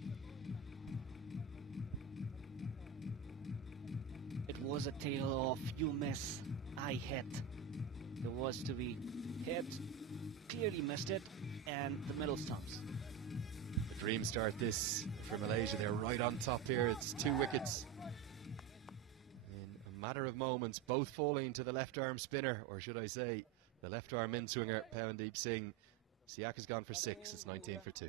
It was a tale of you miss, I hit. There was to be hit, clearly missed it, and the middle stumps. A dream start this for Malaysia. They're right on top here. It's 2 wickets in a matter of moments, both falling to the left arm spinner, or should I say the left arm in swinger, Pawandeep Singh. Siaka's gone for 6. It's 19 for 2.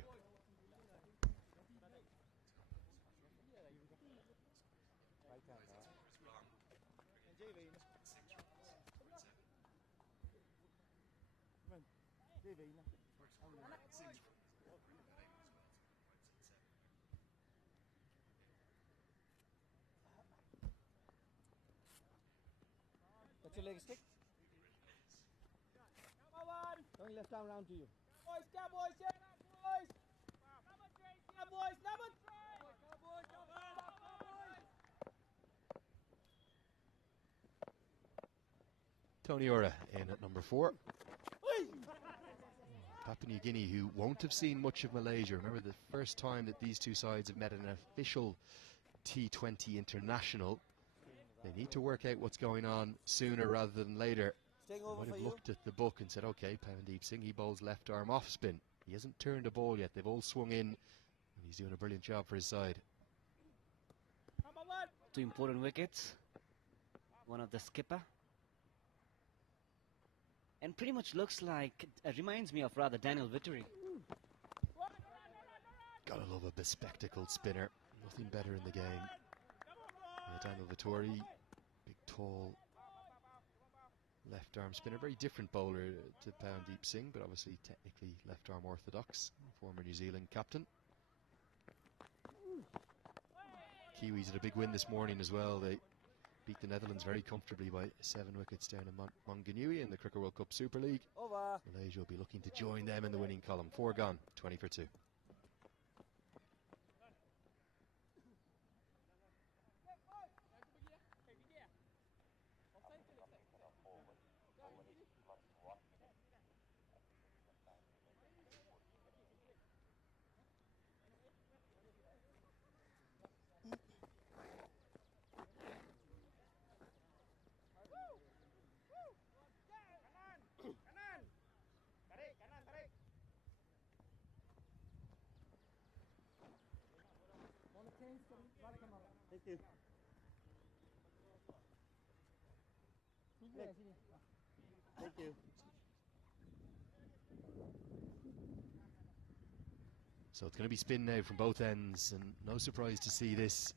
That's your leg stick. Going left arm round to you. Boys, boys, boys. Boys, number 3. Tony Ora in at number 4. Papua New Guinea, who won't have seen much of Malaysia. Remember, the first time that these two sides have met at an official T20 international. They need to work out what's going on sooner rather than later. They might have looked at the book and said, okay, Pavandeep Singh, he bowls left arm off spin. He hasn't turned a ball yet. They've all swung in, and he's doing a brilliant job for his side. 2 important wickets. One of the skipper. And pretty much looks like, reminds me of rather Daniel Vittori. Gotta love a bespectacled spinner. Nothing better in the game. Yeah, Daniel Vittori, big, tall, left arm spinner. Very different bowler to Pavandeep Singh, but obviously technically left arm orthodox. Former New Zealand captain. Kiwis had a big win this morning as well. They beat the Netherlands very comfortably by 7 wickets down in Maunganui in the Cricket World Cup Super League. Malaysia will be looking to join them in the winning column. 4 gone, 20 for 2. Thank you. Thank you. So it's going to be spin now from both ends, and no surprise to see this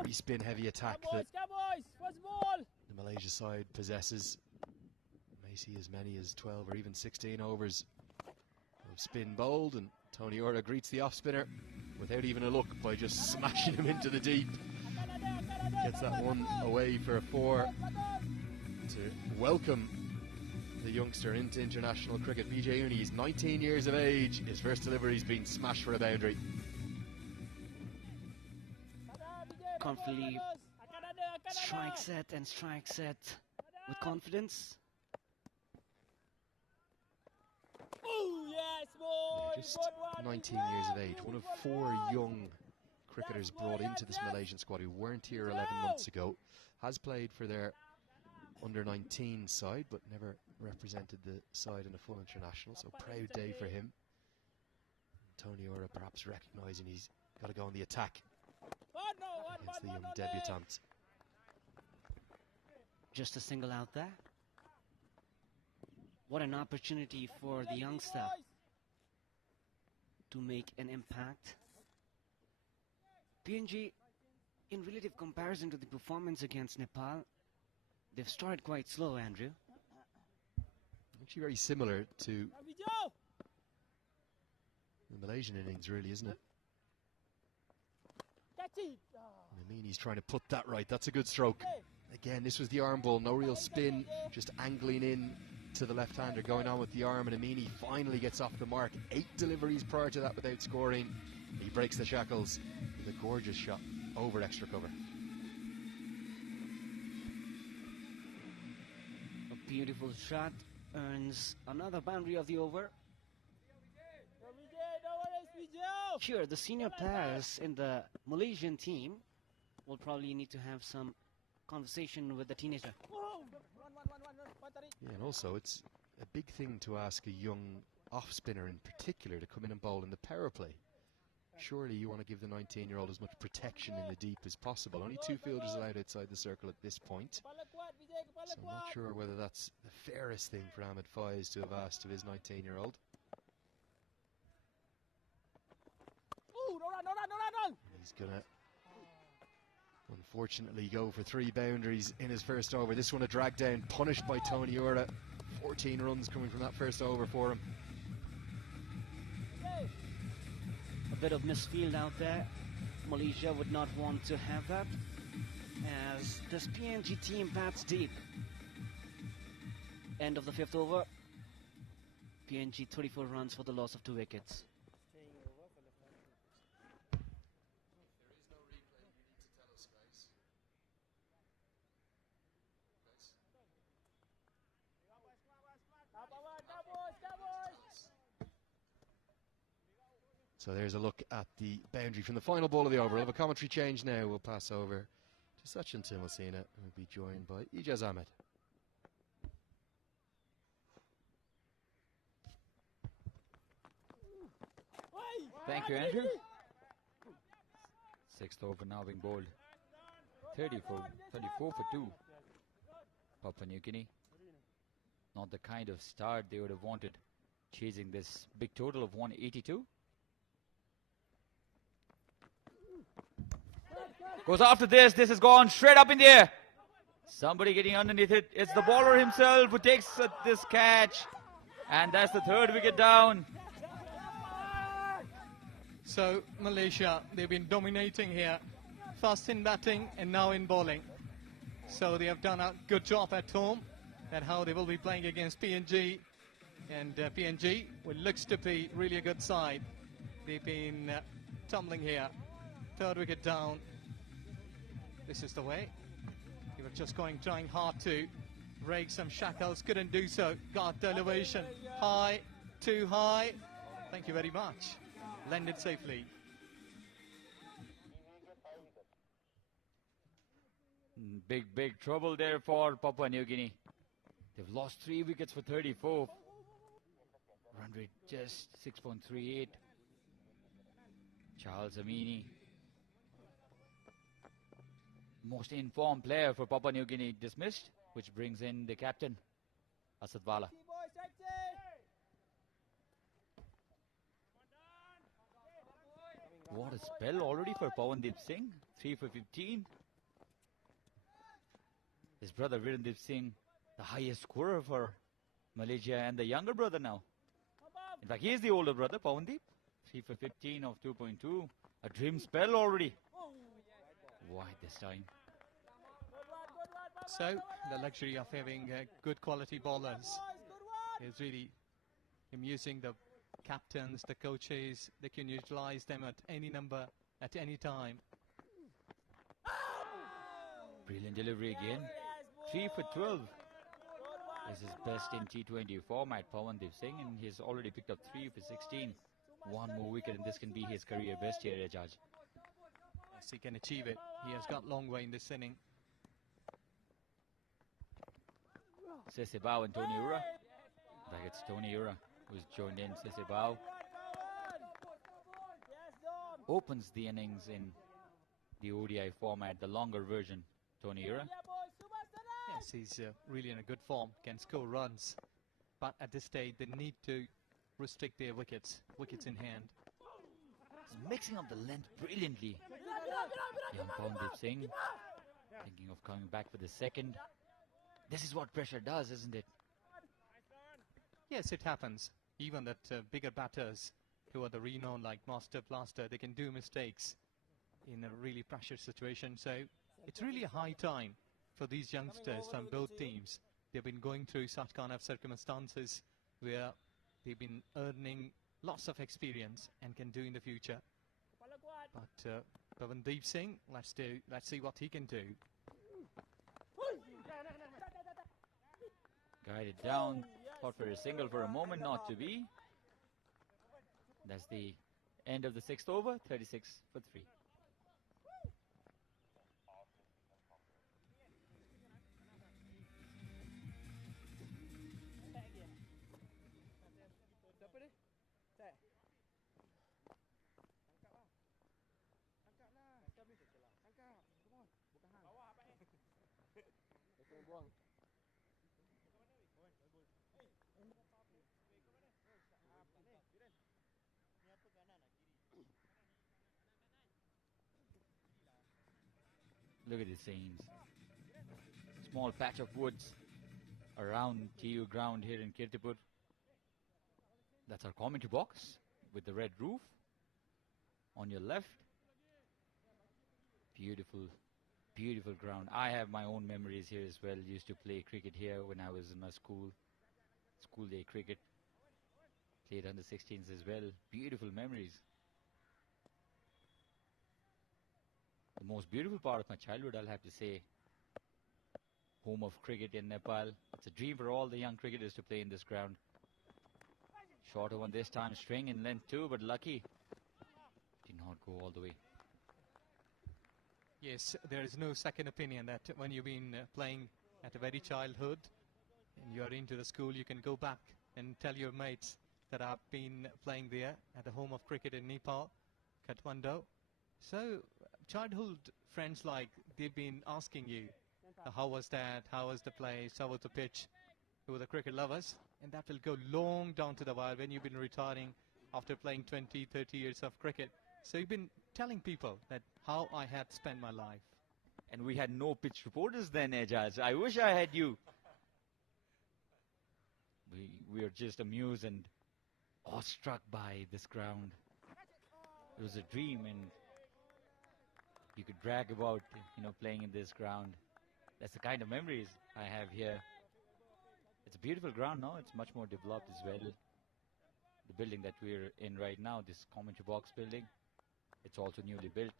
very spin-heavy attack that the Malaysia side possesses. May see as many as 12 or even 16 overs of spin bowled, and Tony Ora greets the off-spinner without even a look by just smashing him into the deep. Gets that one away for a 4 to welcome the youngster into international cricket. BJ Uni is 19 years of age. His first delivery's been smashed for a boundary. Confidently strike set with confidence. Just 19 years of age. One of 4 young cricketers brought into this Malaysian squad who weren't here 11 months ago. Has played for their under-19 side, but never represented the side in a full international, so proud day for him. Tony Ora perhaps recognising he's got to go on the attack against the young debutant. Just a single out there. What an opportunity for the youngster to make an impact. PNG, in relative comparison to the performance against Nepal, they've started quite slow, Andrew. Actually very similar to the Malaysian innings, really, isn't it? Amini's trying to put that right. That's a good stroke. Again, this was the arm ball, no real spin, just angling in to the left-hander, going on with the arm, and Amini finally gets off the mark. 8 deliveries prior to that without scoring. He breaks the shackles with a gorgeous shot over extra cover. A beautiful shot earns another boundary of the over. Here, the senior players in the Malaysian team will probably need to have some conversation with the teenager. Yeah, and also it's a big thing to ask a young off-spinner in particular to come in and bowl in the power play. Surely you want to give the 19-year-old as much protection in the deep as possible. Only 2 fielders allowed outside the circle at this point. So I'm not sure whether that's the fairest thing for Ahmed Faiz to have asked of his 19-year-old. He's going to unfortunately go for 3 boundaries in his first over. This one a drag down, punished by Tony Ora. 14 runs coming from that first over for him. bit of misfield out there. Malaysia would not want to have that, as this PNG team bats deep. End of the 5th over. PNG 34 runs for the loss of 2 wickets. So there's a look at the boundary from the final ball of the over. We'll have a commentary change now. We'll pass over to Sachin Timilsina, and we'll be joined by Ijaz Ahmed. Thank you, Andrew. 6th over now being bowled. 34 for 2. Papua New Guinea. Not the kind of start they would have wanted, chasing this big total of 182. Goes after this. This has gone straight up in the air. Somebody getting underneath it. It's the bowler himself who takes this catch. And that's the 3rd wicket down. So Malaysia, they've been dominating here. First in batting and now in bowling. So they have done a good job at home. That's how they will be playing against PNG. And PNG, well, looks to be really a good side. They've been tumbling here. 3rd wicket down. This is the way. They were just trying hard to break some shackles. Couldn't do so. Got the elevation. High, too high. Thank you very much. Landed safely. Big trouble there for Papua New Guinea. They've lost 3 wickets for 34. Run rate just 6.38. Charles Amini, most informed player for Papua New Guinea, dismissed, which brings in the captain, Asadwala. What a spell already for Pawandeep Singh, 3 for 15. His brother Virendeep Singh, the highest scorer for Malaysia, and the younger brother now. In fact, he is the older brother, Pawandeep. 3 for 15 of 2.2. A dream spell already. Wide this time. So, the luxury of having good quality bowlers is really amusing the captains, the coaches. They can utilize them at any number, at any time. Brilliant delivery again. 3 for 12. This is best in T20 format, Pawandeep Singh, and he's already picked up 3 for 16. 1 more wicket and this can be his career best here, Judge. Yes, he can achieve it. He has got long way in this inning. Sesebao and Tony Ura. In fact, it's Tony Ura who's joined in. Sesebao opens the innings in the ODI format, the longer version, Tony Ura. Yes, he's really in a good form, can score runs. But at this stage, they need to restrict their wickets in hand. He's mixing up the length brilliantly. Young Pawandeep Singh thinking of coming back for the 2nd. This is what pressure does, isn't it? Yes, it happens. Even that bigger batters who are the renowned like Master Blaster, they can do mistakes in a really pressure situation. So it's really a high time for these youngsters from both teams. They've been going through such kind of circumstances where they've been earning lots of experience and can do in the future. But Pawandeep Singh, let's see what he can do. Guided down, thought for a single for a moment, not to be. That's the end of the 6th over, 36 for 3. Look at the scenes. Small patch of woods around TU ground here in Kirtipur. That's our commentary box with the red roof. on your left. Beautiful, beautiful ground. I have my own memories here as well. Used to play cricket here when I was in my school day cricket. Played under 16s as well. Beautiful memories. The most beautiful part of my childhood, I'll have to say. Home of cricket in Nepal. It's a dream for all the young cricketers to play in this ground. Shorter one this time, string in length too, but lucky. Did not go all the way. Yes, there is no second opinion that when you've been playing at a very childhood and you are into the school, you can go back and tell your mates that I've been playing there at the home of cricket in Nepal, Kathmandu. So childhood friends, like, they've been asking you, how was that, how was the place, how was the pitch, who were the cricket lovers, and that will go long down to the wire when you've been retiring after playing 20, 30 years of cricket. So you've been telling people that how I had spent my life. And we had no pitch reporters then, Ejaz. I wish I had you. We are just amused and awestruck by this ground. It was a dream, and you could brag about, playing in this ground. That's the kind of memories I have here. It's a beautiful ground now. It's much more developed as well. The building that we're in right now, this commentary box building, it's also newly built.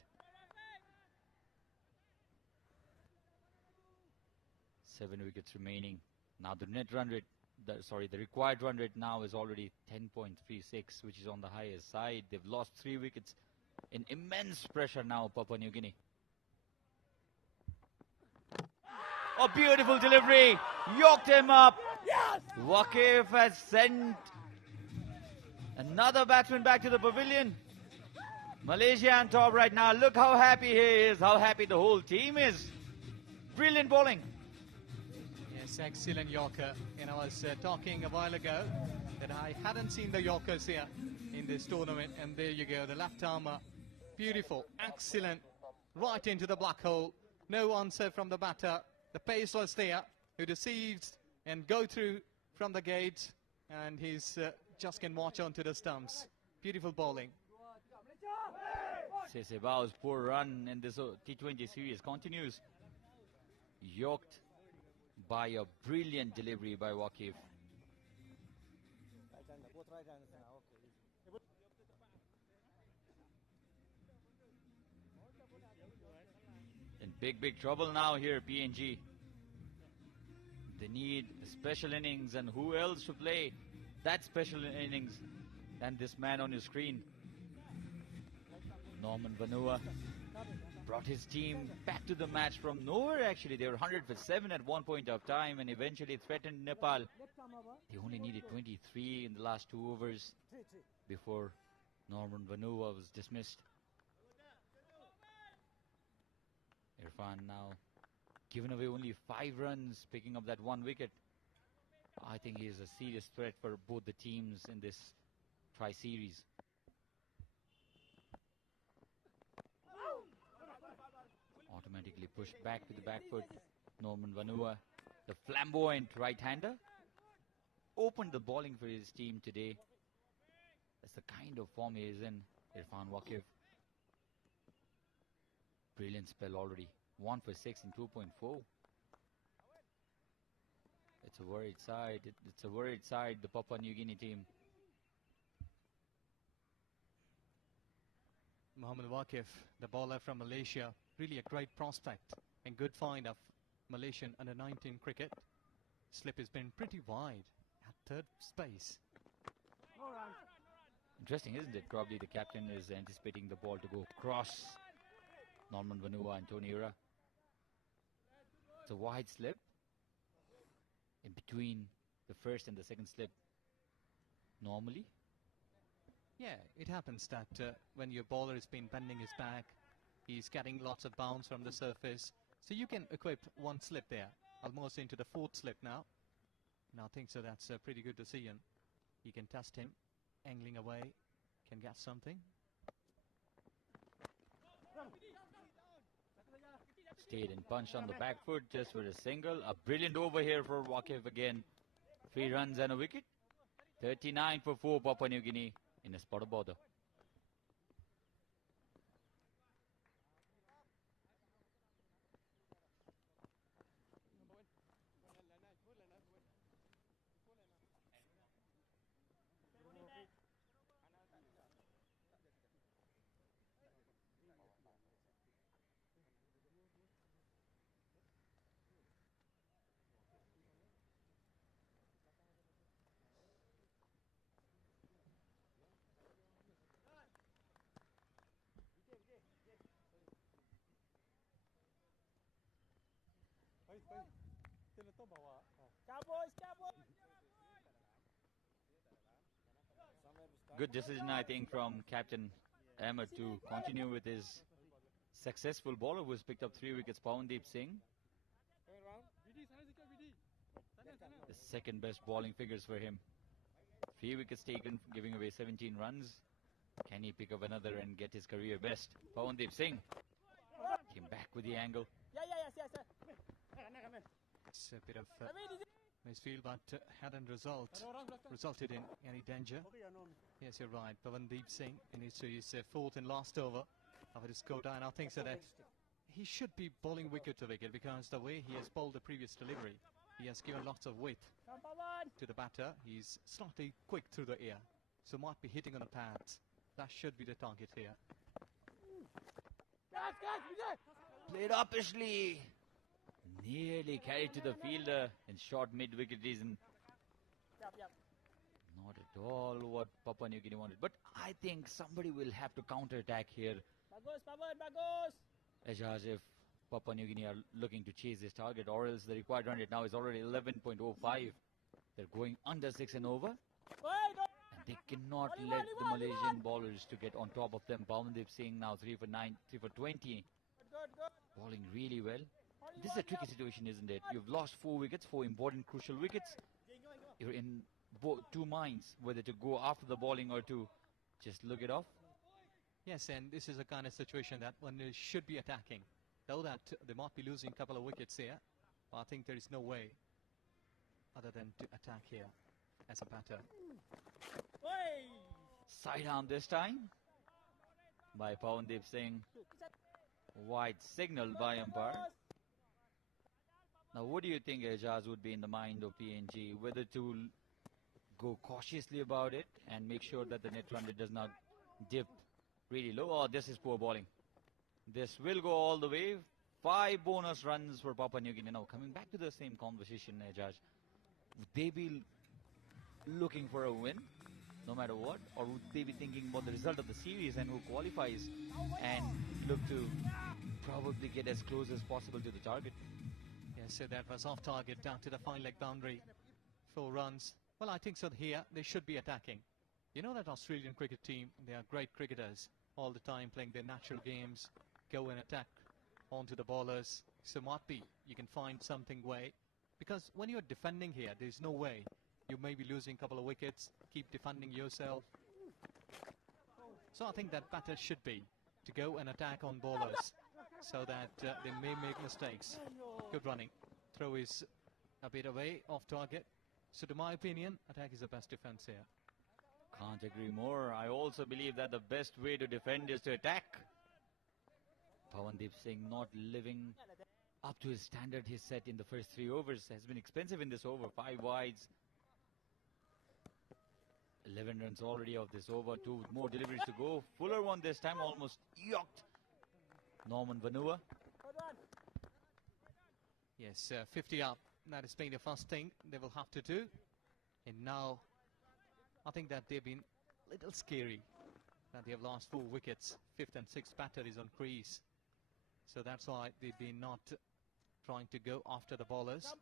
7 wickets remaining. Now the net run rate, the required run rate now is already 10.36, which is on the highest side. They've lost 3 wickets in immense pressure now, Papua New Guinea. A beautiful delivery, yoked him up. Yes! Waqif has sent another batsman back to the pavilion. Malaysia on top right now. Look how happy he is, how happy the whole team is. Brilliant bowling. Yes, excellent Yorker. I was talking a while ago that I hadn't seen the Yorkers here in this tournament, and there you go, the left armour. Beautiful, excellent, right into the black hole. No answer from the batter. The pace was there, who deceives and go through from the gates, and he's just can watch onto the stumps. Beautiful bowling. Sesebao's poor run in this T20 series continues. Yoked by a brilliant delivery by Waqif. In big trouble now here, PNG. They need a special innings, and who else to play that special innings than this man on your screen? Norman Vanua brought his team back to the match from nowhere. Actually, they were 100 for 7 at one point of time and eventually threatened Nepal. They only needed 23 in the last 2 overs before Norman Vanua was dismissed. Irfan now given away only 5 runs, picking up that 1 wicket. I think he is a serious threat for both the teams in this tri-series. Automatically pushed back to the back foot. Norman Vanua, the flamboyant right-hander, opened the bowling for his team today. That's the kind of form he is in. Irfan Waqif. Brilliant spell already. 1 for 6 in 2.4. It's a worried side. It's a worried side, the Papua New Guinea team. Mohammad Waqif, the bowler from Malaysia, really a great prospect and good find of Malaysian under-19 cricket. Slip has been pretty wide at 3rd space. Interesting, isn't it? Probably the captain is anticipating the ball to go across Norman Vanua and Tony Ura. It's a wide slip in between the first and the second slip normally. Yeah, it happens that when your bowler has been bending his back, he's getting lots of bounce from the surface. So you can equip 1 slip there, almost into the 4th slip now. And I think so that's a pretty good decision. You can test him, angling away, can get something. Stayed and punched on the back foot just with a single. A brilliant over here for Waqif again. 3 runs and a wicket. 39 for 4 Papua New Guinea in a spot of bother. Good decision, I think, from Captain Ahmed to continue with his successful bowler who has picked up 3 wickets, Pawandeep Singh. The second best bowling figures for him. 3 wickets taken, giving away 17 runs. Can he pick up another and get his career best? Pawandeep Singh came back with the angle. It's a bit of misfield, but hadn't resulted in any danger. Yes, you're right. Pawandeep Singh into his fourth and last over of his score down. I think so that he should be bowling wicket to wicket, because the way he has bowled the previous delivery, he has given lots of width to the batter. He's slightly quick through the air, so might be hitting on the pads. That should be the target here. Played uppishly. Nearly carried to the fielder in short mid-wicket reason. Not at all what Papua New Guinea wanted. But I think somebody will have to counter-attack here. Ajaz, if Papua New Guinea are looking to chase this target, or else the required run rate now is already 11.05. They're going under 6 and over. And they cannot let the Malaysian bowlers to get on top of them. Pawandeep Singh now 3 for 9, 3 for 20. Bowling really well. This is a tricky situation, isn't it? You've lost 4 wickets, 4 important crucial wickets. You're in two minds, whether to go after the bowling or to just look it off. Yes, and this is a kind of situation that one should be attacking. Though that they might be losing a couple of wickets here, but I think there is no way other than to attack here as a batter. Side arm this time by Pawandeep Singh. Wide signal by umpire. Now, what do you think, Ajaz, would be in the mind of PNG? Whether to go cautiously about it and make sure that the net run rate does not dip really low? Oh, this is poor bowling. This will go all the way. 5 bonus runs for Papua New Guinea. Now, coming back to the same conversation, Ajaz, would they be looking for a win, no matter what? Or would they be thinking about the result of the series and who qualifies and look to probably get as close as possible to the target? Yes, so that was off target down to the fine leg boundary. 4 runs. Well, I think so here they should be attacking. You know that Australian cricket team, they are great cricketers all the time, playing their natural games, go and attack onto the bowlers. So might be you can find something way, because when you're defending here, there's no way. You may be losing a couple of wickets, keep defending yourself. So I think that batter should be to go and attack on bowlers so that they may make mistakes. Good running. Throw is a bit away, off target. So to my opinion, attack is the best defense here. Can't agree more. I also believe that the best way to defend is to attack. Pawandeep Singh not living up to his standard he set in the first 3 overs. Has been expensive in this over. 5 wides. 11 runs already of this over. 2 more deliveries to go. Fuller one this time, almost yoked Norman Vanua. Yes, 50 up. That has been the first thing they will have to do. And now, I think that they've been a little scary. That they have lost 4 wickets. 5th and 6th batter is on crease. So that's why they've been not trying to go after the bowlers.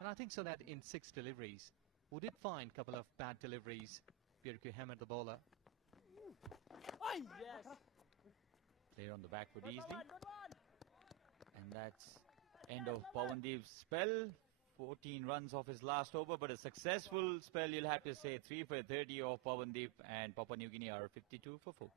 And I think so that in 6 deliveries, we did find a couple of bad deliveries. Kirtipur hammered the bowler. Player on the back foot easily. And that's end of Pawandeep's spell. 14 runs off his last over, but a successful spell, you'll have to say. 3 for 30 of Pawandeep, and Papua New Guinea are 52 for 4.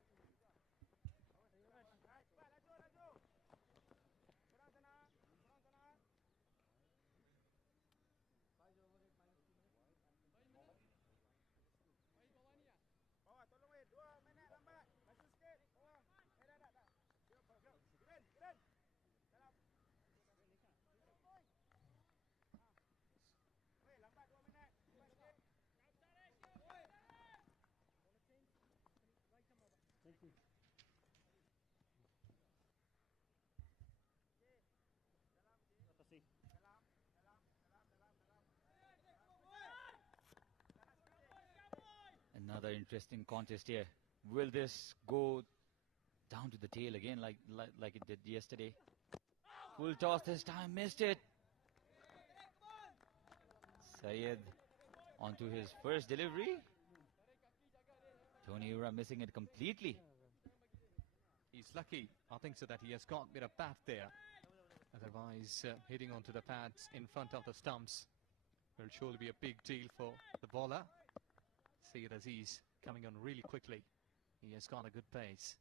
Another interesting contest here. Will this go down to the tail again like it did yesterday? Full toss this time, missed it. Syed onto his first delivery. Tony Ura missing it completely. He's lucky, I think so, that he has got a bit of bat there. Otherwise, hitting onto the pads in front of the stumps will surely be a big deal for the bowler. Syed Aziz coming on really quickly. He has got a good pace.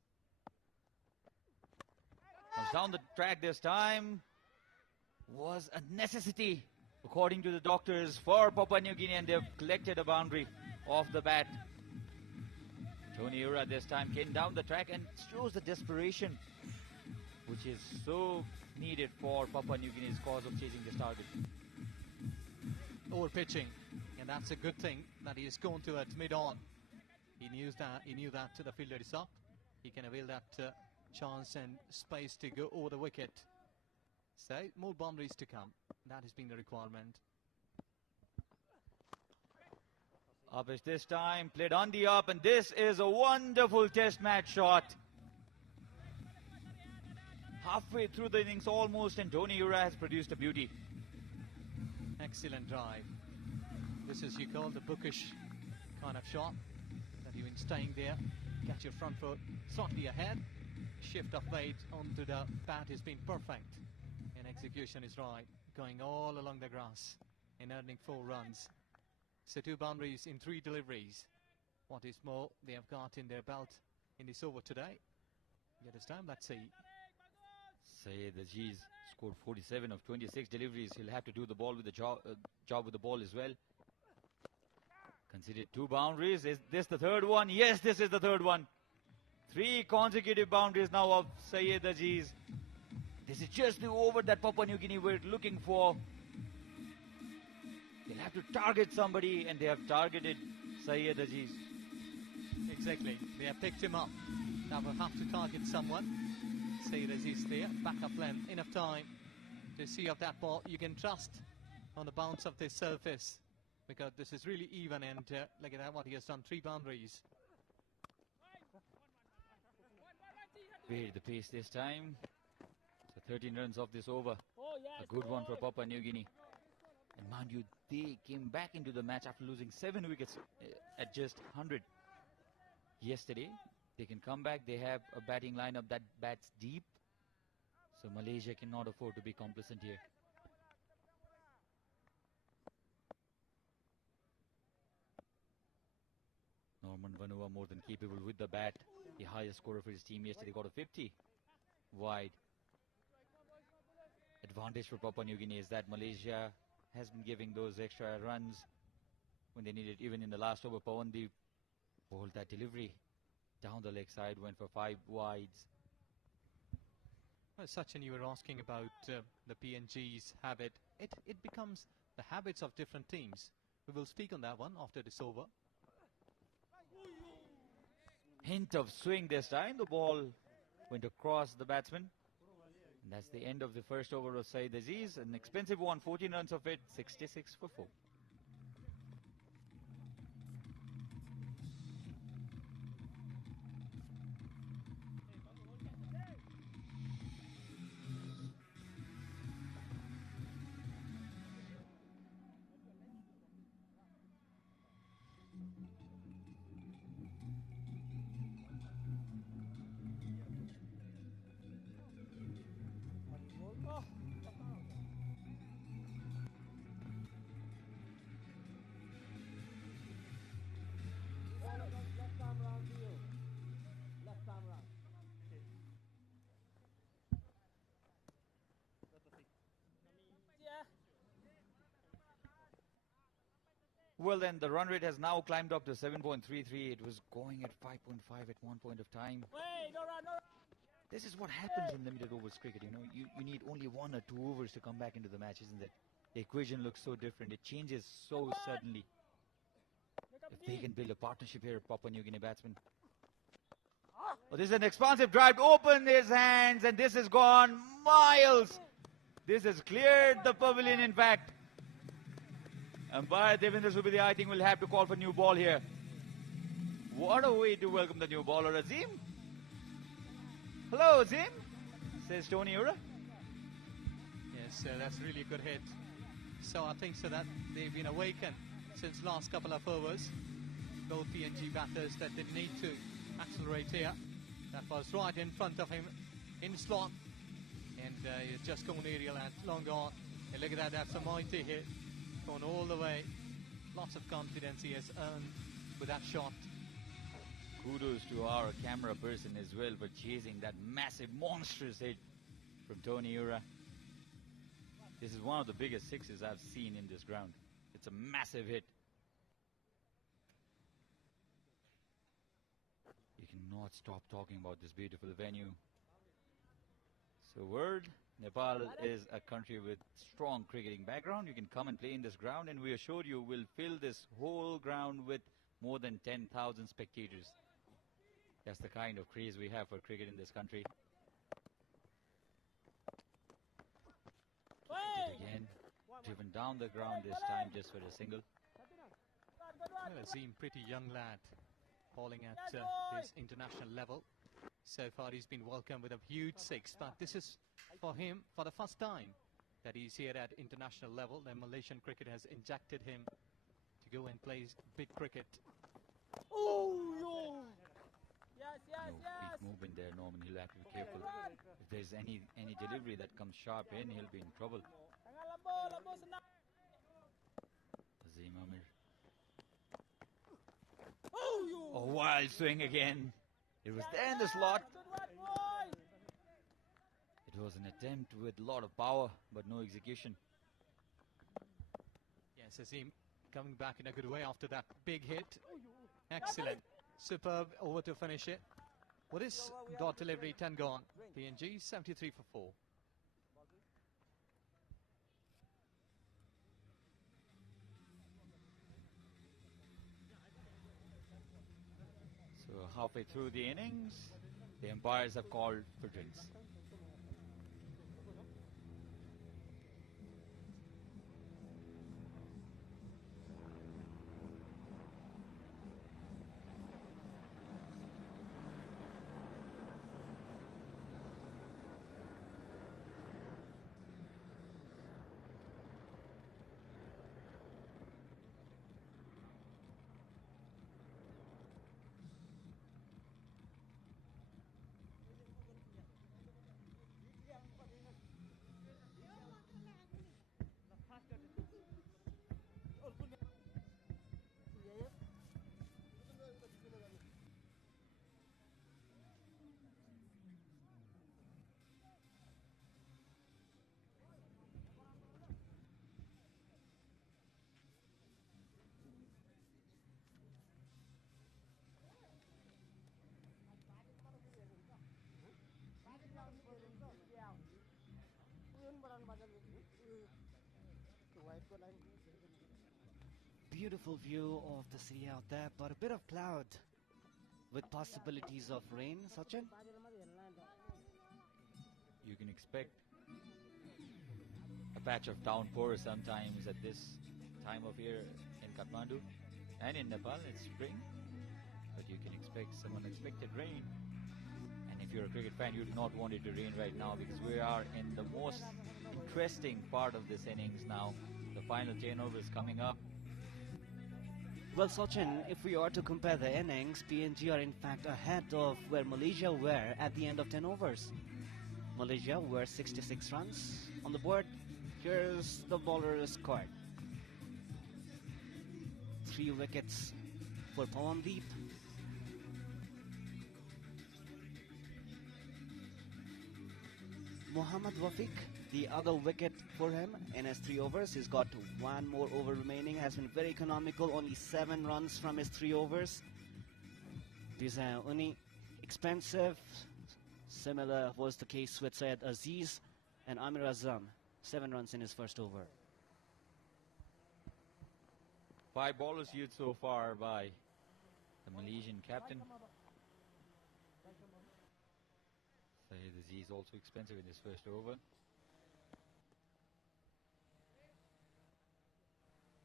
Comes down the track this time. Was a necessity, according to the doctors, for Papua New Guinea, and they've collected a boundary off the bat. Tony Ura this time came down the track and shows the desperation which is so needed for Papua New Guinea's cause of chasing this target. Over pitching, and that's a good thing that he has gone to it mid-on. He knew that the fielder is up. He can avail that chance and space to go over the wicket. So more boundaries to come. That has been the requirement. Up is this time, played on the up, and this is a wonderful test match shot. Halfway through the innings almost, and Tony Ura has produced a beauty. Excellent drive. This is, you call, the bookish kind of shot, that you've been staying there, catch your front foot slightly ahead, shift of weight onto the bat has been perfect, and execution is right, going all along the grass and earning 4 runs. So 2 boundaries in 3 deliveries. What is more, they have got in their belt in this over today. Yet this time, let's see. Syed Aziz scored 47 of 26 deliveries. He'll have to do the ball with the job with the ball as well. Considered 2 boundaries. Is this the 3rd one? Yes, this is the 3rd one. 3 consecutive boundaries now of Syed Aziz. This is just the over that Papua New Guinea were looking for. They'll have to target somebody, and they have targeted Syed Aziz. Exactly. They have picked him up. Now we'll have to target someone. Syed Aziz there, back up length, enough time to see if that ball you can trust on the bounce of this surface, because this is really even, and look at that, what he has done, 3 boundaries. Varied the pace this time. So 13 runs off this over. A good one for Papua New Guinea. And mind you, they came back into the match after losing 7 wickets at just 100 yesterday. They can come back. They have a batting lineup that bats deep. So Malaysia cannot afford to be complacent here. Norman Vanua more than capable with the bat. The highest scorer for his team yesterday got a 50 wide. Advantage for Papua New Guinea is that Malaysia has been giving those extra runs when they needed. Even in the last over, Pawandeep bowled that delivery down the leg side, went for 5 wides. Well, Sachin, you were asking about the PNG's habit. It becomes the habits of different teams. We will speak on that one after this over. Hint of swing this time. The ball went across the batsman. And that's the end of the first over of Syed Aziz. An expensive one, 14 runs of it, 66 for 4. Well then, the run rate has now climbed up to 7.33. It was going at 5.5 at one point of time. This is what happens in limited overs cricket, you know. You need only 1 or 2 overs to come back into the match, isn't it? The equation looks so different. It changes so suddenly. If they can build a partnership here, Papua New Guinea batsmen. Oh, this is an expansive drive. Open his hands, and this has gone miles. This has cleared the pavilion, in fact. Umpire Devendra Subedi, I think, will have to call for new ball here. What a way to welcome the new bowler, Azim. Hello, Azim, says Tony Ura. Yes, that's really a good hit. So I think so that they've been awakened since last couple of overs. Both PNG batters that didn't need to accelerate here. That was right in front of him in slot. And he's just gone aerial and long on. And look at that, that's a mighty hit. Gone all the way. Lots of confidence he has earned with that shot. Kudos to our camera person as well for chasing that massive, monstrous hit from Tony Ura. This is one of the biggest sixes I've seen in this ground. It's a massive hit. You cannot stop talking about this beautiful venue. So word, Nepal is a country with strong cricketing background. You can come and play in this ground, and we assure you we'll fill this whole ground with more than 10,000 spectators. That's the kind of craze we have for cricket in this country. Again, driven down the ground this time just for a single. Well, Azim, pretty young lad, bowling at his international level. So far he's been welcomed with a huge six, but this is for him for the first time that he's here at international level. The Malaysian cricket has injected him to go and play big cricket. No big movement there, Norman. He'll have to be careful. If there's any delivery that comes sharp in, he'll be in trouble. Azim Amir. A wild swing again. It was there in the slot. It was an attempt with a lot of power, but no execution. Yes, Azim coming back in a good way after that big hit. Excellent. Superb over to finish it. What is dot delivery? 10 gone. PNG 73 for 4. So halfway through the innings, the umpires have called for drinks. Beautiful view of the city out there, but a bit of cloud with possibilities of rain. Sachin? You can expect a patch of downpour sometimes at this time of year in Kathmandu and in Nepal. It's spring, but you can expect some unexpected rain. And if you're a cricket fan, you do not want it to rain right now, because we are in the most interesting part of this innings now. The final 10 overs coming up. Well, Sachin, if we are to compare the innings, PNG are in fact ahead of where Malaysia were at the end of 10 overs. Malaysia were 66 runs on the board. Here's the bowler's card. 3 wickets for Pawandeep. Mohammad Wafiq, the other wicket for him in his 3 overs. He's got 1 more over remaining. Has been very economical, only 7 runs from his 3 overs. These are only expensive. Similar was the case with Syed Aziz and Amir Azam. 7 runs in his first over. 5 bowlers used so far by the Malaysian captain. Syed Aziz also expensive in his first over.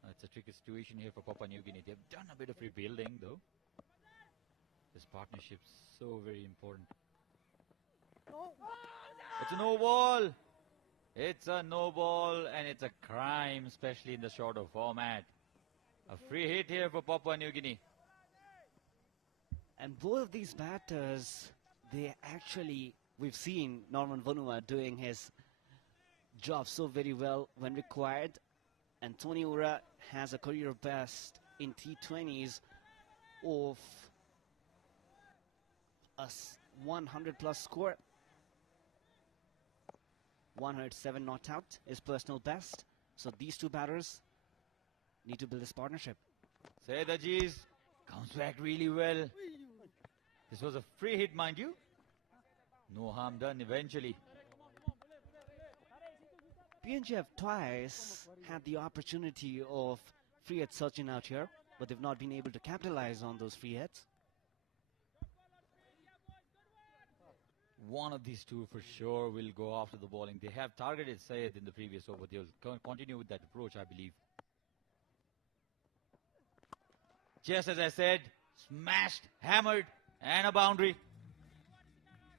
It's a tricky situation here for Papua New Guinea. They've done a bit of rebuilding though. This partnership's so very important. It's a no ball. It's a no ball and it's a crime, especially in the shorter format. A free hit here for Papua New Guinea. And both of these batters, we've seen Norman Vanua doing his job so very well when required. And Tony Ura has a career best in T20s of a 100-plus score. 107 not out is personal best. So these two batters need to build this partnership. Syed Ajiz comes back really well. This was a free hit, mind you. No harm done eventually. PNG have twice had the opportunity of free hit Sachin out here, but they've not been able to capitalize on those free hits. One of these two for sure will go after the bowling. They have targeted Syed in the previous over. They'll continue with that approach, I believe. Just as I said, smashed, hammered, and a boundary.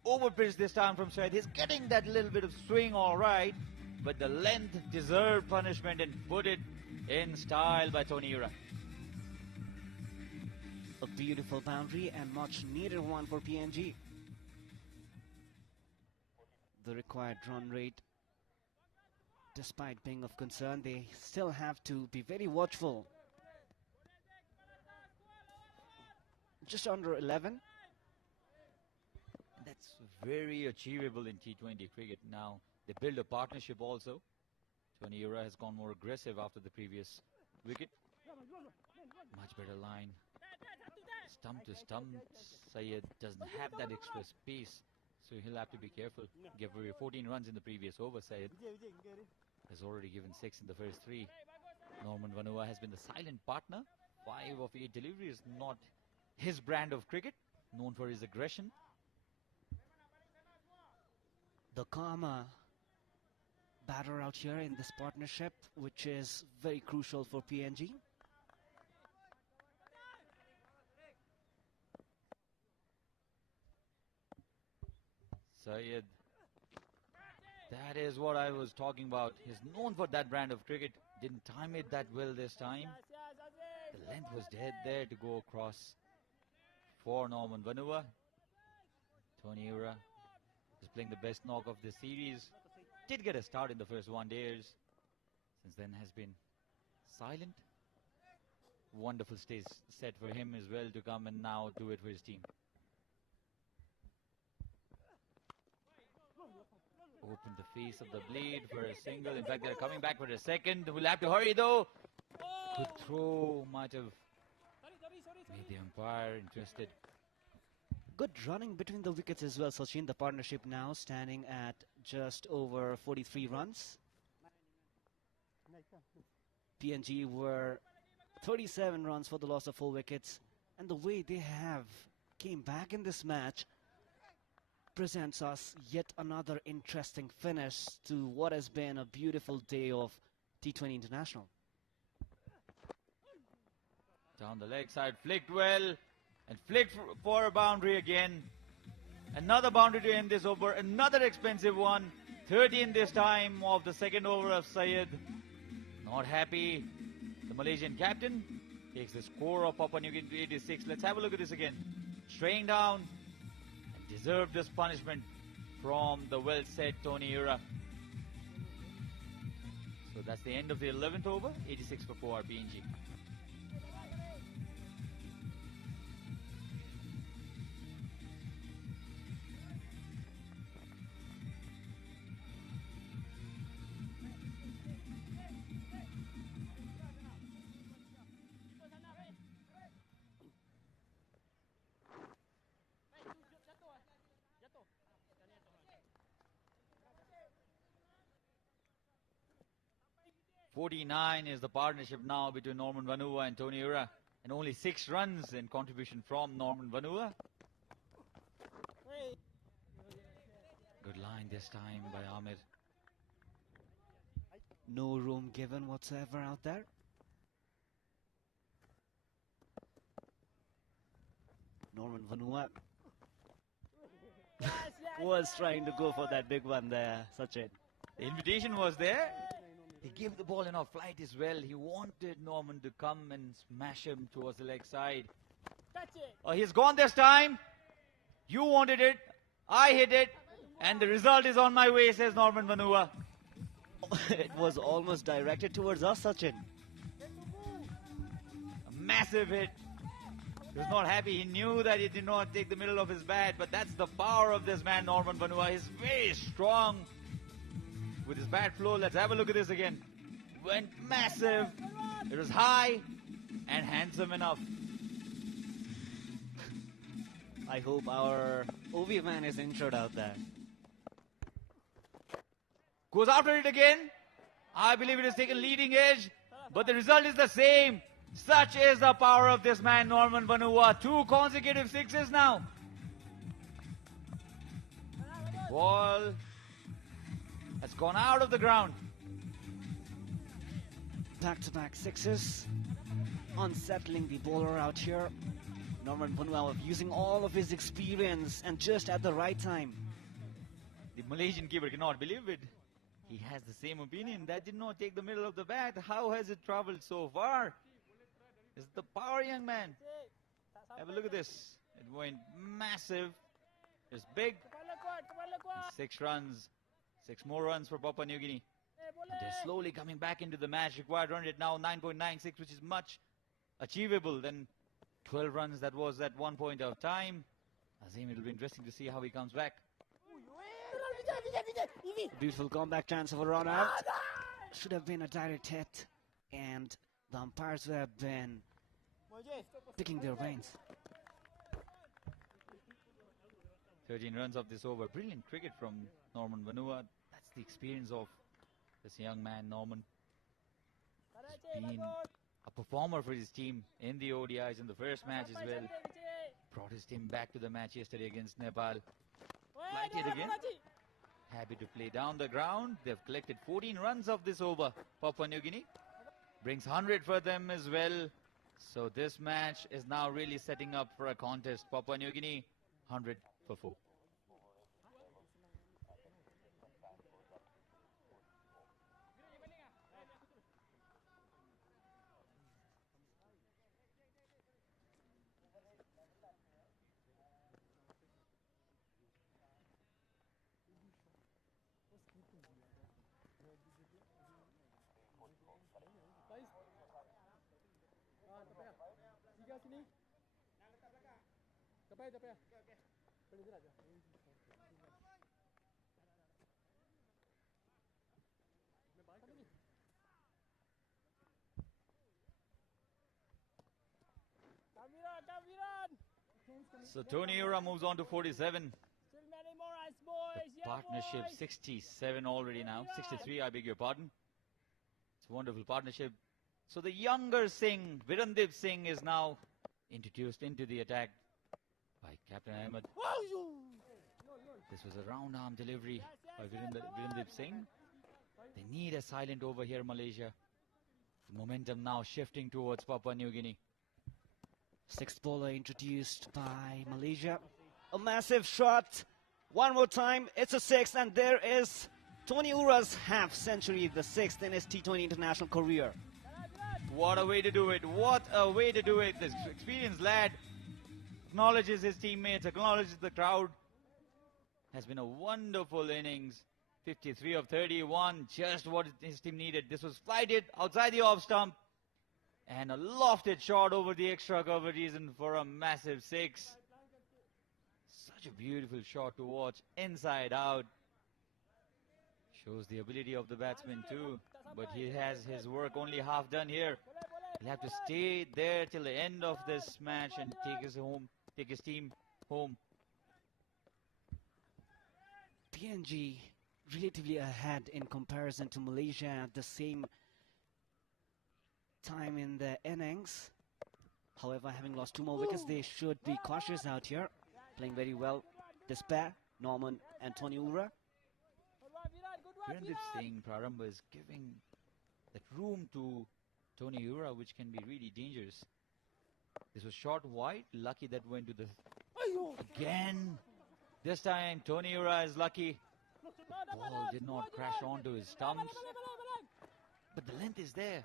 Overpitched this time from Syed. He's getting that little bit of swing all right, but the length deserved punishment and put it in style by Tony Ura. A beautiful boundary and much needed one for PNG. The required run rate, despite being of concern, they still have to be very watchful. Just under 11. That's very achievable in T20 cricket. Now they build a partnership also. Tony Ura has gone more aggressive after the previous wicket. Much better line. Stump to stump. Syed doesn't have that extra space, so he'll have to be careful. Gave away 14 runs in the previous over. Syed has already given 6 in the first 3. Norman Vanua has been the silent partner. 5 of 8 deliveries, not his brand of cricket, known for his aggression. The calmer batter out here in this partnership, which is very crucial for PNG. Syed, that is what I was talking about. He's known for that brand of cricket. Didn't time it that well this time. The length was dead there to go across for Norman Vanua. Tony Ura is playing the best knock of the series. Did get a start in the first 1 days. Since then has been silent. Wonderful stage set for him as well to come and now do it for his team. Open the face of the blade for a single. In fact, they're coming back for a second. We'll have to hurry though. Good throw might have made the umpire interested. Good running between the wickets as well, Sachin. The partnership now standing at just over 43 runs. PNG were 37 runs for the loss of 4 wickets. And the way they have came back in this match presents us yet another interesting finish to what has been a beautiful day of T20 International. Down the leg side, flicked well, and flicked for a boundary again. Another boundary to end this over, another expensive one. 13 this time of the second over of Syed. Not happy. The Malaysian captain takes the score of Papua New Guinea to 86. Let's have a look at this again. Straying down. Deserved this punishment from the well-set Tony Ura. So that's the end of the 11th over. 86 for 4 PNG. .49 is the partnership now between Norman Vanua and Tony Ura, and only 6 runs in contribution from Norman Vanua. Good line this time by Ahmed. No room given whatsoever out there. Norman Vanua was trying to go for that big one there, Sachin. The invitation was there. He gave the ball enough flight as well. He wanted Norman to come and smash him towards the leg side. He's gone this time. You wanted it. I hit it. And the result is on my way, says Norman Vanua. It was almost directed towards us, Sachin. A massive hit. He was not happy. He knew that he did not take the middle of his bat, but that's the power of this man, Norman Vanua. He's very strong with his bat flow. Let's have a look at this again. Went massive. It was high and handsome enough. I hope our OV man is injured out there. Goes after it again. I believe it has taken leading edge, but the result is the same. Such is the power of this man, Norman Vanua. 2 consecutive sixes now. Ball has gone out of the ground. Back-to-back sixes. Unsettling the bowler out here. Norman Vanua using all of his experience and just at the right time. The Malaysian keeper cannot believe it. He has the same opinion. That did not take the middle of the bat. How has it traveled so far? It's the power, young man. Have a look at this. It went massive. It's big. And 6 runs. 6 more runs for Papua New Guinea. And they're slowly coming back into the match. Required run rate now 9.96, which is much achievable than 12 runs that was at one point of time. Azim, it'll be interesting to see how he comes back. Beautiful comeback chance of a run out. Should have been a direct hit, and the umpires have been picking their brains. 13 runs of this over. Brilliant cricket from Norman Vanua. That's the experience of this young man, Norman. He's been a performer for his team in the ODIs in the first match as well. Brought his team back to the match yesterday against Nepal. Like it again. Happy to play down the ground. They've collected 14 runs of this over. Papua New Guinea brings 100 for them as well. So this match is now really setting up for a contest. Papua New Guinea 100 for 4. So Tony Ura moves on to 47. The partnership 67 already now. 63, I beg your pardon. It's a wonderful partnership. So the younger Singh, Virandip Singh, is now introduced into the attack by Captain Ahmed. This was a round arm delivery by Virandip Singh. They need a silent over here, Malaysia. The momentum now shifting towards Papua New Guinea. 6th bowler introduced by Malaysia. A massive shot. One more time. It's a 6, and there is Tony Ura's half century, the 6th in his T20 international career. What a way to do it. What a way to do it. This experienced lad acknowledges his teammates, acknowledges the crowd. Has been a wonderful innings. 53 of 31, just what his team needed. This was flighted outside the off stump. And a lofted shot over the extra cover reason for a massive 6. Such a beautiful shot to watch, inside out. Shows the ability of the batsman too. But he has his work only half done here. He'll have to stay there till the end of this match and take his team home. PNG relatively ahead in comparison to Malaysia at the same time in the innings. However, having lost 2 more wickets, they should be cautious out here. Playing very well. This pair, Norman and Tony Ura. Virandip Singh, Prarambha is giving that room to Tony Ura, which can be really dangerous. This was short wide, lucky that went to the... Again! This time, Tony Ura is lucky. Ball did not crash onto his stumps, but the length is there.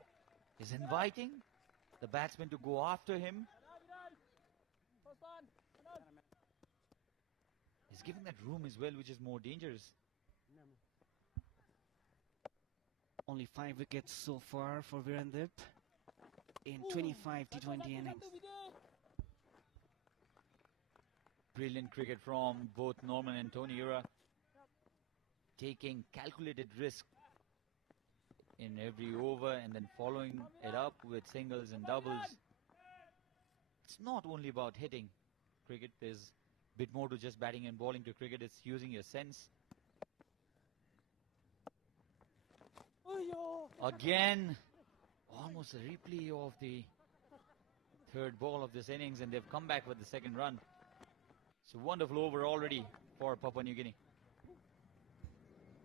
He's inviting the batsman to go after him. He's giving that room as well, which is more dangerous. Only 5 wickets so far for Virendip in 25 T20 innings. Brilliant cricket from both Norman and Tony Ura, taking calculated risk in every over and then following it up with singles and doubles. It's not only about hitting cricket, there's a bit more to just batting and bowling to cricket. It's using your sense. Again, almost a replay of the third ball of this innings, and they've come back with the second run. It's a wonderful over already for Papua New Guinea.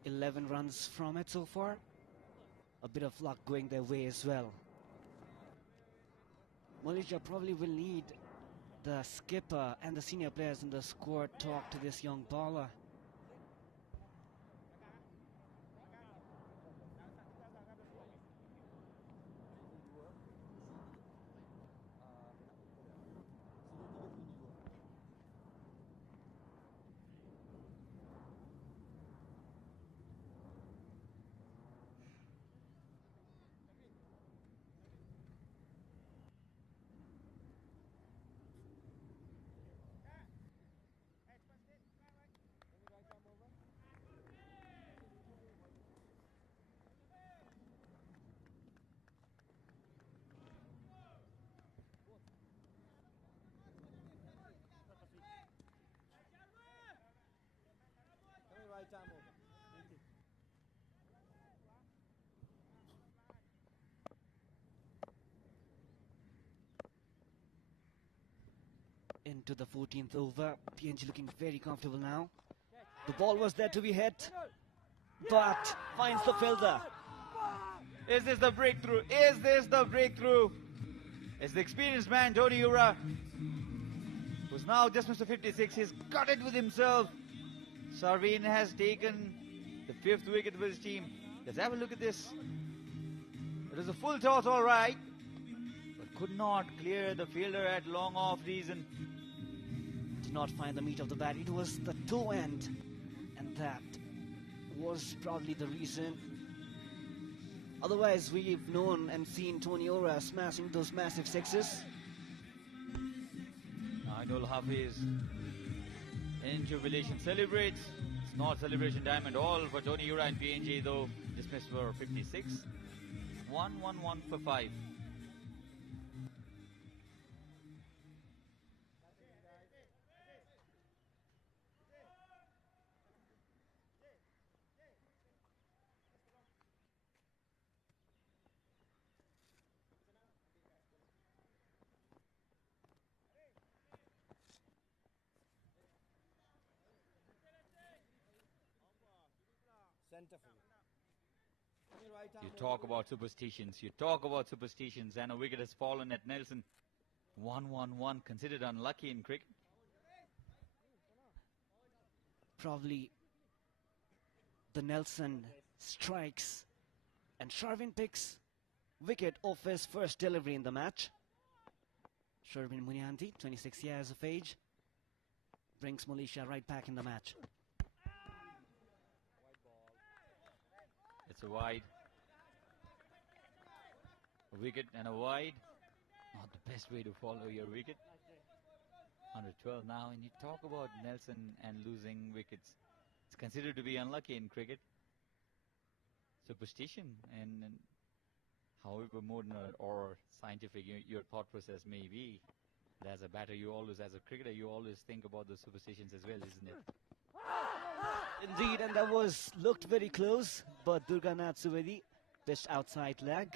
11 runs from it so far. A bit of luck going their way as well. Malaysia probably will need the skipper and the senior players in the squad talk to this young bowler. Into the 14th over. PNG looking very comfortable now. The ball was there to be hit, but finds the fielder. Is this the breakthrough? Is this the breakthrough? It's the experienced man, Tony Ura, who's now just Mr. 56. He's got it with himself. Sarveen has taken the 5th wicket for his team. Let's have a look at this. It was a full toss, all right, but could not clear the fielder at long off reason. Did not find the meat of the bat. It was the toe end, and that was probably the reason. Otherwise, we've known and seen Tony Ura smashing those massive sixes. Ainul Hafiz in jubilation celebrates. It's not celebration time at all for Tony Ura and PNG, though. Dismissed for 56. 1-1-1 for 5. You talk about superstitions. You talk about superstitions, and a wicket has fallen at Nelson. 1-1-1, considered unlucky in cricket. Probably the Nelson strikes, and Sharvin picks wicket off his first delivery in the match. Sharvin Munianti, 26 years of age, brings Malaysia right back in the match. It's a wide. A wicket and a wide. Not the best way to follow your wicket. 112 now, and you talk about Nelson and losing wickets. It's considered to be unlucky in cricket. Superstition, and however modern or scientific your thought process may be, but as a batter, as a cricketer, you always think about the superstitions as well, isn't it? Indeed, and that looked very close, but Durganath Suvedi pitched outside leg.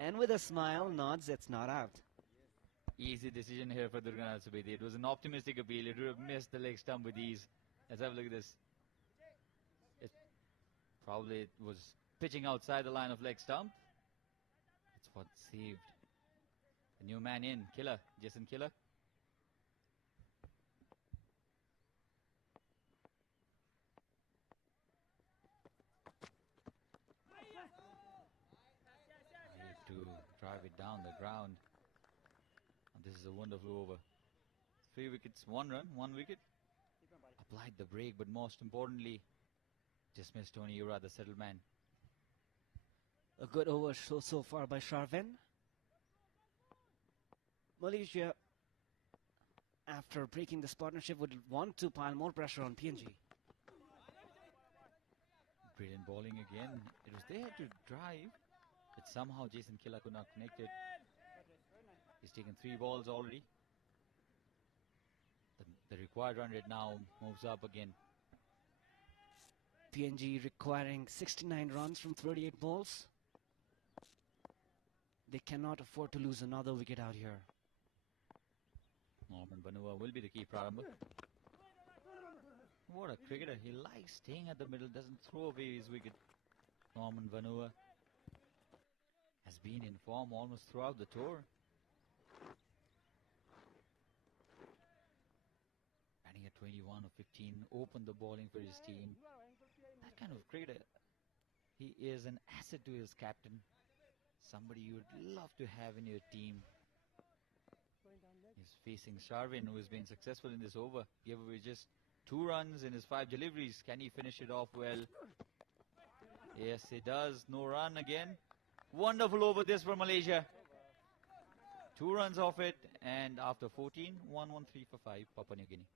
And with a smile, nods, it's not out. Easy decision here for Durganath Suvedi. It was an optimistic appeal. It would have missed the leg stump with ease. Let's have a look at this. It was pitching outside the line of leg stump. That's what saved. The new man in, Killer, Jason Killer. ground. And this is a wonderful over. 3 wickets, 1 run, 1 wicket. Applied the break, but most importantly, just missed Tony Ura, the settled man. A good over so far by Sharvin. Malaysia, after breaking this partnership, would want to pile more pressure on PNG. Brilliant bowling again. It was there to drive, but somehow Jason Killa could not connect it. He's taken 3 balls already. The required run rate now moves up again. PNG requiring 69 runs from 38 balls. They cannot afford to lose another wicket out here. Norman Vanua will be the key Prarambha. What a cricketer. He likes staying at the middle, doesn't throw away his wicket. Norman Vanua has been in form almost throughout the tour. Batting at 21 or 15, opened the bowling for his team. That kind of cricketer, he is an asset to his captain. Somebody you would love to have in your team. He's facing Sharvin, who has been successful in this over. Gave away just 2 runs in his 5 deliveries. Can he finish it off well? Yes, he does. No run again. Wonderful over this for Malaysia. 2 runs off it, and after 14, 1-1-3 for 5, Papua New Guinea.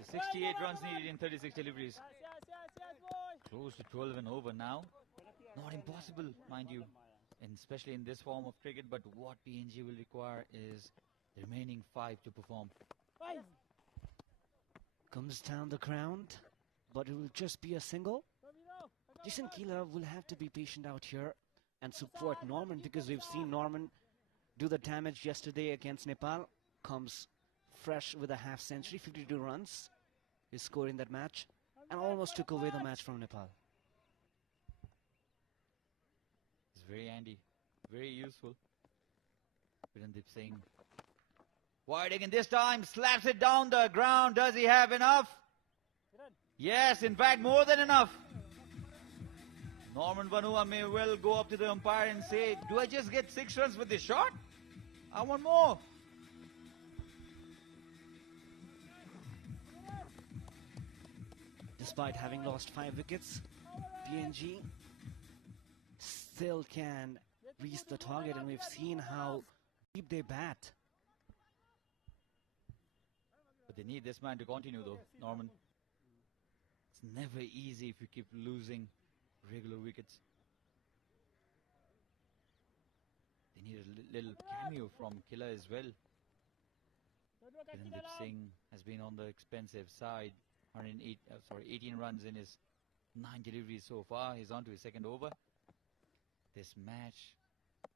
So 68 runs needed in 36 deliveries. Close to 12 and over now. Not impossible, mind you, and especially in this form of cricket, but what PNG will require is the remaining 5 to perform. Comes down the ground, but it will just be a single. Jason Killa will have to be patient out here and support Norman, because we've seen Norman do the damage yesterday against Nepal. Comes fresh with a half century, 52 runs. He scored in that match and almost took away the match from Nepal. It's very handy, very useful. Virendip Singh wide again this time, slaps it down the ground. Does he have enough? Yes, in fact, more than enough. Norman Vanua may well go up to the umpire and say, do I just get 6 runs with this shot? I want more. Despite having lost 5 wickets, PNG still can reach the target, and we've seen how deep they bat. But they need this man to continue though, Norman. It's never easy if you keep losing regular wickets. They need a little cameo from Killa as well. Virendip Singh has been on the expensive side. 18 runs in his 9 deliveries so far. He's on to his 2nd over. This match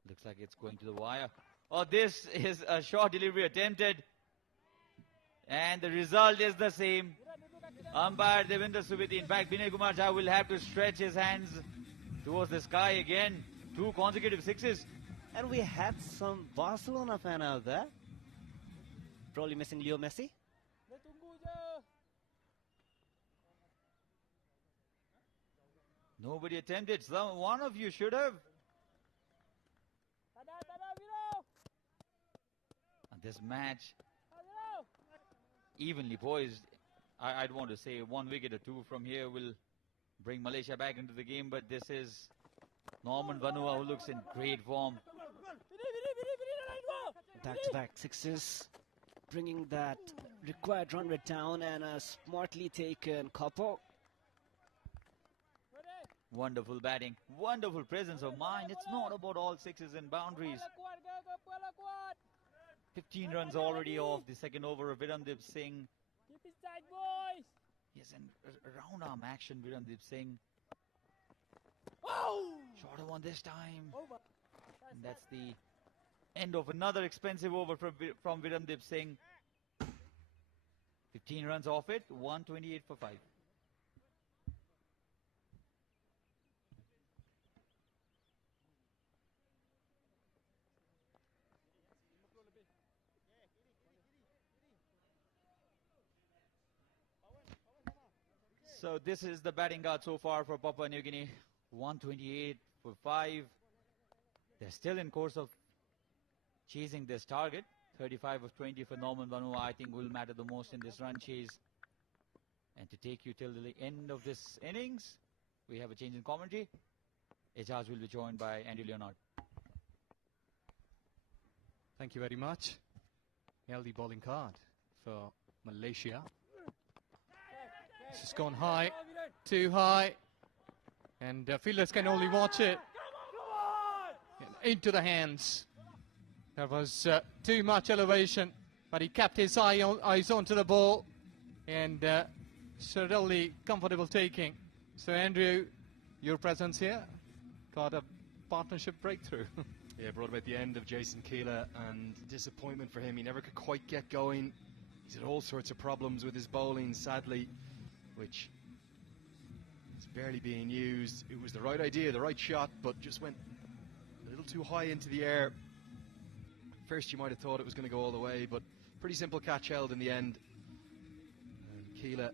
looks like it's going to the wire. Oh, this is a short delivery attempted, and the result is the same. Umpire Devinder Subiti. In fact, Vinay Kumar Jha will have to stretch his hands towards the sky again. 2 consecutive 6s. And we had some Barcelona fan out there. Probably missing Leo Messi. Nobody attempted. One of you should have. And this match evenly poised. I'd want to say 1 wicket or 2 from here will bring Malaysia back into the game, but this is Norman Vanua, who looks in great form. Back-to-back 6s, bringing that required run rate down, and a smartly taken couple. Wonderful batting, wonderful presence of mind. It's not about all 6s and boundaries. 15 runs already off the second over of Viramdeep Singh. Keep it tight, boys. Yes, and round arm action, Viramdeep Singh. Oh! Shorter one this time. Over. And that's the end of another expensive over from Viramdeep Singh. 15 runs off it, 128 for 5. So this is the batting guard so far for Papua New Guinea. 128 for 5. They're still in course of chasing this target. 35 of 20 for Norman Vanua, I think will matter the most in this run chase. And to take you till the end of this innings, we have a change in commentary. Ejaz will be joined by Andy Leonard. Thank you very much. Healthy bowling card for Malaysia. This has gone high, too high, and fielders can only watch it. Into the hands. There was too much elevation, but he kept his eyes onto the ball, and certainly comfortable taking. So Andrew, your presence here got a partnership breakthrough. Yeah, brought about the end of Jason Keela, and disappointment for him. He never could quite get going. He's had all sorts of problems with his bowling, sadly, which is barely being used. It was the right idea, the right shot, but just went a little too high into the air. First you might have thought it was going to go all the way, but pretty simple catch held in the end. And Keela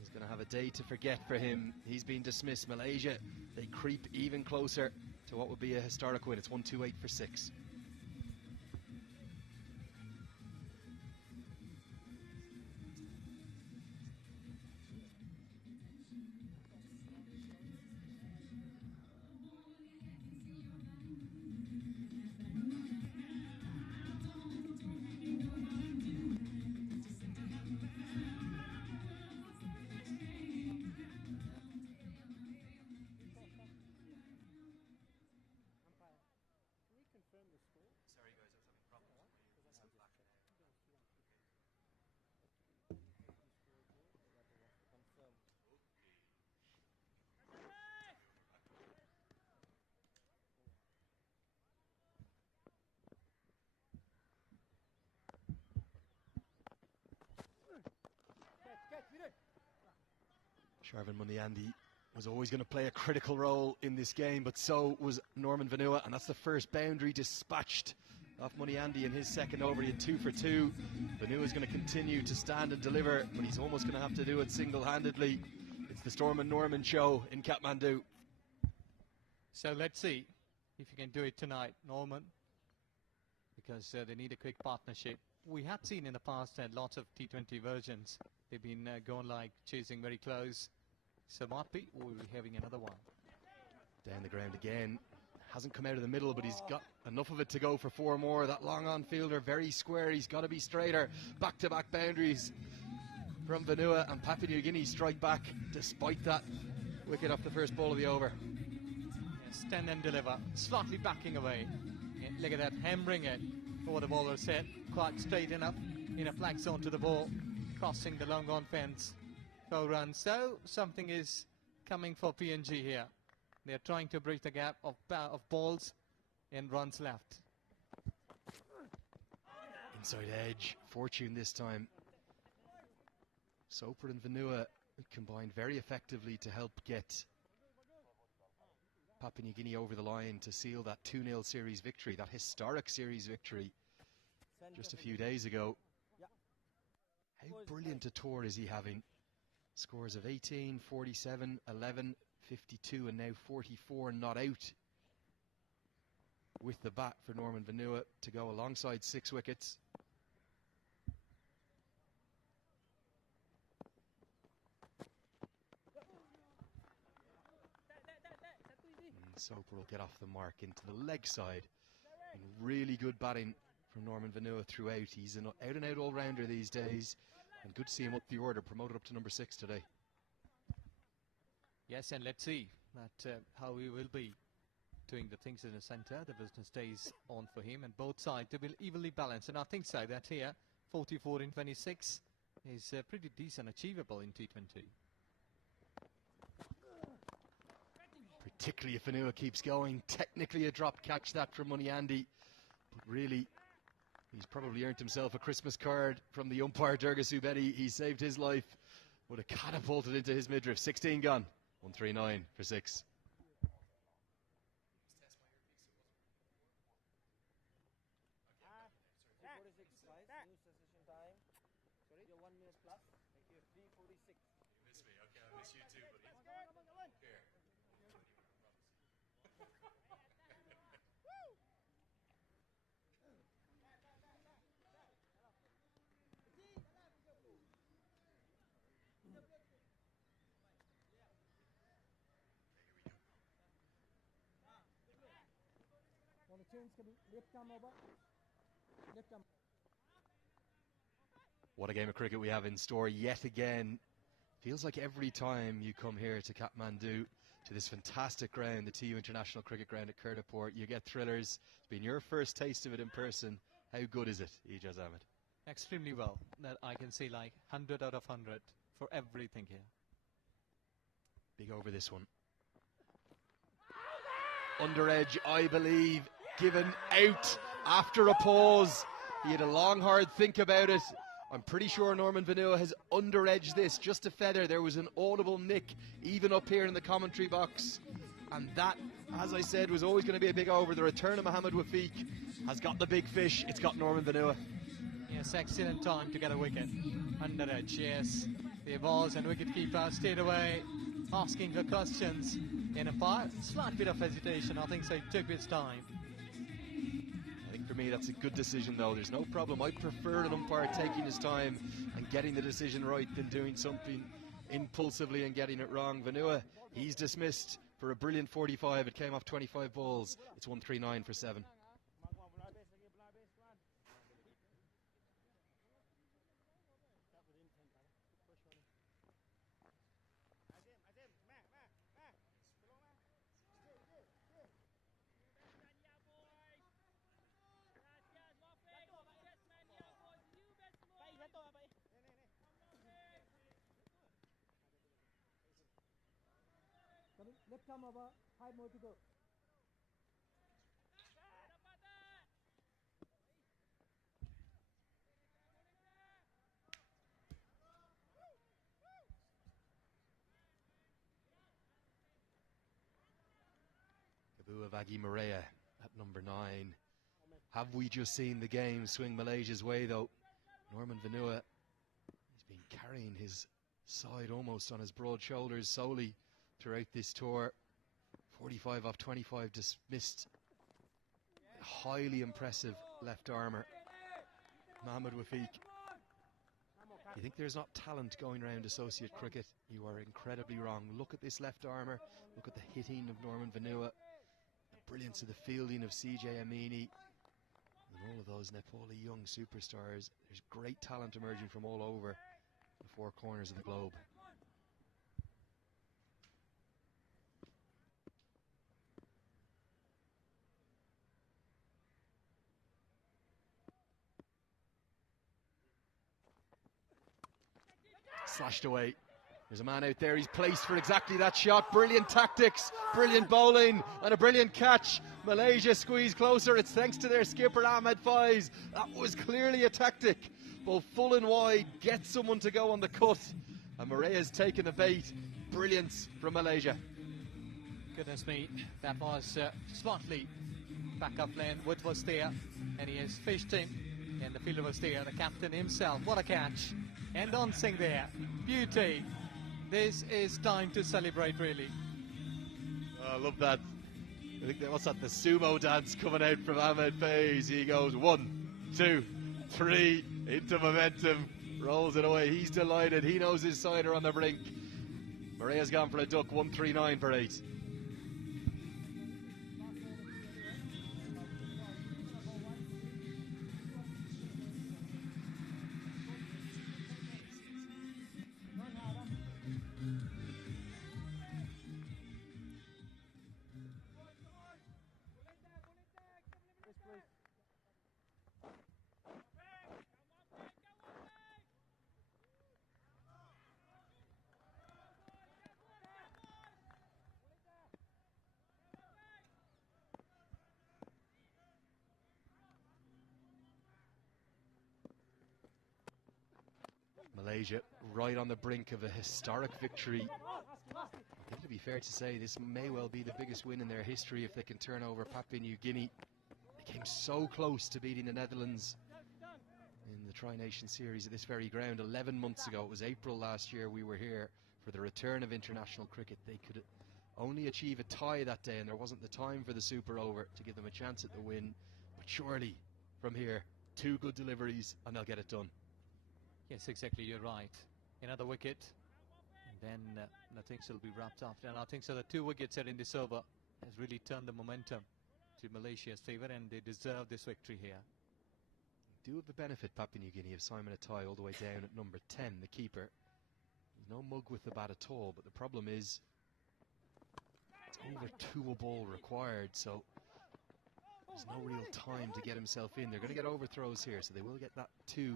is going to have a day to forget for him. He's been dismissed. Malaysia, they creep even closer to what would be a historic win. It's 128 for 6. Sharvin Muniandi was always going to play a critical role in this game, but so was Norman Vanua, and that's the first boundary dispatched off Muniandi in his second over. He had 2 for 2. Vanua's going to continue to stand and deliver, but he's almost going to have to do it single-handedly. It's the Storm and Norman show in Kathmandu. So let's see if you can do it tonight, Norman, because they need a quick partnership. We had seen in the past lots of T20 versions. They've been going like chasing very close. So might be we'll be having another one. Down the ground again. Hasn't come out of the middle, but he's got enough of it to go for 4 more. That long on fielder, very square. He's got to be straighter. Back-to-back boundaries from Vanua, and Papua New Guinea strike back despite that wicket off the first ball of the over. Yes, stand and deliver. Slightly backing away. Yeah, look at that, hammering it over the bowler's head. Quite straight enough in a flag zone to the ball. Crossing the long on fence. 4 runs. So something is coming for PNG here. They're trying to bridge the gap of balls and runs left. Inside edge. Fortune this time. Soper and Vanua combined very effectively to help get Papua New Guinea over the line to seal that 2-0 series victory, that historic series victory just a few days ago. How brilliant a tour is he having? Scores of 18, 47, 11, 52 and now 44 not out with the bat for Norman Vanua to go alongside 6 wickets. And Soper will get off the mark into the leg side. And really good batting from Norman Vanua throughout. He's an out-and-out all-rounder these days. And good to see him up the order, promoted up to number 6 today. Yes, and let's see that how he will be doing the things in the centre, the business stays on for him, and both sides, they will evenly balance. And I think so that here, 44 in 26 is pretty decent, achievable in T20. Particularly if Vanua keeps going. Technically a drop catch that from Money Andy, but really he's probably earned himself a Christmas card from the umpire Durga Subedi. He saved his life, would have catapulted into his midriff. 16 gone, 139 for 6. What a game of cricket we have in store yet again. Feels like every time you come here to Kathmandu, to this fantastic ground, the TU International Cricket Ground at Kirtipur, you get thrillers. It's been your first taste of it in person. How good is it, Ijaz Ahmed? Extremely well. That I can see like 100 out of 100 for everything here. Big over this one. Under edge, I believe, given out after a pause. He had a long, hard think about it. I'm pretty sure Norman Vanua has under-edged this just a feather. There was an audible nick even up here in the commentary box. And that, as I said, was always going to be a big over. The return of Mohamed Wafiq has got the big fish. It's got Norman Vanua. Yes, excellent time to get a wicket. Under edge, yes. The balls and wicketkeeper stayed away, asking for questions. In a slight bit of hesitation, I think so. It took its time. I think for me that's a good decision though. There's no problem. I prefer an umpire taking his time and getting the decision right than doing something impulsively and getting it wrong. Vanua, he's dismissed for a brilliant 45. It came off 25 balls. It's 139 for 7. Left arm over, 5 more to go. Kabuavagi Maria at number 9. Have we just seen the game swing Malaysia's way though? Norman Vanua has been carrying his side almost on his broad shoulders solely throughout this tour. 45 off 25 dismissed. A highly impressive left armour, Mohamed Wafiq. You think there's not talent going around associate cricket? You are incredibly wrong. Look at this left armour. Look at the hitting of Norman Vanua. The brilliance of the fielding of CJ Amini. And all of those Nepali young superstars. There's great talent emerging from all over the four corners of the globe. Slashed away. There's a man out there, he's placed for exactly that shot. Brilliant tactics, brilliant bowling, and a brilliant catch. Malaysia squeezed closer. It's thanks to their skipper Ahmed Faiz. That was clearly a tactic. Both full and wide, get someone to go on the cut. And Morea's taken the bait. Brilliance from Malaysia. Goodness me, that was slightly back up lane. Wood was there, and he has fished him. And the fielder was there, the captain himself. What a catch. And dancing there. Beauty. This is time to celebrate, really. I love that. I think what's that? The sumo dance coming out from Ahmed Faiz. He goes 1, 2, 3 into momentum, rolls it away. He's delighted. He knows his side are on the brink. Morea's gone for a duck. 139 for 8. Malaysia right on the brink of a historic victory. I think it'd be fair to say this may well be the biggest win in their history if they can turn over Papua New Guinea. They came so close to beating the Netherlands in the Tri-Nation Series at this very ground 11 months ago. It was April last year we were here for the return of international cricket. They could only achieve a tie that day, and there wasn't the time for the super over to give them a chance at the win. But surely from here, 2 good deliveries and they'll get it done. Yes, exactly, you're right. Another wicket, and then I think it'll be wrapped up. And I think so the 2 wickets are in this over has really turned the momentum to Malaysia's favour, and they deserve this victory here. Do have the benefit, Papua New Guinea, of Simon Atai all the way down at number 10, the keeper. He's no mug with the bat at all, but the problem is it's over 2 a ball required, so there's no real time to get himself in. They're going to get overthrows here, so they will get that 2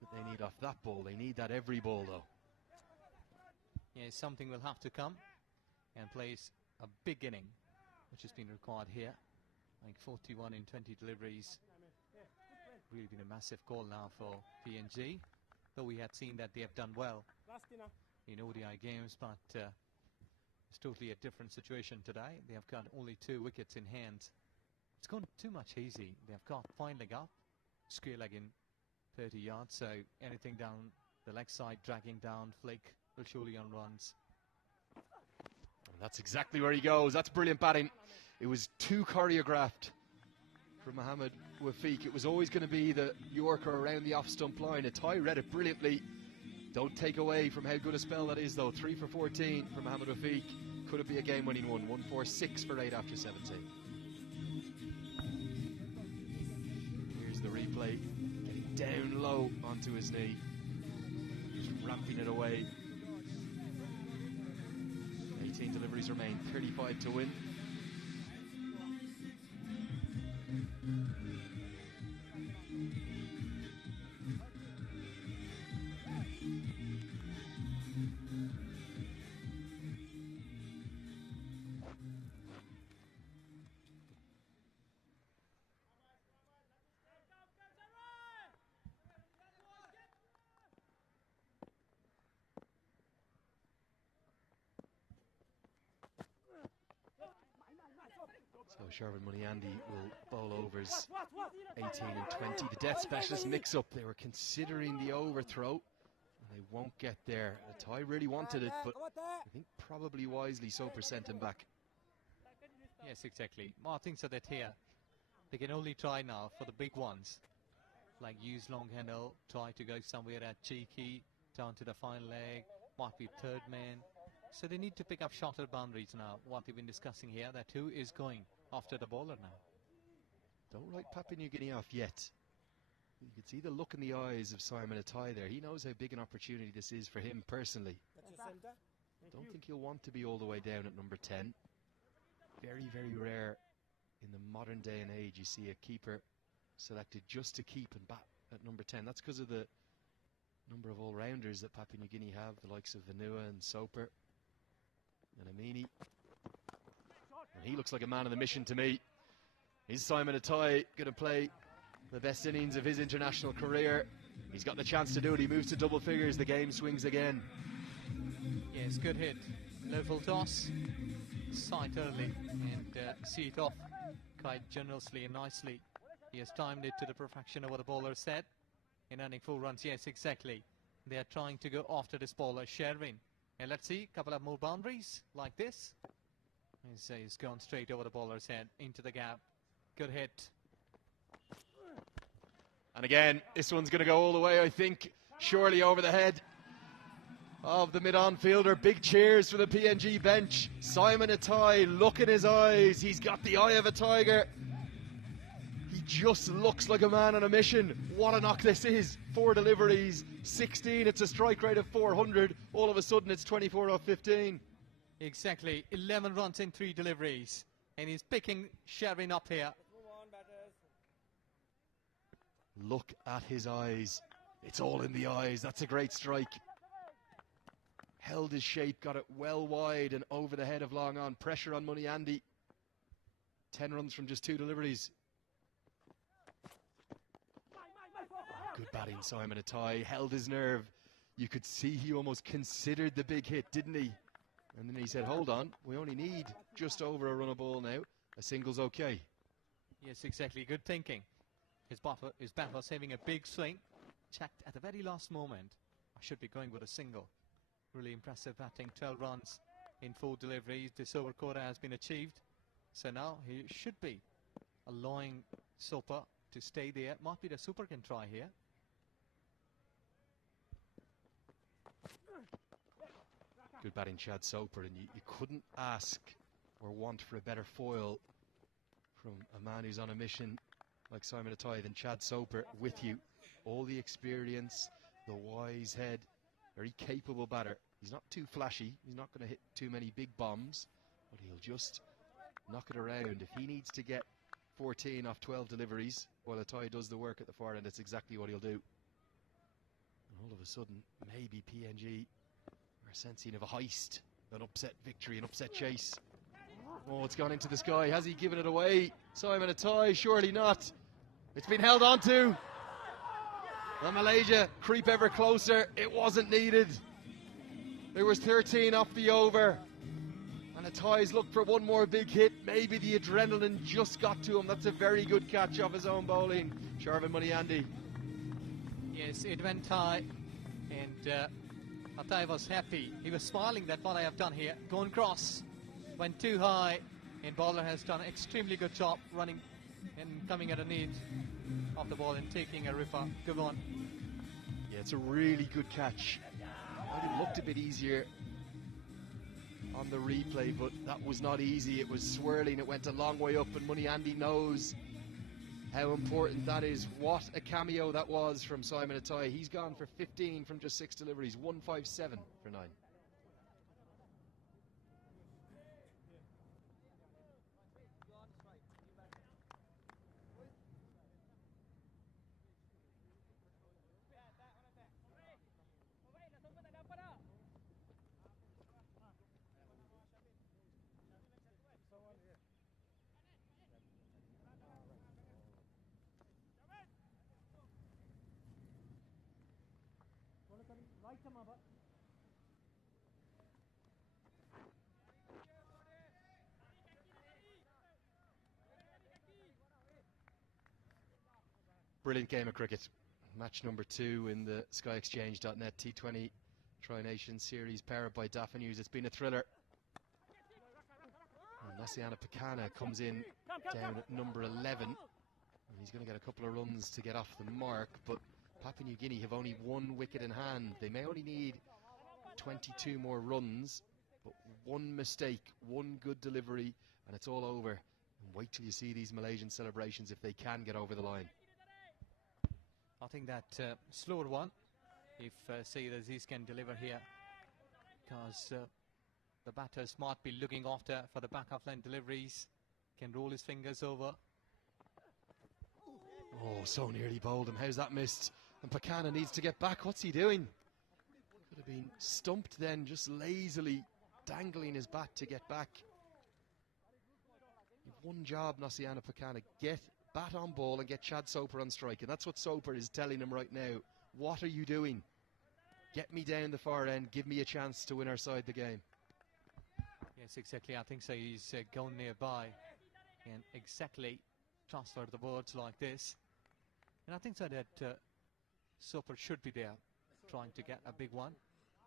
that they need off that ball. They need that every ball, though. Yeah, something will have to come and place a big inning, which has been required here. Like 41 in 20 deliveries. Really been a massive call now for PNG, though we had seen that they have done well in ODI games, but it's totally a different situation today. They have got only 2 wickets in hand. It's gone too much easy. They have got fine leg up, square leg in 30 yards, so anything down the leg side, dragging down, flick will surely on runs. And that's exactly where he goes. That's brilliant batting. It was too choreographed from Mohammed Wafiq. It was always going to be the Yorker around the off-stump line. Atai read it brilliantly. Don't take away from how good a spell that is, though. 3 for 14 for Mohammed Wafiq. Could it be a game-winning one? 1-4-6 for 8 after 17. Here's the replay. Getting down low onto his knee. Just ramping it away. 18 deliveries remain, 35 to win. So Shervin Muniandi will bowl overs 18 and 20. The death specialist mix-up. They were considering the overthrow, and they won't get there. Atai really wanted it, but I think probably wisely so sent him back. Yes, exactly. Well, I think so that here they can only try now for the big ones, like use long handle, try to go somewhere at cheeky, down to the fine leg, might be 3rd man. So they need to pick up shorter boundaries now. What they've been discussing here, that who is going after the bowler now. Don't write Papua New Guinea off yet. You can see the look in the eyes of Simon Atai there. He knows how big an opportunity this is for him personally. Don't think he'll want to be all the way down at number 10. Very, very rare in the modern day and age you see a keeper selected just to keep and bat at number 10. That's because of the number of all-rounders that Papua New Guinea have, the likes of Vanua and Soper and Amini. And he looks like a man on the mission to me. Is Simon Atai going to play the best innings of his international career? He's got the chance to do it. He moves to double figures. The game swings again. Yes, good hit. Low full toss. Sight early and see it off quite generously and nicely. He has timed it to the perfection of what the bowler said. In earning 4 runs, yes, exactly. They are trying to go after this bowler, Shervin. And let's see, a couple of more boundaries like this. He's gone straight over the bowler's head into the gap. Good hit. And again, this one's going to go all the way, I think. Surely over the head of the mid-on fielder. Big cheers for the PNG bench. Simon Atai, look in his eyes. He's got the eye of a tiger. He just looks like a man on a mission. What a knock this is. 4 deliveries, 16. It's a strike rate of 400. All of a sudden, it's 24 off 15. Exactly. 11 runs in 3 deliveries. And he's picking Shervin up here. Look at his eyes. It's all in the eyes. That's a great strike. Held his shape, got it well wide and over the head of long on. Pressure on Muniandi. 10 runs from just 2 deliveries. Good batting, Simon Atai. Held his nerve. You could see he almost considered the big hit, didn't he? And then he said, hold on, we only need just over a run of ball now. A single's okay. Yes, exactly. Good thinking. His bat was having a big swing. Checked at the very last moment. I should be going with a single. Really impressive batting. 12 runs in 4 deliveries. This over quota has been achieved. So now he should be allowing Soper to stay there. Might be the super can try here. Good batting, Chad Soper, and you couldn't ask or want for a better foil from a man who's on a mission like Simon Atai than Chad Soper with you. All the experience, the wise head, very capable batter. He's not too flashy, he's not going to hit too many big bombs, but he'll just knock it around. If he needs to get 14 off 12 deliveries while Atai does the work at the far end, that's exactly what he'll do. And all of a sudden, maybe PNG are sensing of a heist, an upset victory, an upset chase. Oh, it's gone into the sky. Has he given it away? Simon Atai, surely not. It's been held on to. And Malaysia creep ever closer. It wasn't needed. There was 13 off the over. And Atai's looked for one more big hit. Maybe the adrenaline just got to him. That's a very good catch off his own bowling. Sharvin Muniandi. Yes, it went high. And Atai was happy. He was smiling that what I have done here. Going cross. Went too high. And bowler has done an extremely good job running and coming at a need of the ball and taking a ripper. Good one. Yeah, it's a really good catch. It looked a bit easier on the replay, but that was not easy. It was swirling. It went a long way up, and Muniandi knows how important that is. What a cameo that was from Simon Atai. He's gone for 15 from just 6 deliveries. 157 for 9. Brilliant game of cricket. Match number 2 in the SkyExchange.net T20 Tri-Nation Series powered by Dafa News. It's been a thriller. And Nasiana Pakana comes in down at number 11. And he's going to get a couple of runs to get off the mark, but Papua New Guinea have only 1 wicket in hand. They may only need 22 more runs, but 1 mistake, 1 good delivery, and it's all over. And wait till you see these Malaysian celebrations if they can get over the line. I think that slower one, if Saeed Aziz can deliver here, because the batters might be looking after for the back of line deliveries, can roll his fingers over. Oh, so nearly bowled him. How's that missed? And Pakana needs to get back. What's he doing? Could have been stumped then, just lazily dangling his bat to get back. You've one job, Nasiana Pakana. Get bat on ball and get Chad Soper on strike. And that's what Soper is telling him right now. What are you doing? Get me down the far end. Give me a chance to win our side the game. Yes, exactly. I think so. He's gone nearby and exactly transfer the words like this. And I think so that Soper should be there trying to get a big one.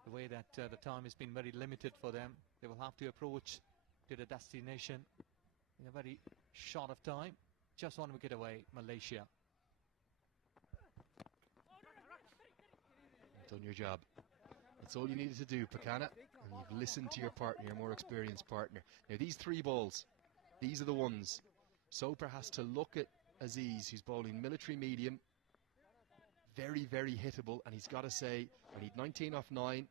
The way that the time has been very limited for them. They will have to approach to the destination in a very short of time. Just 1 wicket away, Malaysia. You've done your job. That's all you needed to do, Pakana. And you've listened to your partner, your more experienced partner. Now, these 3 balls, these are the ones. Soper has to look at Aziz, who's bowling military medium. Very, very hittable. And he's got to say, I need 19 off 9.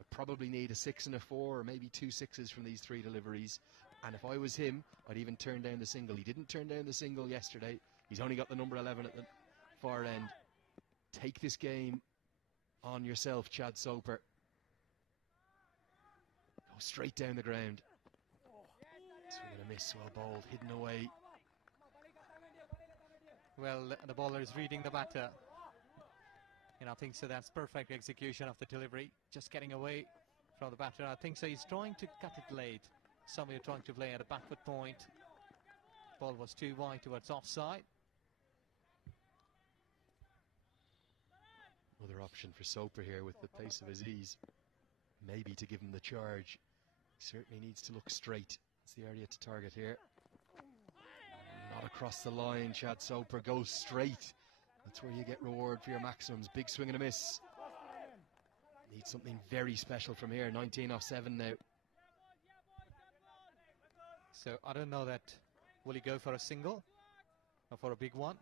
I probably need a 6 and a 4, or maybe 2 6s from these 3 deliveries. And if I was him, I'd even turn down the single. He didn't turn down the single yesterday. He's only got the number 11 at the far end. Take this game on yourself, Chad Soper. Go straight down the ground. Swing and a miss, well bowled, hidden away. Well, the bowler is reading the batter. And I think so that's perfect execution of the delivery. Just getting away from the batter. I think so he's trying to cut it late. Somebody trying to play at a backward point. Ball was too wide towards offside. Another option for Soper here with the pace of his ease. Maybe to give him the charge. He certainly needs to look straight. That's the area to target here. Not across the line. Chad Soper goes straight. That's where you get reward for your maximums. Big swing and a miss. Needs something very special from here. 19 off 7 now. So I don't know that. Will he go for a single or for a big one?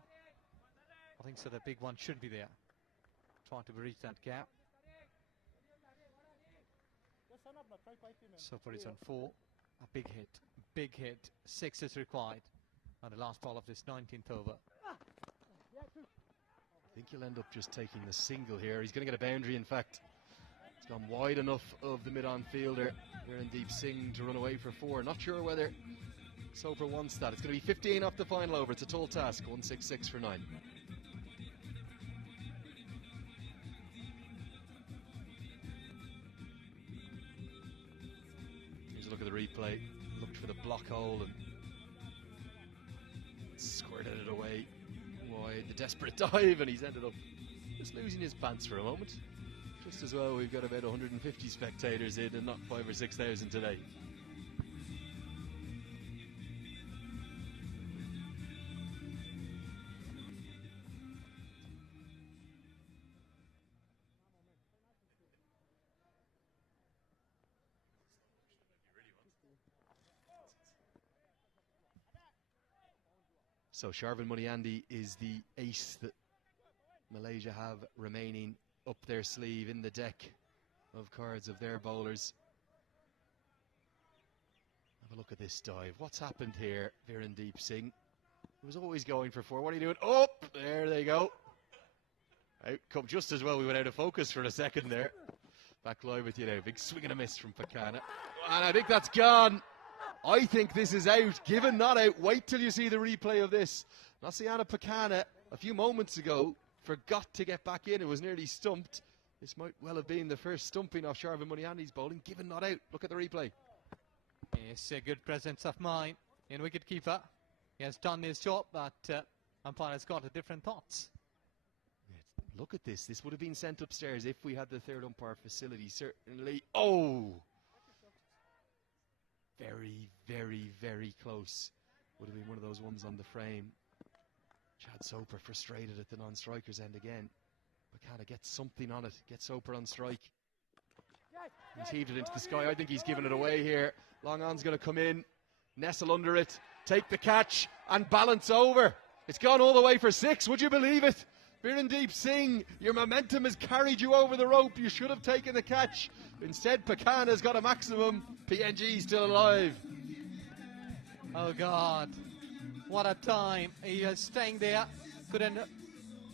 I think so. The big one should be there. Trying to reach that gap. So far it's on 4. A big hit. Big hit. 6 is required on the last ball of this 19th over. I think he'll end up just taking the single here. He's going to get a boundary, in fact. It's gone wide enough of the mid-on fielder. Virendeep Singh to run away for 4. Not sure whether Soper wants that. It's going to be 15 off the final over. It's a tall task. 166 for 9. Here's a look at the replay. Looked for the block hole and squirted it away. Wide, the desperate dive, and he's ended up just losing his pants for a moment. Just as well, we've got about 150 spectators in and not 5,000 or 6,000 today. So Sharvin Muniandi is the ace that Malaysia have remaining up their sleeve in the deck of cards of their bowlers. Have a look at this dive. What's happened here, Virendeep Singh? He was always going for 4. What are you doing? Oh, there they go. Out come just as well. We went out of focus for a second there. Back live with you now. Big swing and a miss from Pakana. And I think that's gone. I think this is out. Given not out, wait till you see the replay of this. Nasiana Pakana, a few moments ago, forgot to get back in. It was nearly stumped. This might well have been the first stumping off Sharvin Muniandi's bowling. Given not out. Look at the replay. Yes, a good presence of mind in wicketkeeper. He has done his job, but umpire has got different thoughts. Look at this. This would have been sent upstairs if we had the third umpire facility, certainly. Oh! Very, very, very close. Would have been one of those ones on the frame. Chad Soper frustrated at the non-striker's end again. Pakana gets something on it. Gets Soper on strike. He's heaved it into the sky. I think he's given it away here. Long on's going to come in. Nestle under it. Take the catch and balance over. It's gone all the way for 6. Would you believe it? Virendeep Singh, your momentum has carried you over the rope. You should have taken the catch. Instead, Pakana's got a maximum. PNG still alive. Oh God, what a time. He was staying there.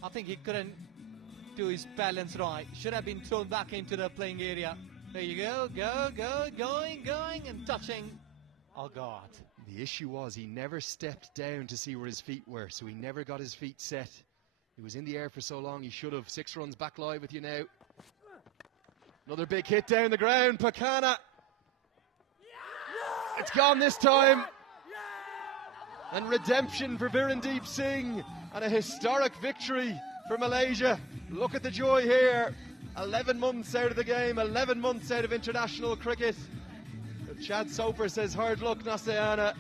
I think he couldn't do his balance right. Should have been thrown back into the playing area. There you go, going and touching. Oh God. The issue was he never stepped down to see where his feet were, so he never got his feet set. He was in the air for so long, he should have. 6 runs back live with you now. Another big hit down the ground. Pakana. It's gone this time. And redemption for Virendeep Singh. And a historic victory for Malaysia. Look at the joy here. 11 months out of the game, 11 months out of international cricket. But Chad Soper says, hard luck, Nasiana.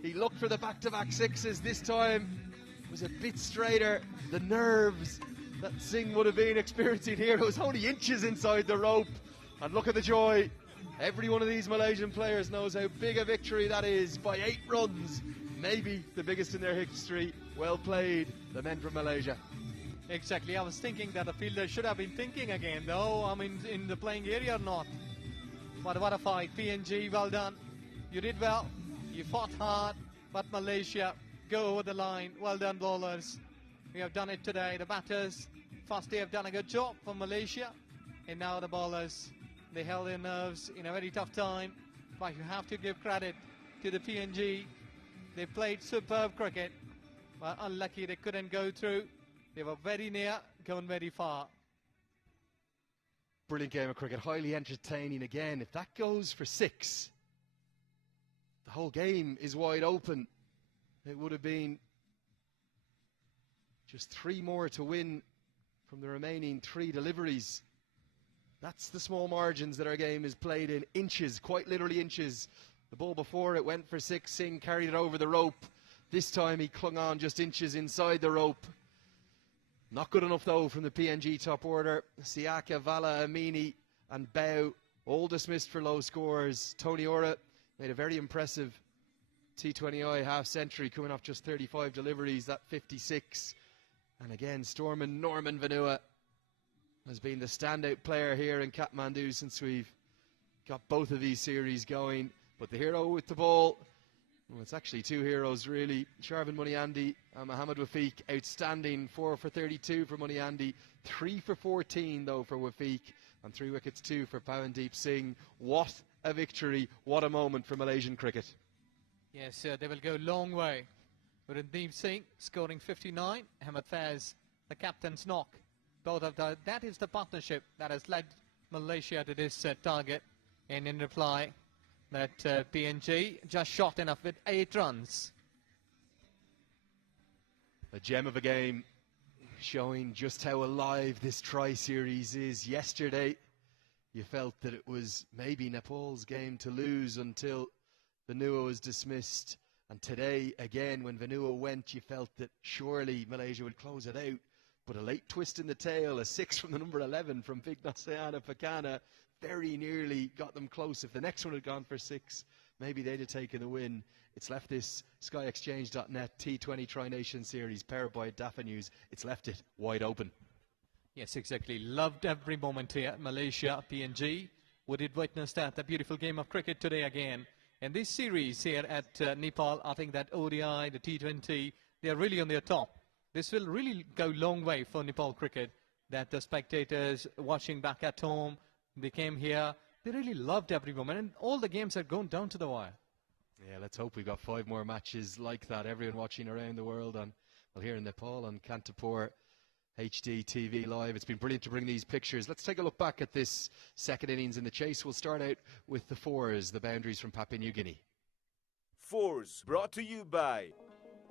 He looked for the back-to-back 6s this time. It was a bit straighter. The nerves that Singh would have been experiencing here. It was only inches inside the rope. And look at the joy. Every one of these Malaysian players knows how big a victory that is by 8 runs. Maybe the biggest in their history. Well played, the men from Malaysia. Exactly. I was thinking that the fielder should have been thinking again, though. I mean, in the playing area or not. But what a fight. PNG, well done. You did well. You fought hard. But Malaysia go over the line. Well done, bowlers. We have done it today. The batters, first they have done a good job for Malaysia. And now the bowlers, they held their nerves in a very tough time. But you have to give credit to the PNG. They played superb cricket. But unlucky they couldn't go through. They were very near, going very far. Brilliant game of cricket, highly entertaining again. If that goes for 6, the whole game is wide open. It would have been just 3 more to win from the remaining 3 deliveries. That's the small margins that our game is played in. Inches, quite literally inches. The ball before it went for 6. Singh carried it over the rope. This time he clung on just inches inside the rope. Not good enough though from the PNG top order. Siaka, Vala, Amini and Bao all dismissed for low scores. Tony Ora made a very impressive T20I half century, coming off just 35 deliveries, that 56. And again, Storman Norman Vanua has been the standout player here in Kathmandu since we've got both of these series going. But the hero with the ball, well, it's actually 2 heroes really. Sharvin Muniandi and Mohammad Wafiq, outstanding. 4 for 32 for Muniandi, 3 for 14 though for Wafiq, and 3 wickets too for Pawandeep Singh. What a victory, what a moment for Malaysian cricket. Yes, they will go a long way. Pawandeep Singh scoring 59, Ahmed Faiz, the captain's knock. Both of that is the partnership that has led Malaysia to this target. And in reply, that PNG just shot enough with 8 runs. A gem of a game, showing just how alive this tri-series is. Yesterday, you felt that it was maybe Nepal's game to lose until Vanua was dismissed. And today, again, when Vanua went, you felt that surely Malaysia would close it out. But a late twist in the tail, a 6 from the number 11 from Vignasyana Pakana, very nearly got them close. If the next one had gone for 6, maybe they'd have taken the win. It's left this SkyExchange.net T20 Tri-Nation Series, powered by Dafa News, it's left it wide open. Yes, exactly. Loved every moment here. Malaysia, PNG. We did witness that, a beautiful game of cricket today again. And this series here at Nepal, I think that ODI, the T20, they are really on their top. This will really go a long way for Nepal cricket, that the spectators watching back at home, they came here, they really loved every moment, and all the games are going down to the wire. Yeah, let's hope we've got 5 more matches like that. Everyone watching around the world on, well, here in Nepal on Kirtipur HD TV Live. It's been brilliant to bring these pictures. Let's take a look back at this second innings in the chase. We'll start out with the 4s, the boundaries from Papua New Guinea. 4s brought to you by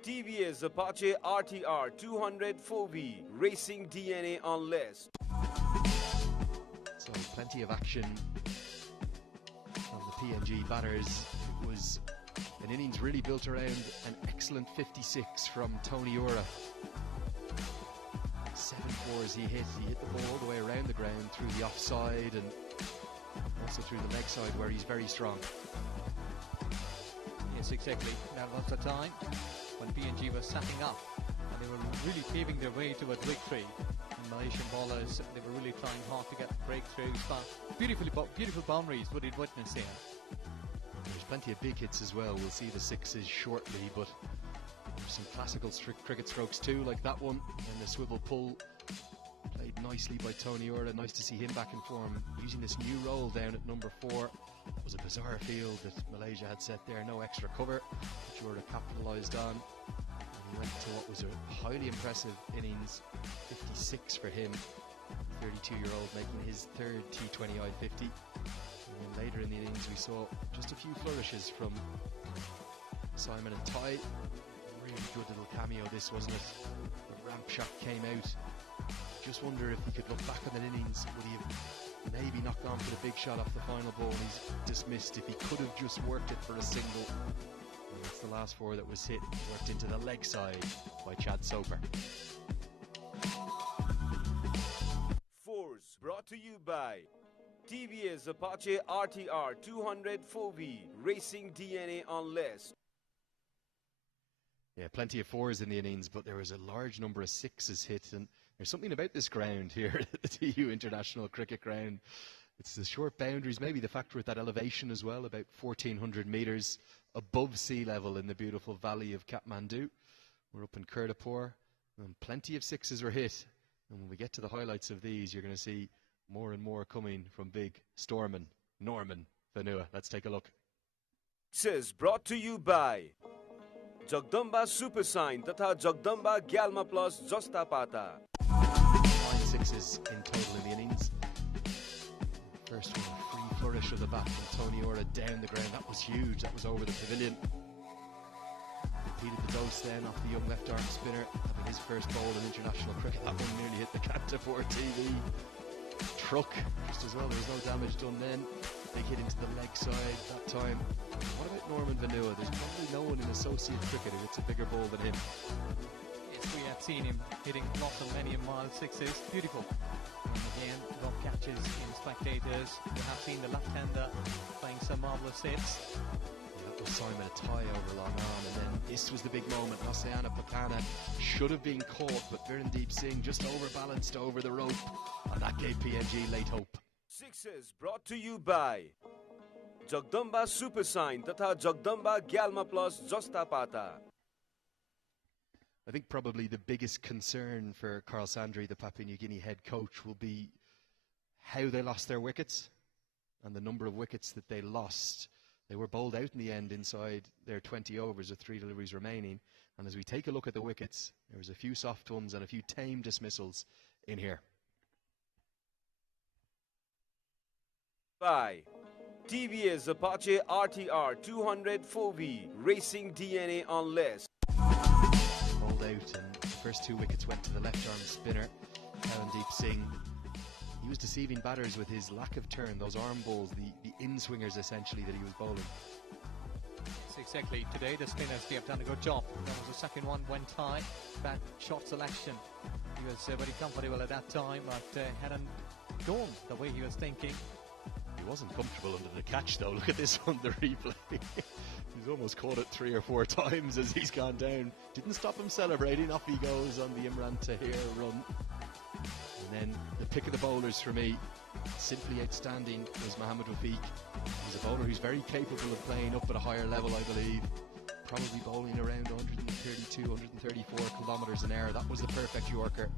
TVS Apache RTR 200 4V, racing DNA on less. So plenty of action from the PNG batters. It was an innings really built around an excellent 56 from Tony Ora. 7 4s he hit the ball all the way around the ground, through the offside and also through the leg side where he's very strong. Yes, exactly. That was the time when PNG was setting up and they were really paving their way towards victory. And Malaysian bowlers, they were really trying hard to get breakthroughs, but beautiful boundaries we did witness here. There's plenty of big hits as well. We'll see the 6s shortly, but there's some classical cricket strokes too, like that one, and the swivel pull played nicely by Tony Ora. Nice to see him back in form, using this new role down at number 4. It was a bizarre field that Malaysia had set there, no extra cover, which Ora capitalised on. And he went to what was a highly impressive innings, 56 for him, 32-year-old making his 3rd T20I 50. And then later in the innings we saw just a few flourishes from Simon and Ty. Really good little cameo this, wasn't it? The ramp shot came out. Just wonder if he could look back on that innings, would he have maybe not gone for the big shot off the final ball and he's dismissed, if he could have just worked it for a single. And that's the last 4 that was hit, worked into the leg side by Chad Soper. 4s brought to you by TVS Apache RTR 200 4V, racing DNA on less. Yeah, plenty of 4s in the innings, but there was a large number of 6s hit, and there's something about this ground here at the TU International Cricket Ground. It's the short boundaries, maybe the factor with that elevation as well, about 1,400 metres above sea level in the beautiful valley of Kathmandu. We're up in Kirtipur, and plenty of 6s were hit. And when we get to the highlights of these, you're going to see more and more coming from big Storman Norman Vanua. Let's take a look. 6s brought to you by Jagdamba Super Sign तथा Jagdamba Gyalma Plus Josta Pata. 9 6s in total in the innings. of the bat from Tony Ora down the ground. That was huge. That was over the pavilion. Repeated the dose then off the young left arm spinner, having his first bowl in international cricket. That one nearly hit the Kirtipur TV truck just as well. There was no damage done then. Big hit into the leg side that time. What about Norman Vanua? There's probably no one in associate cricket who hits a bigger ball than him. Yes, we have seen him hitting lots of many mile sixes. Beautiful. And again, got catches in spectators. We have seen the left-hander playing some marvellous hits. That was Simon Atai over long on, and then this was the big moment. Lasayana Pakana should have been caught, but Virendeep Singh just overbalanced over the rope, and that gave PNG late hope. Sixes brought to you by Jagdamba Super Sign तथा Jagdamba Gyalma Plus Josta Pata. I think probably the biggest concern for Carl Sandry, the Papua New Guinea head coach, will be how they lost their wickets and the number of wickets that they lost. They were bowled out in the end inside their 20 overs with 3 deliveries remaining. And as we take a look at the wickets, there was a few soft ones and a few tame dismissals in here. By TVS Apache RTR 200 4V Racing DNA on less. Bowled out, and the first 2 wickets went to the left arm spinner, Virendeep Singh. He was deceiving batters with his lack of turn, those arm balls, the in-swingers essentially that he was bowling. Yes, exactly. Today the spinners, they have done a good job. That was the second one, went high. Bad shot selection. He was very comfortable at that time, but hadn't gone the way he was thinking. He wasn't comfortable under the catch though. Look at this on the replay. He's almost caught it 3 or 4 times as he's gone down. Didn't stop him celebrating. Off he goes on the Imran Tahir run. And then the pick of the bowlers for me, simply outstanding, was Mohammad Rafiq. He's a bowler who's very capable of playing up at a higher level, I believe. Probably bowling around 132, 134 kilometres an hour. That was the perfect Yorker.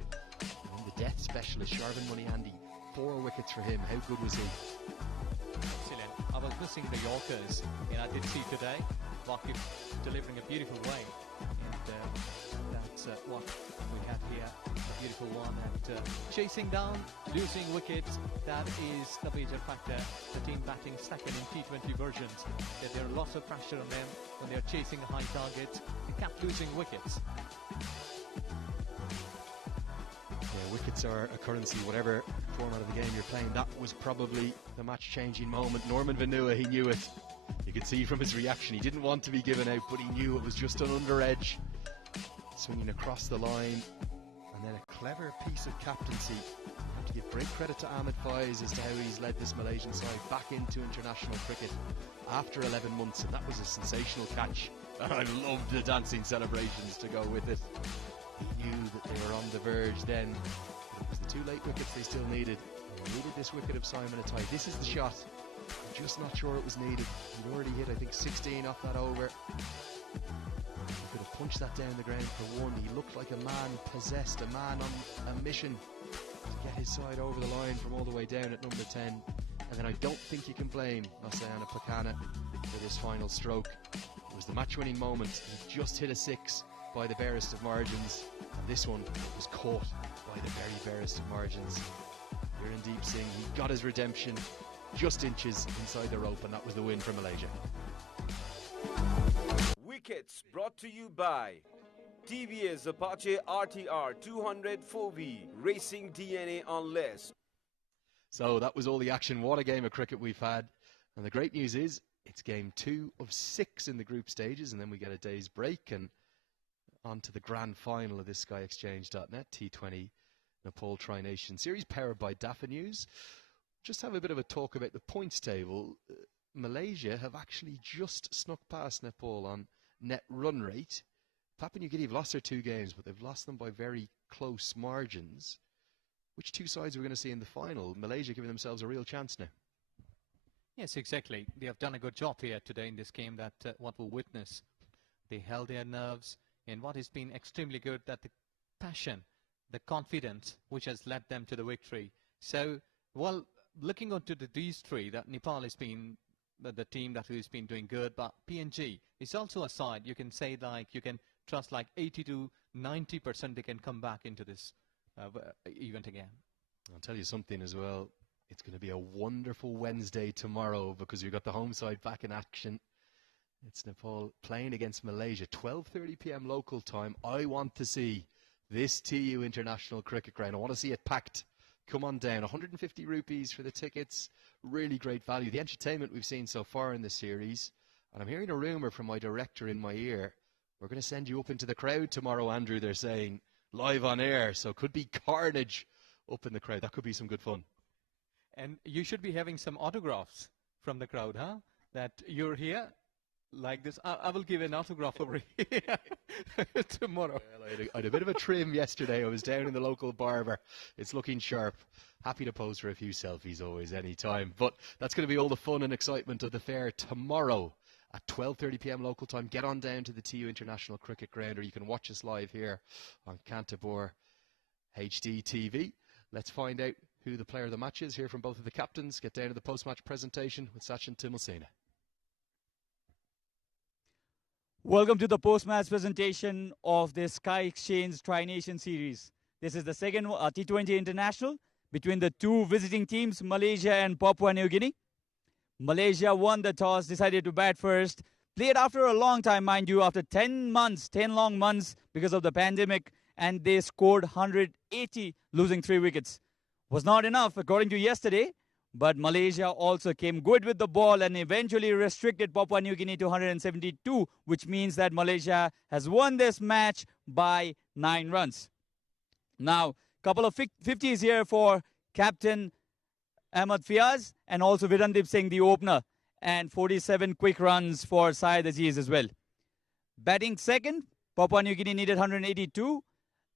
And then the death specialist, Sharvin Muniandi. 4 wickets for him. How good was he? Excellent. I was missing the Yorkers, and I did see today Waqif delivering a beautiful way. And that's what we have here, a beautiful one. And chasing down, losing wickets, that is the major factor. The team batting second in T20 versions, that there are lots of pressure on them when they're chasing high targets. They kept losing wickets. Yeah, wickets are a currency, whatever format of the game you're playing. That was probably the match-changing moment. Norman Vanua, he knew it. You could see from his reaction, he didn't want to be given out, but he knew it was just an under edge. Swinging across the line, and then a clever piece of captaincy. You have to give great credit to Ahmed Faiz as to how he's led this Malaysian side back into international cricket after 11 months, and that was a sensational catch. And I loved the dancing celebrations to go with it. He knew that they were on the verge then, but it was the 2 late wickets they still needed. They needed this wicket of Simon Atai. This is the shot. I'm just not sure it was needed. He'd already hit, I think, 16 off that over. He could have punched that down the ground for 1. He looked like a man possessed, a man on a mission to get his side over the line from all the way down at number 10. And then I don't think you can blame Lasayana Pakana for this final stroke. It was the match-winning moment. He just hit a 6 by the barest of margins, and this one was caught by the very barest of margins. Virendeep Singh, he got his redemption just inches inside the rope, and that was the win for Malaysia. Wickets brought to you by TVS Apache RTR 200 4V Racing DNA on less. So that was all the action. What a game of cricket we've had. And the great news is it's game 2 of 6 in the group stages, and then we get a day's break and on to the grand final of this SkyExchange.net T20 Nepal Tri-Nation Series, powered by DAFA News. Just have a bit of a talk about the points table. Malaysia have actually just snuck past Nepal on net run rate. Papua New Guinea have lost their 2 games, but they've lost them by very close margins. Which 2 sides are we going to see in the final? Malaysia giving themselves a real chance now. Yes, exactly. They have done a good job here today in this game, that what we'll witness. They held their nerves, and what has been extremely good, that the passion, the confidence, which has led them to the victory. So, well, looking onto these 3, that Nepal has been the team that has been doing good, but PNG is also a side you can say, like, you can trust like 80 to 90% they can come back into this event again. I'll tell you something as well. It's going to be a wonderful Wednesday tomorrow because we've got the home side back in action. It's Nepal playing against Malaysia, 12:30 p.m. local time. I want to see this TU International Cricket Ground. I want to see it packed. Come on down. 150 rupees for the tickets. Really great value. The entertainment we've seen so far in this series. And I'm hearing a rumour from my director in my ear. We're going to send you up into the crowd tomorrow, Andrew, they're saying, live on air. So could be carnage up in the crowd. That could be some good fun. And you should be having some autographs from the crowd, huh? That you're here like this. I will give an autograph over here tomorrow. Well, I had a bit of a trim yesterday. I was down in the local barber. It's looking sharp. Happy to pose for a few selfies always, anytime. But that's going to be all the fun and excitement of the fair tomorrow at 12:30 p.m. local time. Get on down to the TU International Cricket Ground, or you can watch us live here on Kirtipur HD TV. Let's find out who the player of the match is. Hear from both of the captains. Get down to the post-match presentation with Sachin Timulsena. Welcome to the post-match presentation of the Sky Exchange Tri-Nation Series. This is the second T20 International between the two visiting teams, Malaysia and Papua New Guinea. Malaysia won the toss, decided to bat first. Played after a long time, mind you, after 10 long months because of the pandemic, and they scored 180, losing 3 wickets. Was not enough, according to yesterday, but Malaysia also came good with the ball and eventually restricted Papua New Guinea to 172, which means that Malaysia has won this match by 9 runs. Now, couple of 50s here for Captain Ahmed Fiaz and also Virandip Singh, the opener, and 47 quick runs for Syed Aziz as well. Batting second, Papua New Guinea needed 182.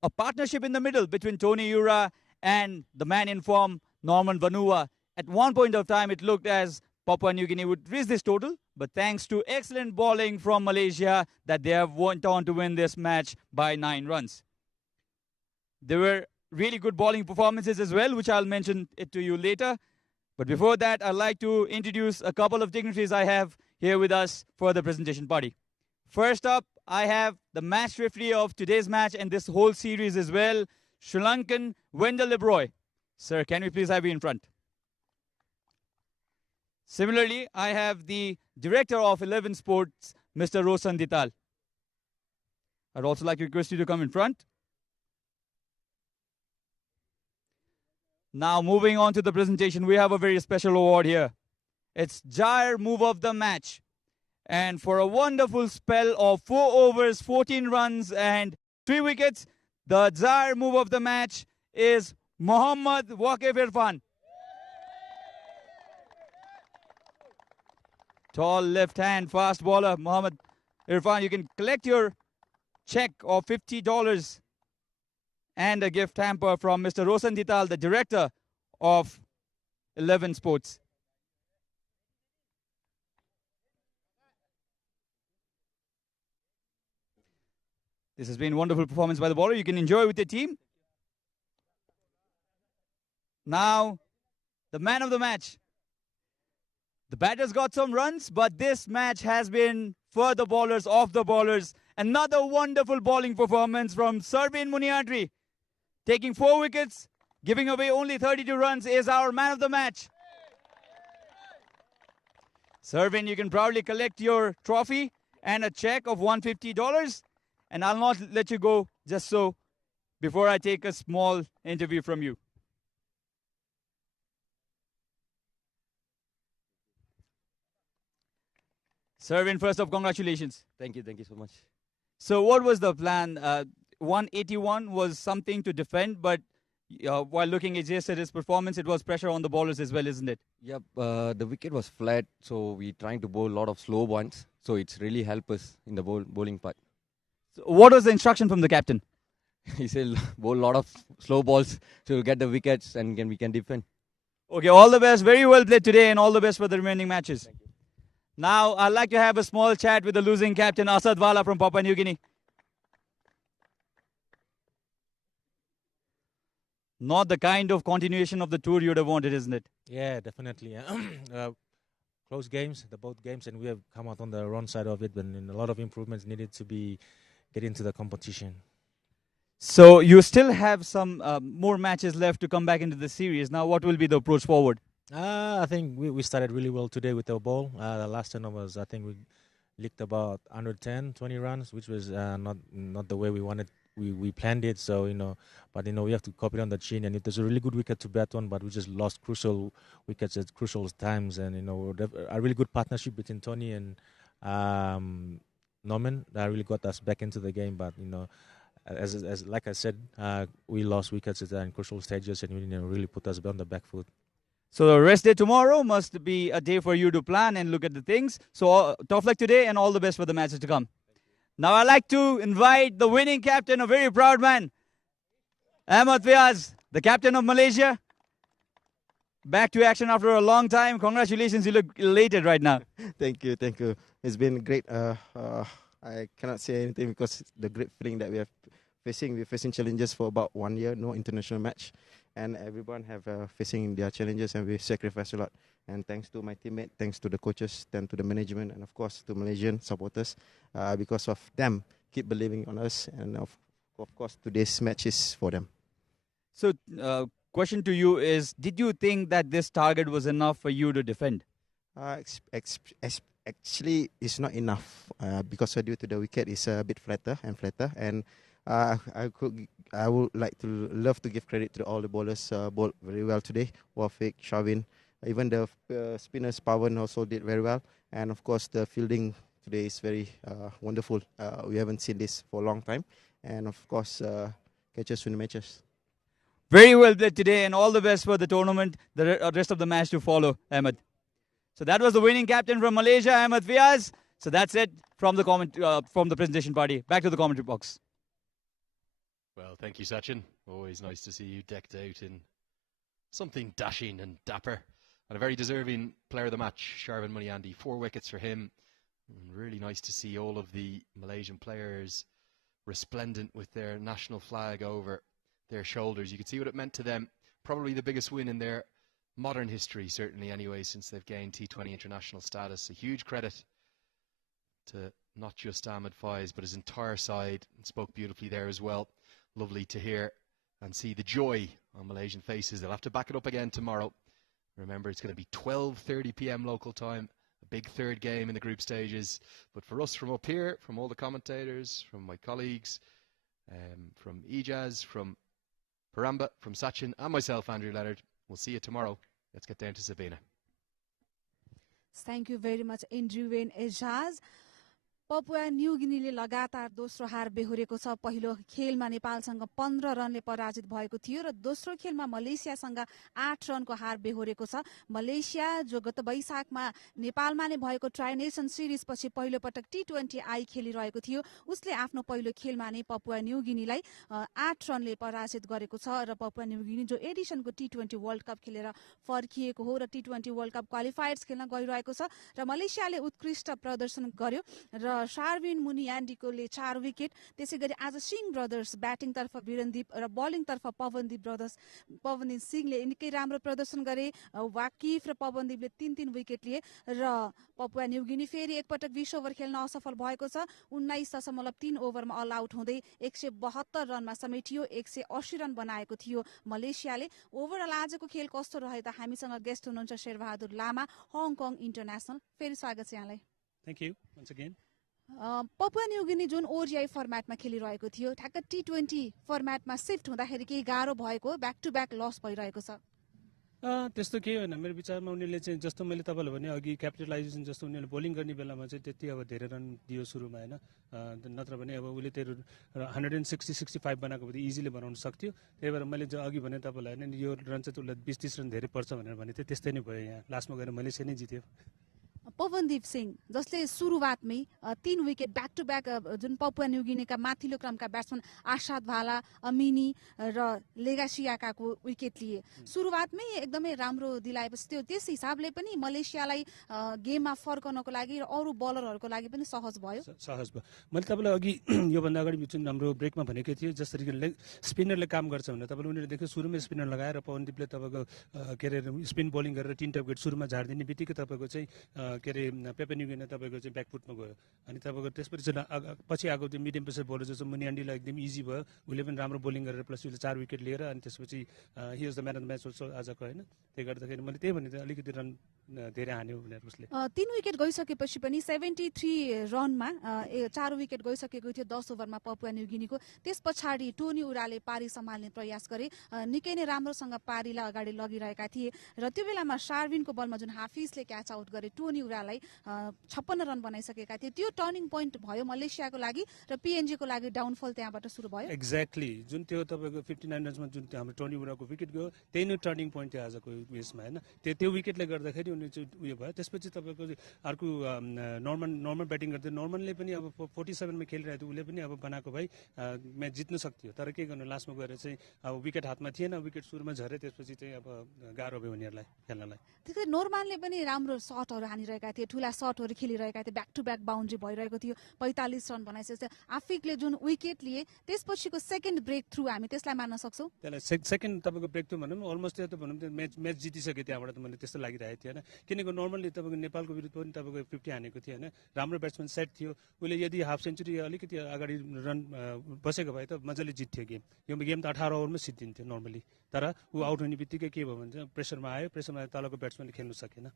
A partnership in the middle between Tony Ura and the man in form, Norman Vanua. At one point of time, it looked as Papua New Guinea would reach this total, but thanks to excellent bowling from Malaysia, that they have went on to win this match by 9 runs. There were really good bowling performances as well, which I'll mention it to you later. But before that, I'd like to introduce a couple of dignitaries I have here with us for the presentation party. First up, I have the match referee of today's match and this whole series as well, Sri Lankan Wendell Lebroy. Sir, can we please have you in front? Similarly, I have the director of 11 Sports, Mr. Rosan Dital. I'd also like to request you to come in front. Now, moving on to the presentation, we have a very special award here. It's Gyre Move of the Match. And for a wonderful spell of 4 overs, 14 runs and 3 wickets, the Gyre Move of the Match is Mohammad Waqif Irfan. Tall left-hand fast bowler, Mohammad Irfan. You can collect your check of $50 and a gift hamper from Mr. Rosan Dital, the director of 11 Sports. This has been a wonderful performance by the bowler. You can enjoy with your team. Now, the man of the match. The batters got some runs, but this match has been for the bowlers, of the bowlers. Another wonderful bowling performance from Servin Muniadri. Taking 4 wickets, giving away only 32 runs, is our man of the match. Servin, you can proudly collect your trophy and a check of $150. And I'll not let you go just so before I take a small interview from you. Servin, first off, congratulations. Thank you so much. So what was the plan? 181 was something to defend, but while looking at yesterday's performance, it was pressure on the bowlers as well, isn't it? Yep, the wicket was flat, so we trying to bowl a lot of slow ones. So it's really helped us in the bowling part. So what was the instruction from the captain? He said bowl a lot of slow balls to get the wickets and we can defend. Okay, all the best. Very well played today and all the best for the remaining matches. Now, I'd like to have a small chat with the losing captain, Asad Vala from Papua New Guinea. Not the kind of continuation of the tour you'd have wanted, isn't it? Yeah, definitely. Close games, both games, and we have come out on the wrong side of it, and a lot of improvements needed to be get into the competition. So you still have some more matches left to come back into the series. Now, what will be the approach forward? I think we started really well today with our ball. The last 10 overs, I think we licked about 110, 20 runs, which was not the way we wanted. We planned it, so but we have to copy it on the chin, and it was a really good wicket to bat on, but we just lost crucial wickets at crucial times, and a really good partnership between Tony and Norman that really got us back into the game, but as like I said, we lost wickets at crucial stages, and really put us on the back foot. So the rest day tomorrow must be a day for you to plan and look at the things. So tough luck today and all the best for the matches to come. Now I'd like to invite the winning captain, a very proud man, Ahmed Fiaz, the captain of Malaysia. Back to action after a long time. Congratulations, you look elated right now. Thank you. It's been great. I cannot say anything because the great feeling that we're facing challenges for about 1 year, no international match. And everyone have facing their challenges, and we sacrifice a lot. And thanks to my teammate, thanks to the coaches, thanks to the management, and of course to Malaysian supporters, because of them keep believing on us. And of course today's match is for them. So question to you is, did you think that this target was enough for you to defend? Actually, it's not enough because due to the wicket is a bit flatter, and I would love to give credit to all the bowlers bowled very well today. Wafiq, Shavin, even the spinners Pawan also did very well, and of course the fielding today is very wonderful. We haven't seen this for a long time, and of course catches win matches. Very well played today, and all the best for the tournament, the rest of the match to follow, Ahmed. So that was the winning captain from Malaysia, Ahmed Fiaz. So that's it from the presentation party. Back to the commentary box. Well, thank you, Sachin. Always nice to see you decked out in something dashing and dapper. And a very deserving player of the match, Sharvin Muniandi. 4 wickets for him. And really nice to see all of the Malaysian players resplendent with their national flag over their shoulders. You could see what it meant to them. Probably the biggest win in their modern history, certainly anyway, since they've gained T20 international status. A huge credit to not just Ahmed Fiaz, but his entire side. And spoke beautifully there as well. Lovely to hear and see the joy on Malaysian faces. They'll have to back it up again tomorrow. Remember, it's going to be 12:30 p.m. local time, a big third game in the group stages. But for us from up here, from all the commentators, from my colleagues, from Ijaz, from Paramba, from Sachin, and myself, Andrew Leonard, we'll see you tomorrow. Let's get down to Sabina. Thank you very much, Andrew and Ijaz. Papua New गिनीले लगातार दोस्रो हार बेहोरेको छ। पहिलो खेलमा नेपालसँग 15 रनले पराजित भएको थियो र दोस्रो खेलमा मलेसियासँग 8 रनको हार बेहोरेको छ। मलेसिया जो गत वैशाखमा नेपालमा नै भएको ट्राई नेसन सिरिज पछि पहिलो पटक T20 आई खेलिरहेको थियो, उसले आफ्नो पहिलो खेलमा नै पपुआ न्यू गिनीलाई 8 रनले पराजित गरेको छ र पपुआ न्यू गिनी जो एडिसनको T20 वर्ल्ड कप खेलेर फर्किएको हो र T20 वर्ल्ड कप क्वालिफायर्स खेल्न गइरहेको छ र मलेसियाले उत्कृष्ट प्रदर्शन गर्यो र शार्विन मुनियान्डीकोले 4 विकेट। त्यसैगरी आज सिंह ब्रदर्स ब्याटिङ तर्फ वीरेन्दीप र बलिङ तर्फ पवनदीप सिंहले निकै राम्रो प्रदर्शन गरे। वाकिफ र पवनदीपले 3-3 विकेट लिए र पपुआ न्यू गिनी फेरि एकपटक 20 ओभर खेल्न असफल भएको छ। 19.3 ओभरमा अल आउट हुँदै 172 रनमा समेटियो। 180 रन बनाएको थियो मलेसियाले। ओभरअल आजको खेल कस्तो रह्यो त हामीसँग गेस्ट हुनुहुन्छ शेरबहादुर लामा, हङकङ इन्टरनेसनल। फेरि स्वागत छ यहाँलाई। Thank you once again. Papua New Guinea जुन ओडिआई फर्मेटमा खेलिरहेको थियो, ठ्याक्क T20 फर्मेटमा शिफ्ट हुँदाखेरि केही गाह्रो भएको, ब्याक टु ब्याक लस भइरहेको छ। त्यस्तो केही होइन मेरो विचारमा। उनीहरूले चाहिँ जस्तो मैले तपाईँलाई भने अघि क्यापिटलाइजेसन जस्तो उनीहरूले बोलिङ गर्ने बेलामा चाहिँ त्यति अब धेरै रन दियो सुरुमा होइन, नत्र भने अब उसले त्यो 160-65 बनाएको भए इजिली बनाउन सक्थ्यो। त्यही भएर मैले अघि भने तपाईँलाई होइन यो रन चाहिँ उसलाई 20-30 रन धेरै पर्छ भनेर भने थियो, त्यस्तै नै भयो। यहाँ लास्टमा गएर मलेसिया नै जित्यो। पवनदीप सिंह जसले सुरुवातमै 3 विकेट ब्याक टु ब्याक जुन पपुआ न्यू गिनीका माथिल्लो क्रमका ब्याट्सम्यान आशाद भाला, अमिनी र लेगासियाकाको विकेट लिए। सुरुवातमै एकदमै राम्रो दिलाएपछि त्यो त्यस हिसाबले पनि मलेसियालाई गेममा फर्कनको लागि र अरू बलरहरूको लागि पनि सहज भयो। मैले तपाईँलाई अघि योभन्दा अगाडि जुन हाम्रो ब्रेकमा भनेको थिएँ, जसरी स्पिनरले काम गर्छ भनेर तपाईँले उनीहरूले देख्यो। सुरुमै स्पिनर लगाएर पवनदीपले तपाईँको के अरे स्पिन बोलिङ गरेर 3 विकेट सुरुमा झारिदिने बित्तिकै तपाईँको चाहिँ के अरे पेपा न्यू गिनी तपाईँको चाहिँ ब्याकफुटमा गयो अनि तपाईँको त्यसपछि चाहिँ पछि आएको त्यो मिडियम पेसर बोलर जस्तो मुनियान्डीलाई एकदम इजी भयो उसले पनि राम्रो बोलिङ गरेर प्लस उसले 4 विकेट लिएर अनि त्यसपछि he was the man of the match also आजको होइन त्यही गर्दाखेरि मैले त्यही भने अलिकति रन धेरै हान्यो भनेर उसले 3 विकेट गइसकेपछि पनि 73 रनमा 4 विकेट गइसकेको थियो 10 ओभरमा पपुवा न्यू गिनीको। त्यस पछाडि टोनी उराले पारी सम्हाल्ने प्रयास गरे, निकै नै राम्रोसँग पारीलाई अगाडि लगिरहेका थिए र त्यो बेलामा शार्विनको बलमा जुन हाफिजले क्याच आउट गरे टोनी उरालाई 56 रन बनाइसकेका थिए। त्यो टर्निङ पोइन्ट भयो मलेसियाको लागि र पिएनजीको लागि डाउनफल त्यहाँबाट सुरु भयो। एक्ज्याक्टली जुन त्यो तपाईँको 59 रन्समा जुन हाम्रो टोनी उराको विकेट गयो त्यही नै टर्निङ पोइन्ट थियो आजको उयसमा होइन। त्यो विकेटले गर्दाखेरि उनी चाहिँ उयो भयो। त्यसपछि तपाईँको अर्को नर्मल ब्याटिङ गर्दै नर्मलले पनि अब 47मा खेलिरहेको थियो उसले पनि अब बनाएको भाइ म्याच जित्न सक्थ्यो तर के गर्नु लास्टमा गएर चाहिँ अब विकेट हातमा थिएन, विकेट सुरुमा झरे त्यसपछि चाहिँ अब गाह्रो भयो उनीहरूलाई खेल्नलाई। त्यसै नोर्मानले पनि राम्रो सटहरू हानिरहेका थिए, ठुला सटहरू खेलिरहेका थिए, ब्याक टु ब्याक बाउन्ड्री भइरहेको थियो, 45 रन बनाइसकेको थियो। आफिकले जुन विकेट लिए त्यसपछिको सेकेन्ड ब्रेक थ्रु हामी त्यसलाई मान्न सक्छौँ। त्यसलाई सेकेन्ड तपाईँको ब्रेक थ्रु भनौँ अलमोस्ट त्यो भनौँ त्यो म्याच जितिसक्यो त्यहाँबाट त मैले त्यस्तो लागिरहेको थियो होइन। किनकि नर्मल्ली तपाईँको नेपालको विरुद्ध पनि तपाईँको 50 हानेको थियो होइन, राम्रो ब्याट्सम्यान सेट थियो, उसले यदि हाफ सेन्चुरी अलिकति अगाडि रन बसेको भए त मजाले जित्थ्यो गेम। यो गेम त 18 ओभरमा जितिन्थ्यो नर्मली, तर ऊ आउट हुने बित्तिकै के भयो भने चाहिँ प्रेसरमा आयो, तलको ब्याट्सम्यानले खेल्नु सकेन।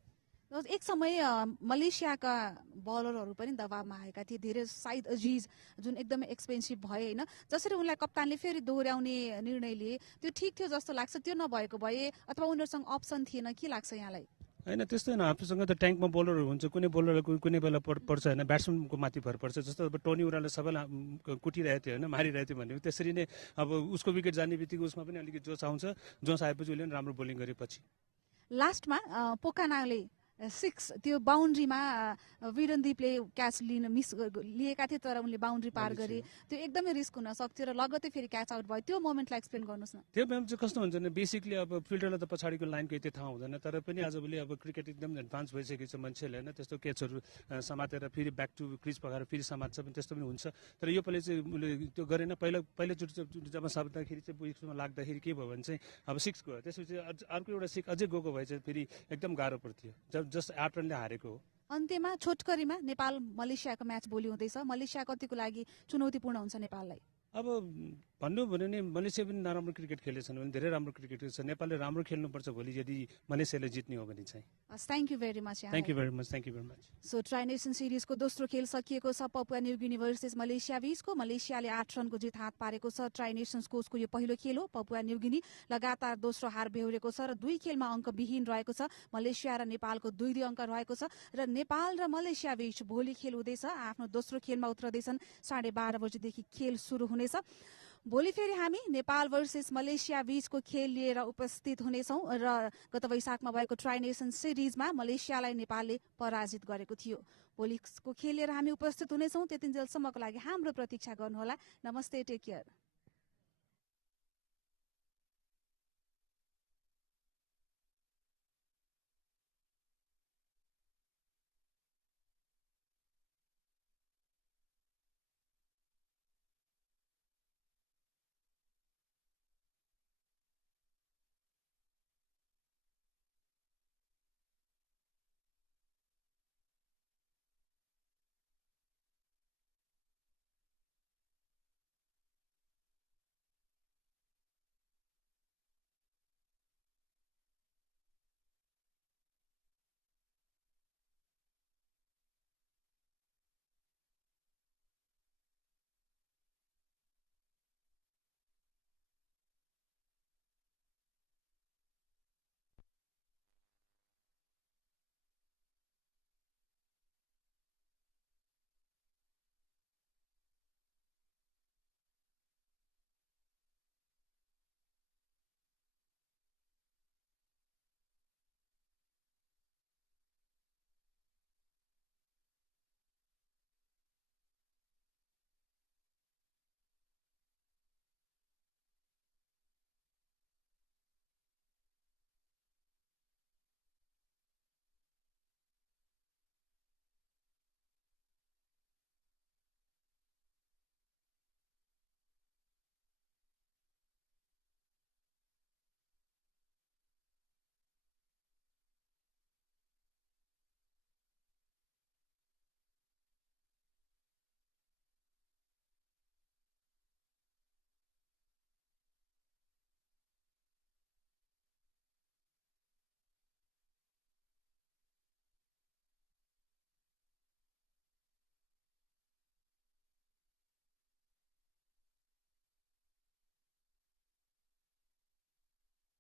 एक समय मलेसियाका बलरहरू पनि दबावमा आएका थिए, धेरै साइद अजिज जुन एकदमै एक्सपेन्सिभ भए होइन। जसरी उनलाई कप्तानले फेरि दोहोऱ्याउने निर्णय लिए त्यो ठिक थियो जस्तो लाग्छ, त्यो नभएको भए अथवा उनीहरूसँग अप्सन थिएन, के लाग्छ यहाँलाई? होइन त्यस्तो होइन, आफूसँग त ट्याङ्कमा बोलरहरू हुन्छ, कुनै बोलरलाई कुनै बेला पर्छ होइन, ब्याट्सम्यानको माथि भर पर्छ। जस्तो अब टोनी उराले सबैलाई कुटिरहेको थियो होइन, मारिरहेको थियो भने त्यसरी नै अब उसको विकेट जाने बित्तिकै उसमा पनि अलिकति जोस आउँछ, जोस आएपछि उसले पनि राम्रो बोलिङ गरेपछि लास्टमा पोकानाले 6 त्यो बााउन्ड्रीमा वीरनदीपले क्याच लिएका थिए तर उनले बााउन्ड्री पार गरे, त्यो एकदमै रिस्क हुन सक्थ्यो र लगत्तै फेरि क्याच आउट भयो। त्यो मोमेन्टलाई एक्सप्लेन गर्नुहोस् न। त्यो म्याम चाहिँ कस्तो हुन्छ भने बेसिकली अब फिल्डरलाई त पछाडिको लाइनको यति थाहा हुँदैन, तर पनि आजभोलि अब क्रिकेट एकदम एडभान्स भइसकेको छ मान्छेले होइन, त्यस्तो क्याचहरू समातेर फेरि ब्याक टु क्रिज पकाएर फेरि समात्छ पनि त्यस्तो पनि हुन्छ। तर योपालि चाहिँ उसले त्यो गरेन। पहिलोचोटि जब साब्दाखेरि चाहिँ उयसमा लाग्दाखेरि के भयो भने चाहिँ अब 6 गयो, त्यसपछि अर्को एउटा 6 अझै गएको भए चाहिँ फेरि एकदम गाह्रो पर्थ्यो। जस्ट 8 रनले हारेको हो। अन्त्यमा छोटकरीमा नेपाल मलेसियाको म्याच भोलि हुँदैछ, मलेसिया कतिको लागि चुनौतीपूर्ण हुन्छ नेपाललाई? अब भन्नु भने नि मलेसिया पनि नराम्रो क्रिकेट खेलेछन् भने धेरै राम्रो क्रिकेट खेल्छ, नेपालले राम्रो खेल्नुपर्छ भोलि यदि मलेसियाले जित्ने हो भने चाहिँ। Thank you very much. Thank you very much. So tri nation सिरिजको दोस्रो खेल सकिएको छ। Papua New Guinea versus Malaysia बीचको मलेसियाले 8 रनको जित हात पारेको छ। ट्राई नेसन्स कोचको यो पहिलो खेल हो। पपुवा न्यू गिनी लगातार दोस्रो हार बेहोरेको छ र 2 खेलमा अङ्कविहीन रहेको छ। मलेसिया र नेपालको 2-2 अङ्क रहेको छ र नेपाल र मलेसिया बीच भोलि खेल हुँदैछ। आफ्नो दोस्रो खेलमा उत्रदैछन्। 12:30 बजेदेखि खेल सुरु हुनेछ। भोलि फेरि हामी नेपाल वर्सेस मलेसिया बीचको खेल लिएर उपस्थित हुनेछौँ र गत वैशाखमा भएको ट्राई नेसन सिरिजमा मलेसियालाई नेपालले पराजित गरेको थियो। भोलिको खेल लिएर हामी उपस्थित हुनेछौँ। त्यतिन्जेलसम्मको लागि हाम्रो प्रतीक्षा गर्नुहोला। नमस्ते, टेक केयर।